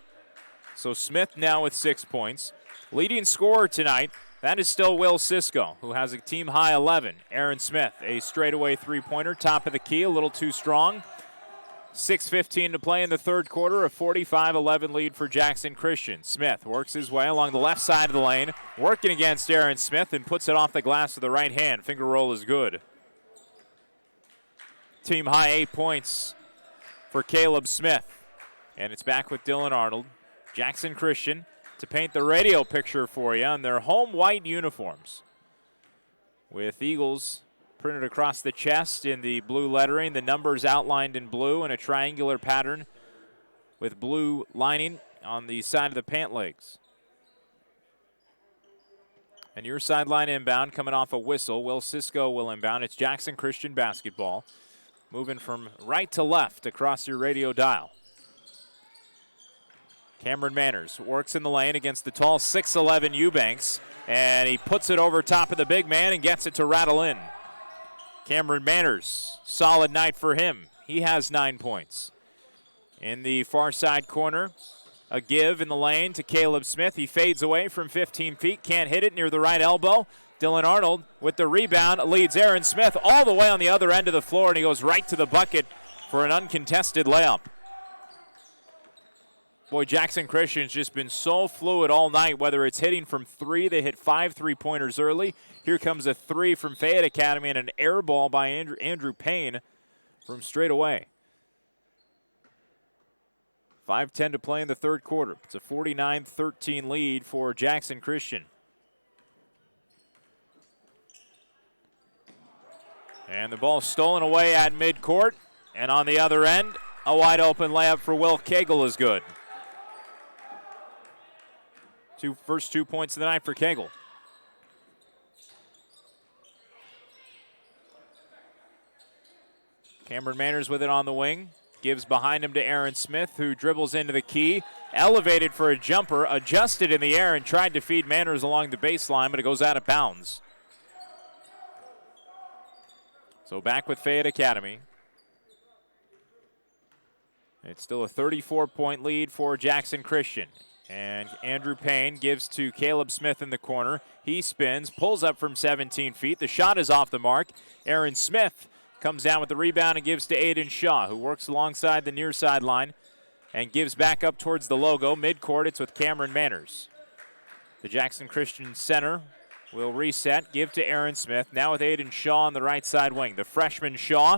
So Smith now with 6 points. Leading scorer tonight, that is still Will Cisco, who has a team-high 11. Aaron Smith, a straightaway three-pointer, top of the key, a little too strong. 6:15 to play in the third quarter, a 45-11 lead for Jackson Christian. Smith works his way along the left side of the lane, working against Aaron Smith and puts it off the glass with the right hand. Finger roll is good. Team-high 8 points for Caleb Smith. And it's back with Dylan Arnold. Jackson Christian to paint the radio picture for you on their home white uniforms, with Eagles printed across the chest in the blue lettering, the numbers outlined in blue, and a triangular pattern with blue lining on the side of the pant legs. And your sideline inbound coming off a whistle. Will Cisco will inbound. It's Jackson Christian basketball, moving from right to left across your radio dial. Cameron Manners works in the lane against the tall 6'11 Eubanks, and he puts it over top of the big man and gets it to rattle in. Cameron Manners, solid night for him. He has 9 points. In the far side corner, a give in the lane to Caleb Smith. He fades away from 15 feet, can't hit it near the right elbow. Dylan Arnold with the rebound leads Aaron Smith all the way on the other end of the floor, and he goes right to the bucket for an uncontested layup. Boy, Jackson Christian's just been so fluid all night, whether it's hitting from 3. They hit 5 3-pointers early. Here comes a 3 from Fayette Academy and an air ball by Andrew Payne from straight away. 5:10 to play in the third quarter. It's a 49-13 lead for Jackson Christian. And the ball stolen away at midcourt. And on the other end, a wide open layup for Will Cagle is good. First 2 points of the night for Cagle. Cameron Manners with it on the wing. Gives behind him to Aaron Smith, who dribbles into the key. Elevated for a jumper, adjusted in the air and tried to feed Manners along the baseline, but it goes out of bounds. So back with Fayette Academy. It's still a 34-point lead for Jackson Christian. And Andrew Payne gives to Caleb Smith in the corner. He spins, pulls up from 17 feet. The shot is off the mark. Aaron Smith comes down with the rebound and gives to Aiden Shaw, who works alongside the near sideline and gives back up towards the logo. Midcourt, it's with Cameron Manners. The Jackson Christian center will reset, give to Aaron Smith. Now with Aiden Shaw on the right side wing. The freshman Shaw,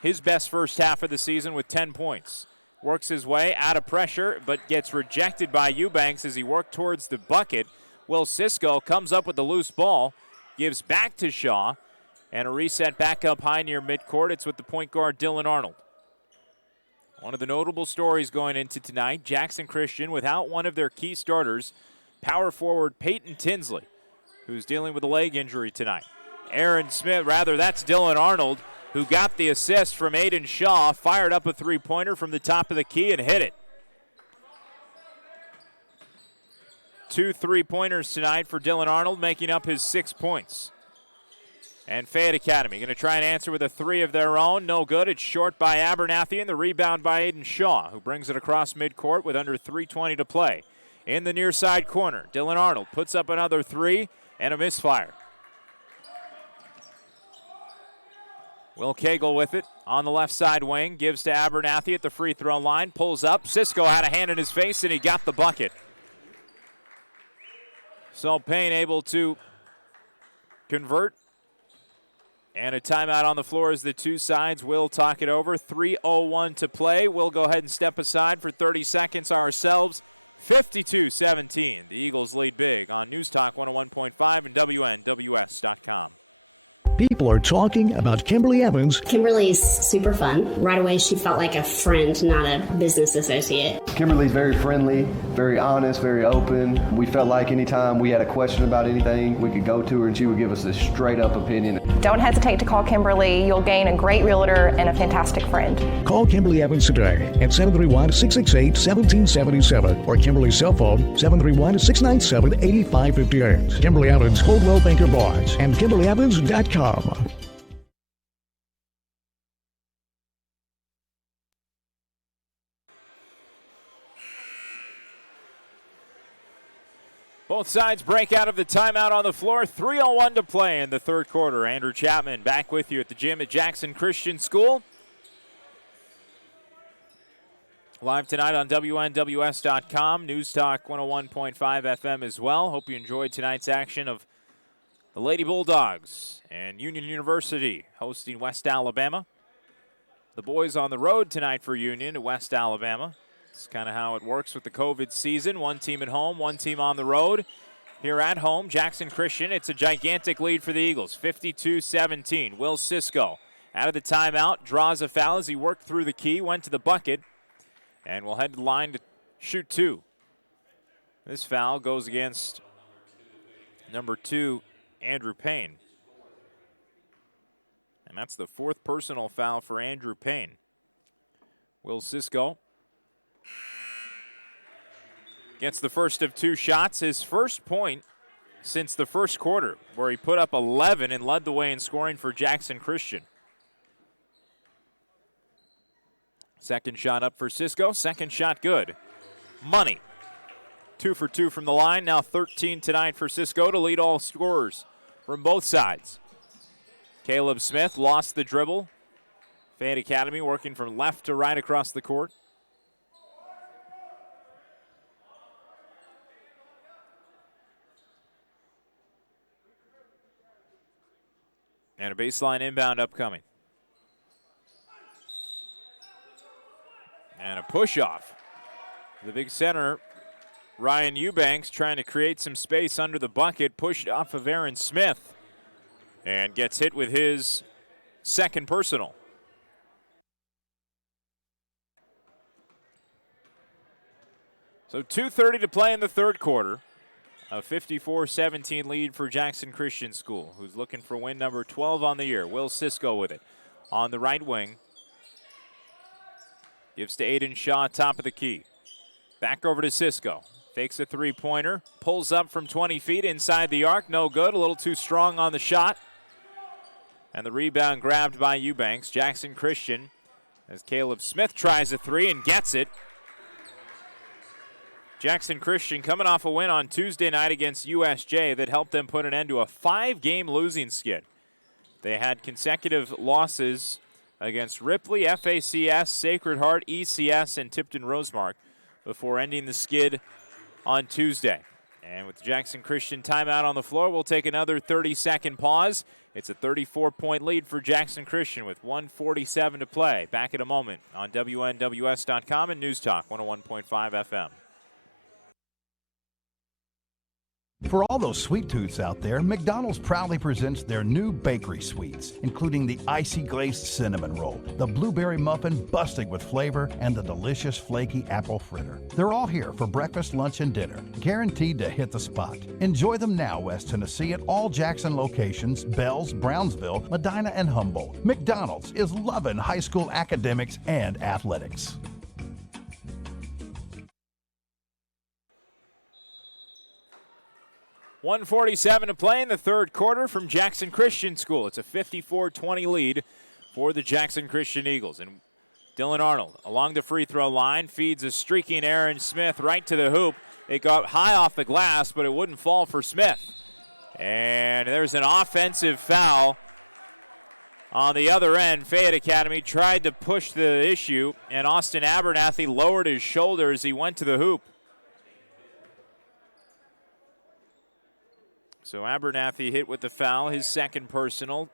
his best first half of the season with 10 points. Works his way out of pressure, but gets rejected by Eubanks as he worked towards the bucket. Will Cisco comes up with the loose ball, gives back to Shaw, and a reset back up high near midcourt. It's with the point guard, Dylan Arnold. One of the notable stories going into tonight, Jackson Christian without one of their key starters, power forward Peyton Tinsley, who's dealing with a leg injury tonight. That's Dylan Arnold, who got the assist from Aiden Shaw, fired up a three-pointer from the top of the key and hit it. 2 3-pointers tonight for Dylan Arnold, making up his 6 points. And Fayette Academy going to try and answer with a 3 of their own. No good. It's short by Abernathy, and the rebound by Aiden Shaw, who brings it across midcourt with under 3:20 to play. In the near side corner, Dylan Arnold puts up another 3 and a misfire. Will Cagle with it on the left side wing, gives to Abernathy at the free throw line, pulls up. Cisco had a hand in his face, and he got the bucket. So Payne able to convert And a timeout on the floor as the two sides will talk it over. 3:01 to play. We'll go ahead and step aside for 30 seconds ourselves. 52-17. The Eagles lead big on News Talk 101.5 and WNWS.com. People are talking about Kimberly Evans. Kimberly's super fun. Right away, she felt like a friend, not a business associate. Kimberly's very friendly, very honest, very open. We felt like anytime we had a question about anything, we could go to her and she would give us a straight up opinion. Don't hesitate to call Kimberly. You'll gain a great realtor and a fantastic friend. Call Kimberly Evans today at 731-668-1777 or Kimberly's cell phone 731-697-8558. Kimberly Evans, Coldwell Banker Barnes, and KimberlyEvans.com. Both sides break out of the timeout on the floor. 3:01 to play in the third quarter. Andrew Chapman back with you at the gym at Jackson Christian School. Live tonight on WNWS.com, News Talk 101.5 FM as well. Hope you enjoyed tonight's action of the Lady Bulldogs and Union University hosting West Alabama. The boys on the road tonight for Union to West Alabama. It's kind of how it works with the COVID season. One team at home, one team on the road. Here at home, Jackson Christian, it's a gigantic lead for the Eagles, 52-17. Will Cisco out of the timeout, draws a foul as he worked through the key, went to the bucket, and will head to the line to shoot two. This foul goes against number 2, Andrew Payne. And that's the fourth personal foul for Andrew Payne. Will Cisco gets the first of two shots, his first point since the first quarter, where he put up 11 and led the way in scoring for Jackson Christian. Second shot up for Cisco, second shot good. Money. 2 for 2 from the line, now 13 tonight for Cisco to lead all scorers from both sides. Caleb Smith lost the dribble. Fayette Academy working from left to right across the court. And a baseline inbound upcoming. And a push-off. The big center, Ryan Eubanks, trying to create some space under the bucket, pushed off of Aaron Smith, and gets hit with his second personal. So 2:30 to play in the third quarter. A 54-17 lead for Jackson Christian School, who's looking for win number 12 on the year. Will Cisco with it on the right wing. Gives to Aiden Shaw, top of the key. Back over to Cisco. Fakes a three-pointer. Pulls up from 20 feet inside the arc. No good. A little too strong on the shot. And the rebound grabbed by Eubanks. Jackson Christian, as Caleb Smith tries a three and gets it. Jackson Christian coming off a win on Tuesday night against USJ that helped them put an end to a 5-game losing skid. They had consecutive losses against Ripley, FACS, Sacred Heart, ECS, and Tipton Rosemark before ending the skid on Tuesday. And with the Jackson Christian timeout on the floor, we'll take another 30-second pause. It's a 34-point lead for Jackson Christian with 1:47 to play. Back in a moment on WNWS.com and News Talk 101.5 FM. For all those sweet tooths out there, McDonald's proudly presents their new bakery sweets, including the icy glazed cinnamon roll, the blueberry muffin busting with flavor, and the delicious flaky apple fritter. They're all here for breakfast, lunch, and dinner, guaranteed to hit the spot. Enjoy them now, West Tennessee, at all Jackson locations, Bells, Brownsville, Medina, and Humboldt. McDonald's is loving high school academics and athletics. .147 to play in the third quarter from Jackson Christian School. It's a 54-20 lead for the Jackson Christian Eagles. And Dylan Arnold along the free throw line feeds a streaking Aaron Smith right to the hoop. It got high off the glass, but it wouldn't fall for Smith. And there's an offensive foul on the other end. Fayette Academy tried to push the issue, and Austin Abernathy lowered his shoulder as he went to the hoop. So Abernathy hit with the foul, his second personal.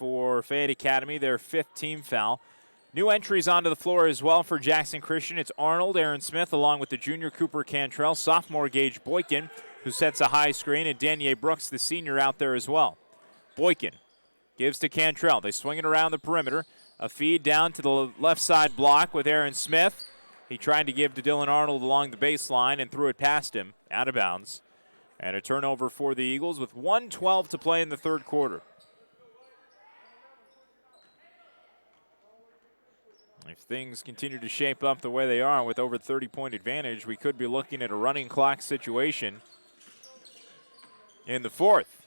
for Fayette Academy, their 5th team foul. New entries onto the floor as well for Jackson Christian. It's Arnold, Aaron Smith, along with the junior Cooper Cantrell, sophomore Gage Boykin, who sets a high screen, and Danier Brooks, the senior, out there as well. Boykin gives to Cantrell. They swing it around the perimeter. A feed down to the left side block with Aaron Smith. He tried to give to Dylan Arnold along the baseline and threw it past him, out of bounds. And a turnover for the Eagles with 1:12 to play in the third quarter. If things continue to shape up the way they are with over 30-point advantage, we could be looking at a running clock situation in the fourth.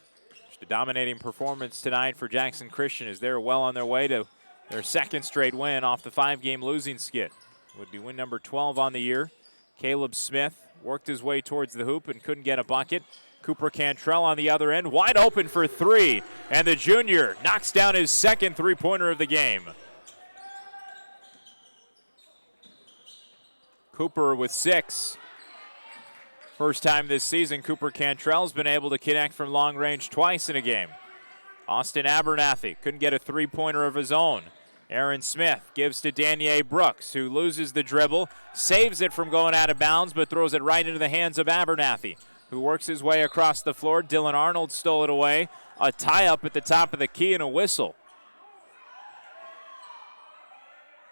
Just a dominating performance tonight for Jackson Christian as they're well on their way to their 2nd straight win off the 5-game losing skid. Would be win number 12 on the year. Caleb Smith worked his way towards the hoop and couldn't get a bucket. Cooper Cantrell on the other end, wide open for 3, and the junior knocks down his 2nd three-pointer of the game. Cooper with 6. First time this season, Cooper Cantrell's been able to connect from long range twice in a game. Austin Abernathy couldn't get a three-pointer of his own. Aaron Smith gives to Danier Brooks, who loses the dribble, saves it from going out of bounds, but throws it right into the hands of Abernathy, who works his way across the floor. Dylan Arnold stole it away. A tie-up at the top of the key and a whistle.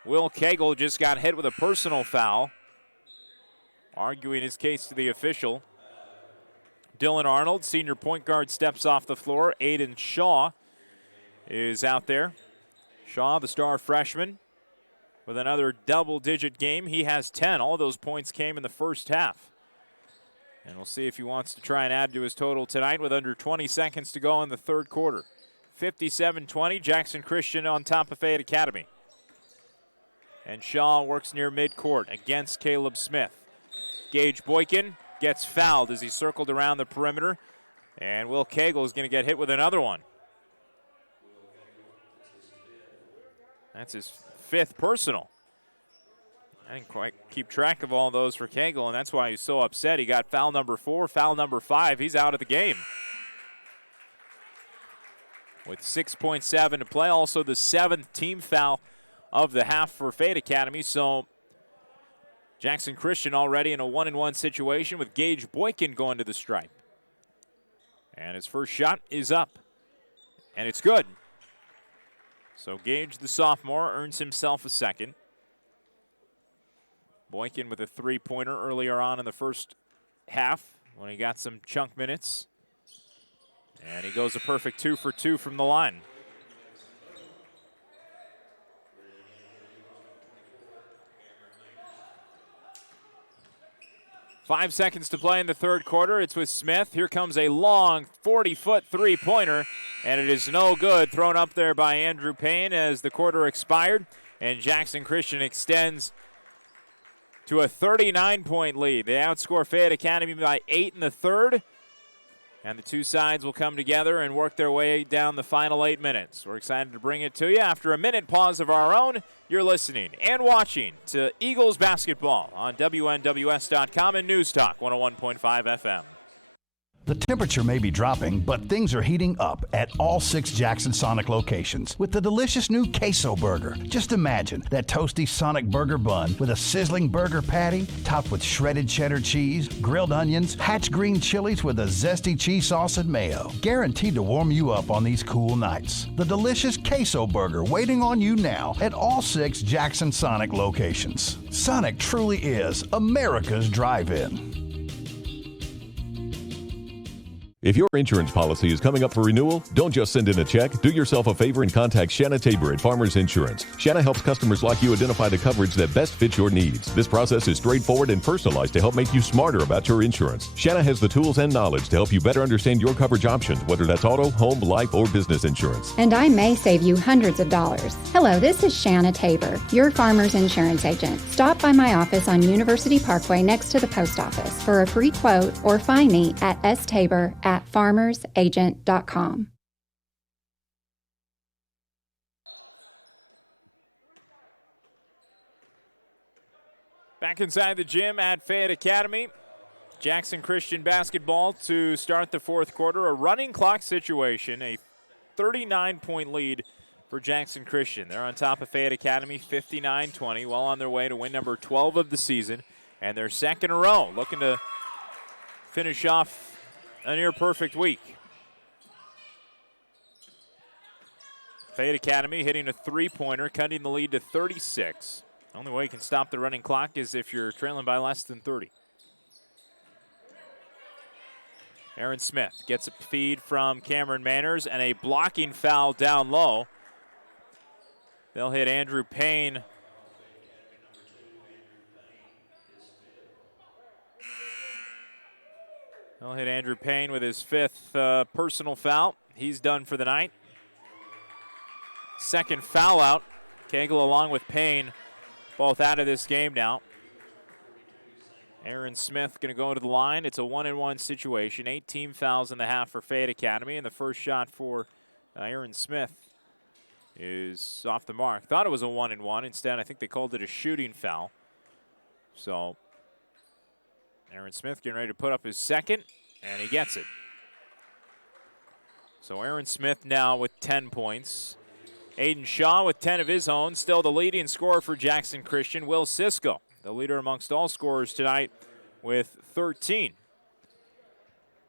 Will Cagle just got hit with a personal foul, arguing his case to the official. Dylan Arnold, senior point guard, steps off the floor. Aiden Shaw is out there. Shaw, the star freshman, with another double-digit game. He has 10. All those points came in the first half. And we'll see if he wants to try and add to his total tonight with under 20 seconds to go in the third quarter. 57-20, Jackson Christian on top of Fayette Academy. And Shaw works near midcourt against Caleb Smith. Gage Boykin gets fouled as he circled around the perimeter. And Will Cagle is going to get hit with another one. That's his 5th personal. I didn't quite keep track of all those for Cagle, and that's why he's so upset. He got foul number 4, foul number 5. He's out of the game. With 6.7 to play, also the 7th team foul of the half for Fayette Academy. So Jackson Christian already in a 1-and-1 situation with Gage Boykin going to the stripe. And his first shot is up, and it's good. So Gage, the sophomore, earns himself a 2nd. Boykin with a three-pointer earlier on in the first half when he got some chunk minutes. And he goes a perfect 2 for 2 from the line. Five seconds to play in the third quarter. It's with Smith. Here comes a long 40-foot three-pointer, and it is no good. Thrown up there by Andrew Payne as the quarter expired, and Jackson Christian extends to a 39-point lead. They outscore Fayette Academy by 8 in the third, and the two sides will come together and work their way down the final 8 minutes. We're excited to bring it to you. After a minute pause of our own, you're listening and watching to Eagles basketball on WNWS.com and News Talk 101.5 FM. The temperature may be dropping, but things are heating up at all 6 Jackson Sonic locations with the delicious new Queso Burger. Just imagine that toasty Sonic burger bun with a sizzling burger patty topped with shredded cheddar cheese, grilled onions, hatch green chilies with a zesty cheese sauce and mayo. Guaranteed to warm you up on these cool nights. The delicious Queso Burger waiting on you now at all 6 Jackson Sonic locations. Sonic truly is America's drive-in. If your insurance policy is coming up for renewal, don't just send in a check. Do yourself a favor and contact Shanna Tabor at Farmers Insurance. Shanna helps customers like you identify the coverage that best fits your needs. This process is straightforward and personalized to help make you smarter about your insurance. Shanna has the tools and knowledge to help you better understand your coverage options, whether that's auto, home, life, or business insurance. And I may save you hundreds of dollars. Hello, this is Shanna Tabor, your Farmers Insurance agent. Stop by my office on University Parkway next to the post office for a free quote or find me at stabor@farmersagent.com. Back inside the gym at Fayette Academy. Jackson Christian basketball to start the fourth quarter. A running clock situation. A 39-point lead for Jackson Christian. They're on top of Fayette Academy 59-20, well on their way to win number 12 of the season and their second in a row, looking to finish off a near-perfect week. Fayette Academy hitting a three-pointer, cutting the lead to 36. The only way you can stop the running clock is if you're trailing by less than 30. Aaron Smith gets a feed from Cameron Manners and a blocking foul down low. They'll hit Andrew Payne. They'll hit Andrew Payne with his fifth personal foul. He's done for the night. Second foul out. Cagle along with Payne both out of this game now. Aaron Smith going to go to the line. It's a 1-and-1 situation. 18 fouls in the half for Fayette Academy, and the first shot for Aaron Smith is off the mark. Thought it was a 1-and-1. Instead, I think they called it a shooting foul. So Aaron Smith getting ready to put up his second, and he gets it. So Aaron Smith now with 10 points. Aiden Shaw with 10 of his own. Still the leading scorer for Jackson Christian. Will Sisko, the leader amongst all scorers tonight, with 13.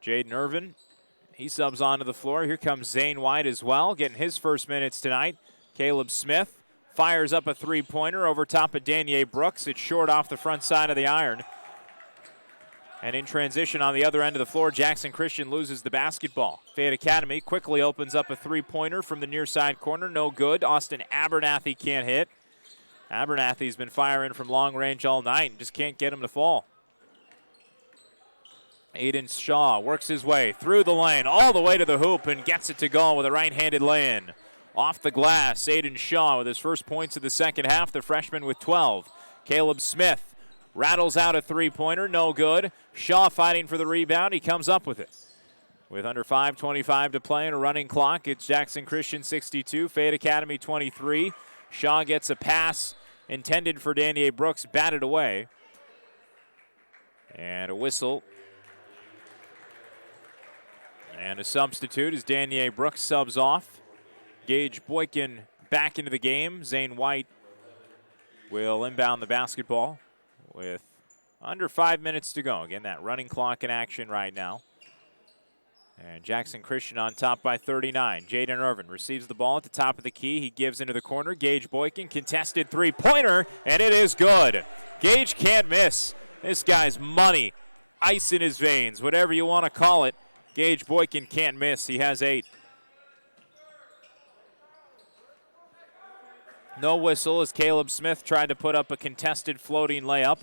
Jaden Irvin, he subs onto the floor. Here comes Zane White as well, getting his first minutes tonight. Caleb Smith fires up a three-pointer over top of Danier Brooks. It's short off the front side of the iron. And in transition on the other end of the floor, Jackson Christian loses the basketball. Fayette Academy quickly opens up a three-pointer from the near side corner. No good. Austin Abernathy can't hit. Abernathy's been firing from long range all night and just can't get him to fall. Aiden Shaw works his way through the lane, all the way to the hoop, and gets it to go with a right-handed lay-in. Off the glass, Aiden Shaw with his first points of the second half, the freshman with 12. Caleb Smith rattles out a three-pointer, no good. Shaw fighting for the rebound, he comes up with it. With under 5:25 to play and a running clock, it's Jackson Christian 62, Fayette Academy 23. Shaw gets a pass intended for Danier Brooks, batted away. And a whistle. And a substitute as Danier Brooks subs off. Gage Boykin back into the game. Zane White will inbound the basketball with under 5 minutes to go. Again, that running clock in action right now. And Jackson Christian on top by 39. Jaden Irvin receives the ball at the top of the key. He gives into the corner. Gage Boykin, contested three-pointer, and it is good. Gage can't miss. This guy's money. Ice in his veins, whatever you want to call it. Gage Boykin can't miss. He has 8. No whistle as Caleb Smith tried to put up a contested floating layup.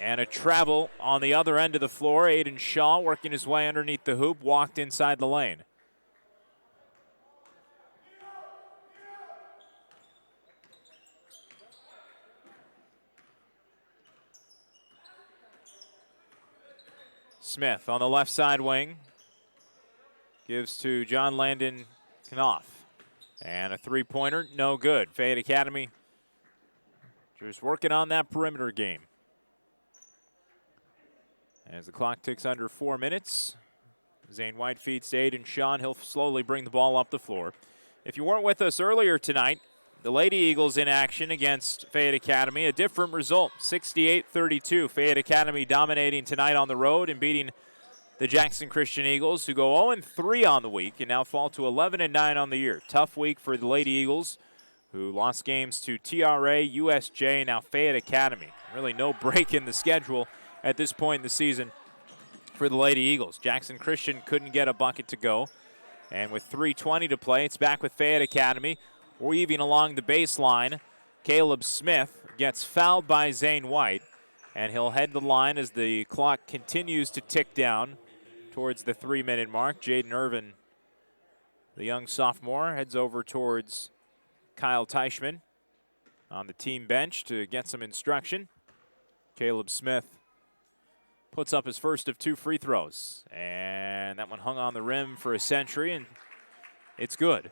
And a travel on the other end of the floor. Aiden Shaw working his way underneath the hoop, walked inside the lane. Smith on the left side wing. Gives to John Landon Knopf. And a three-pointer, no good. Fayette Academy just working on that perimeter game. As the clock ticks under 4 minutes, Zane White feeds to Aiden Shaw. He'll slowly bring the ball up the floor. If you weren't with us earlier tonight, the Lady Eagles in action against Fayette Academy. A different result, 68-32. Fayette Academy dominating tonight on the road and beating the Jackson Christian Eagles, who go 0-3 on the week and now fall to 11-9 on the year. Tough week for the Lady Eagles, who lost games to TRA, USJ, and now Fayette Academy. Really no break in the schedule at this point in the season for the Lady Eagles. Jackson Christian couldn't get a bucket to go. And with 3:20 to play, it's back with Fayette Academy. Weaving along the baseline, Caleb Smith gets fouled by Zane White, and he'll head the line as the clock continues to tick down towards the 3-minute mark. Jaden Irvin, the young sophomore, heads over towards Kyle Teichman on the team bench to get some instruction. Caleb Smith puts up his first of 2 free throws, and that one hung on the rim for a century, and it's good.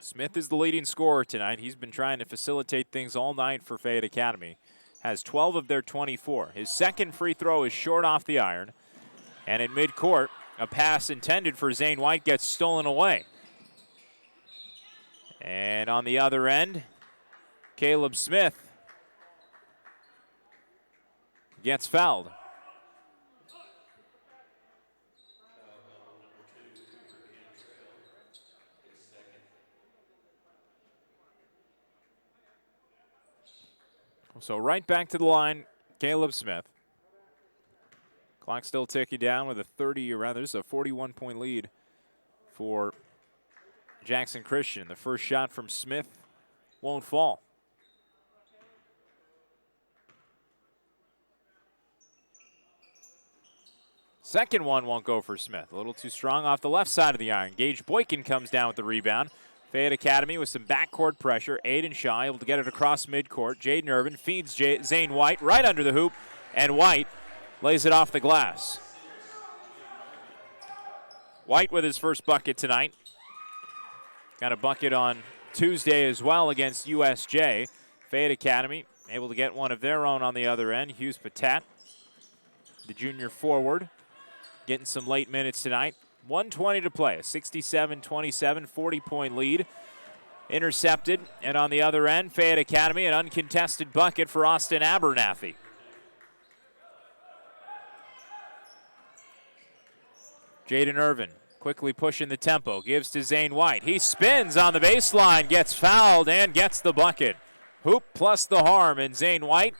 Smith is the leading scorer tonight. He's been trying to facilitate things all night for Fayette Academy. Has 12 of their 24. His second free throw is short off the iron, and in midcourt, A pass intended for Zane White gets stolen away. And on the other end, Caleb Smith gets fouled. So right back to the line, Caleb Smith. Clock still ticking down with a 41-point lead for Jackson Christian. The first shot from Smith won't fall. Second one won't go for Smith. A little too strong off the left side of the iron. Gage Boykin comes down with the rebound. Fayette Academy with some backcourt pressure. Aiden Shaw able to get it across midcourt. Jaden Irvin feeds Zane White right under the hoop, and White lays it off the glass. White with his first bucket tonight. Got a bucket on Tuesday as well against USJ. Fayette Academy able to get one of their own on the other end. Hughes Patat, the junior forward, getting some late minutes tonight. 1:20 to play, a 67-27, 40-point lead. Intercepted, and on the other end, Fayette Academy, an uncontested bucket for Austin Abernathy. Jaden Irvin quickly pushing the tempo, gives to Zane White. He spins on the baseline, gets fouled, and gets the bucket. Hoop plus the harm, and Zane White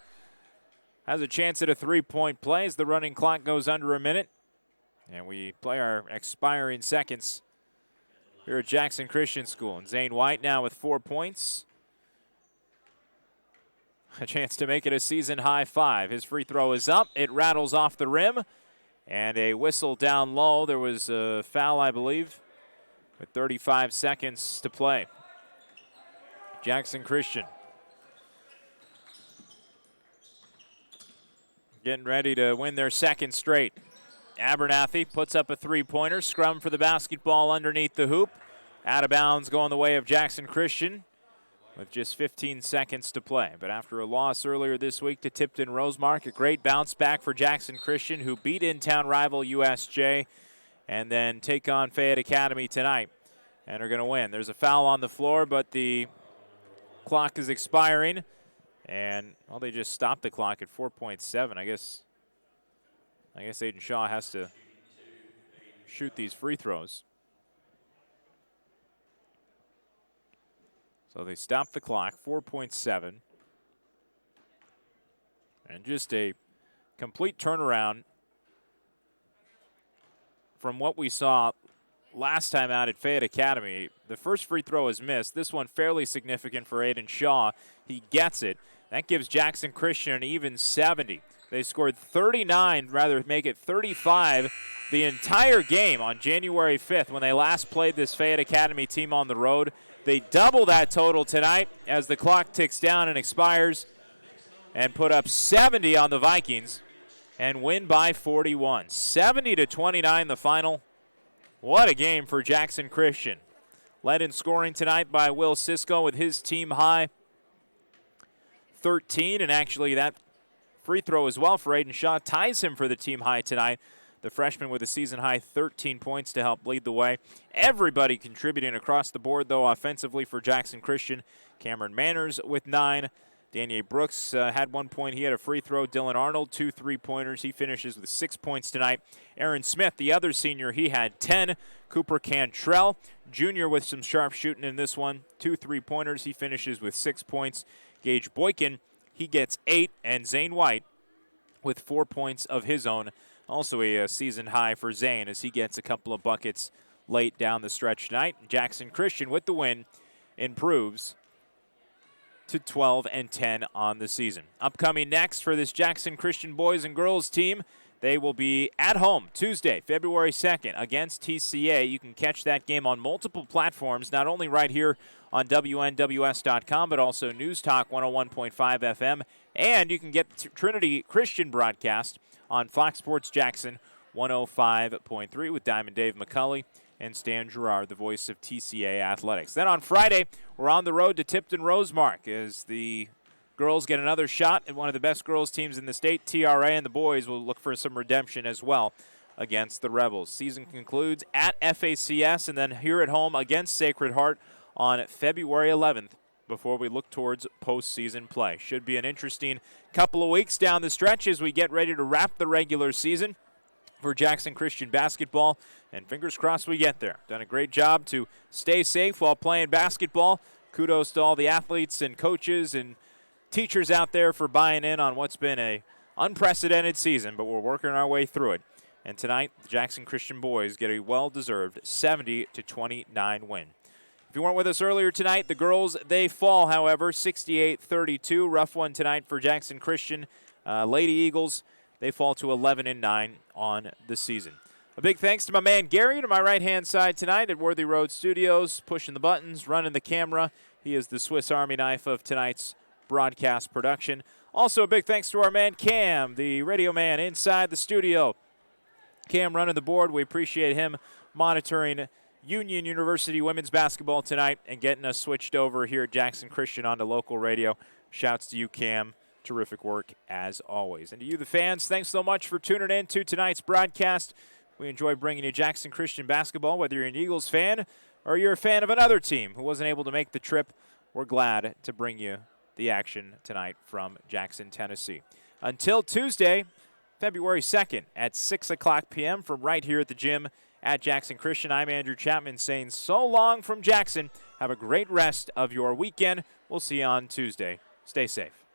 has a chance at a three-point play as the running clock goes under a minute. And we play our expiring seconds here at Jackson Christian School. And Zane White now with 4 points. A chance to make it a season-high 5. His free throw is up. It rattles off the rim. And a whistle down low. There was a foul, I believe, with 35 seconds to play. Jackson Christian getting ready to win their second straight. Abernathy puts up a three-pointer. Scrum for the basketball underneath the hoop. Out of bounds going the way of Jackson Christian with just 15 seconds to play. But after a loss earlier this week to Tipton Rosemark, a great bounce back for Jackson Christian, who beat in-town rival USJ and then take on Fayette Academy tonight and are going to win. There's a foul on the floor, but the clock is expiring. And, well, they just stopped the clock at 4.7. I guess Aiden Shaw has to shoot these free throws. So they stopped the clock, 4.7. And just a complete turnaround from what we saw last time out at Fayette Academy. The first free throw is missed. This one fairly significant for Aiden Shaw. He gets it. That gives Jackson Christian an even 70. They scored 39, rather make it 35 the entire game on January 5th when they last played this Fayette Academy team on the road. They double that total tonight as the clock ticks down and expires and put up 70 on the Vikings and win by 41. 70-29 the final. What a game for Jackson Christian. Led in scoring tonight by Will Sisko with his team high 13, and actually that free throw as well for Aiden Shaw ties him for the team high tonight. The freshman with a season-high 13 points to help lead the way. Everybody contributing across the board, though, offensively for Jackson Christian. Cameron Manners with 9. Daniel Brooks had 1 point. He had a free throw. Dylan Arnold, 2 3-pointers. He finishes with 6 points tonight. Aaron Smith, the other senior, he had 10. Cooper Cantrell, junior, with some sharp shooting in this one. 2 3-pointers. He finishes with 6 points. Gage Boykin, he gets 8. And Zane White with 4 points of his own. Also a season high for Zane as he gets a couple of buckets late down the stretch tonight. Jackson Christian with the win improves to 12-10 on the season. Upcoming next for this Jackson Christian boys and girls team, they will be at home Tuesday, February 2nd against TCA. You can catch that game on multiple platforms, not only right here on WNWS.com, but also News Talk 101.5 FM. And you can get the Trinity Christian broadcast on Fox Sports Jackson 105.3 with Diamond Dave McCulley and Stan Gerard, the voice of TCA Athletics. Then on Friday, we're on the road to Tipton Rosemark as the girls get another shot at one of the best girls teams in the state, TRA, and the boys will look for some redemption as well against the Rebels. Season concludes at FACS and then here at home against Sacred Heart on February 11th before we look towards postseason play. Should be an interesting couple of weeks down the stretch as we get ready to wrap the regular season for Jackson Christian basketball, and fingers crossed we get there. Done a great job to stay safe while playing basketball. Kudos to all the athletes and coaches and teachers out there for buying in on what's been a unprecedented season, but we're working our way through it. And tonight, the Jackson Christian boys get a well-deserved 70-29 win. If you weren't with us earlier tonight, the girls, they fall, however, 68-32. Rough one tonight for Jackson Christian. Lady Eagles, they fall to 11-9 on the season. A big thanks to my man Gary to my right-hand side tonight at Worthy Road Studios, pushing the buttons, running the camera. He is the Swiss Army knife of tonight's broadcast production. Also, a big thanks to our man Cam, the radio man inside the studio. Cam running the board. We appreciate him monitoring Union University women's basketball tonight and getting us switched over here at Jackson Christian onto local radio. Shouts to you, Cam. Terrific work as always. And to you, the fans, thanks so much for tuning in to tonight's broadcast. We enjoy bringing you Jackson Christian basketball, whether you're an Eagles fan or you're a fan of another team who wasn't able to make the trip. We're glad to bring you the action tonight from Jackson, Tennessee. Until Tuesday, February 2nd at 6 o'clock p.m. from right here at the gym at Jackson Christian. I'm Andrew Chapman saying so long from Jackson. Have a great rest of your weekend. We'll see you on Tuesday. Stay safe.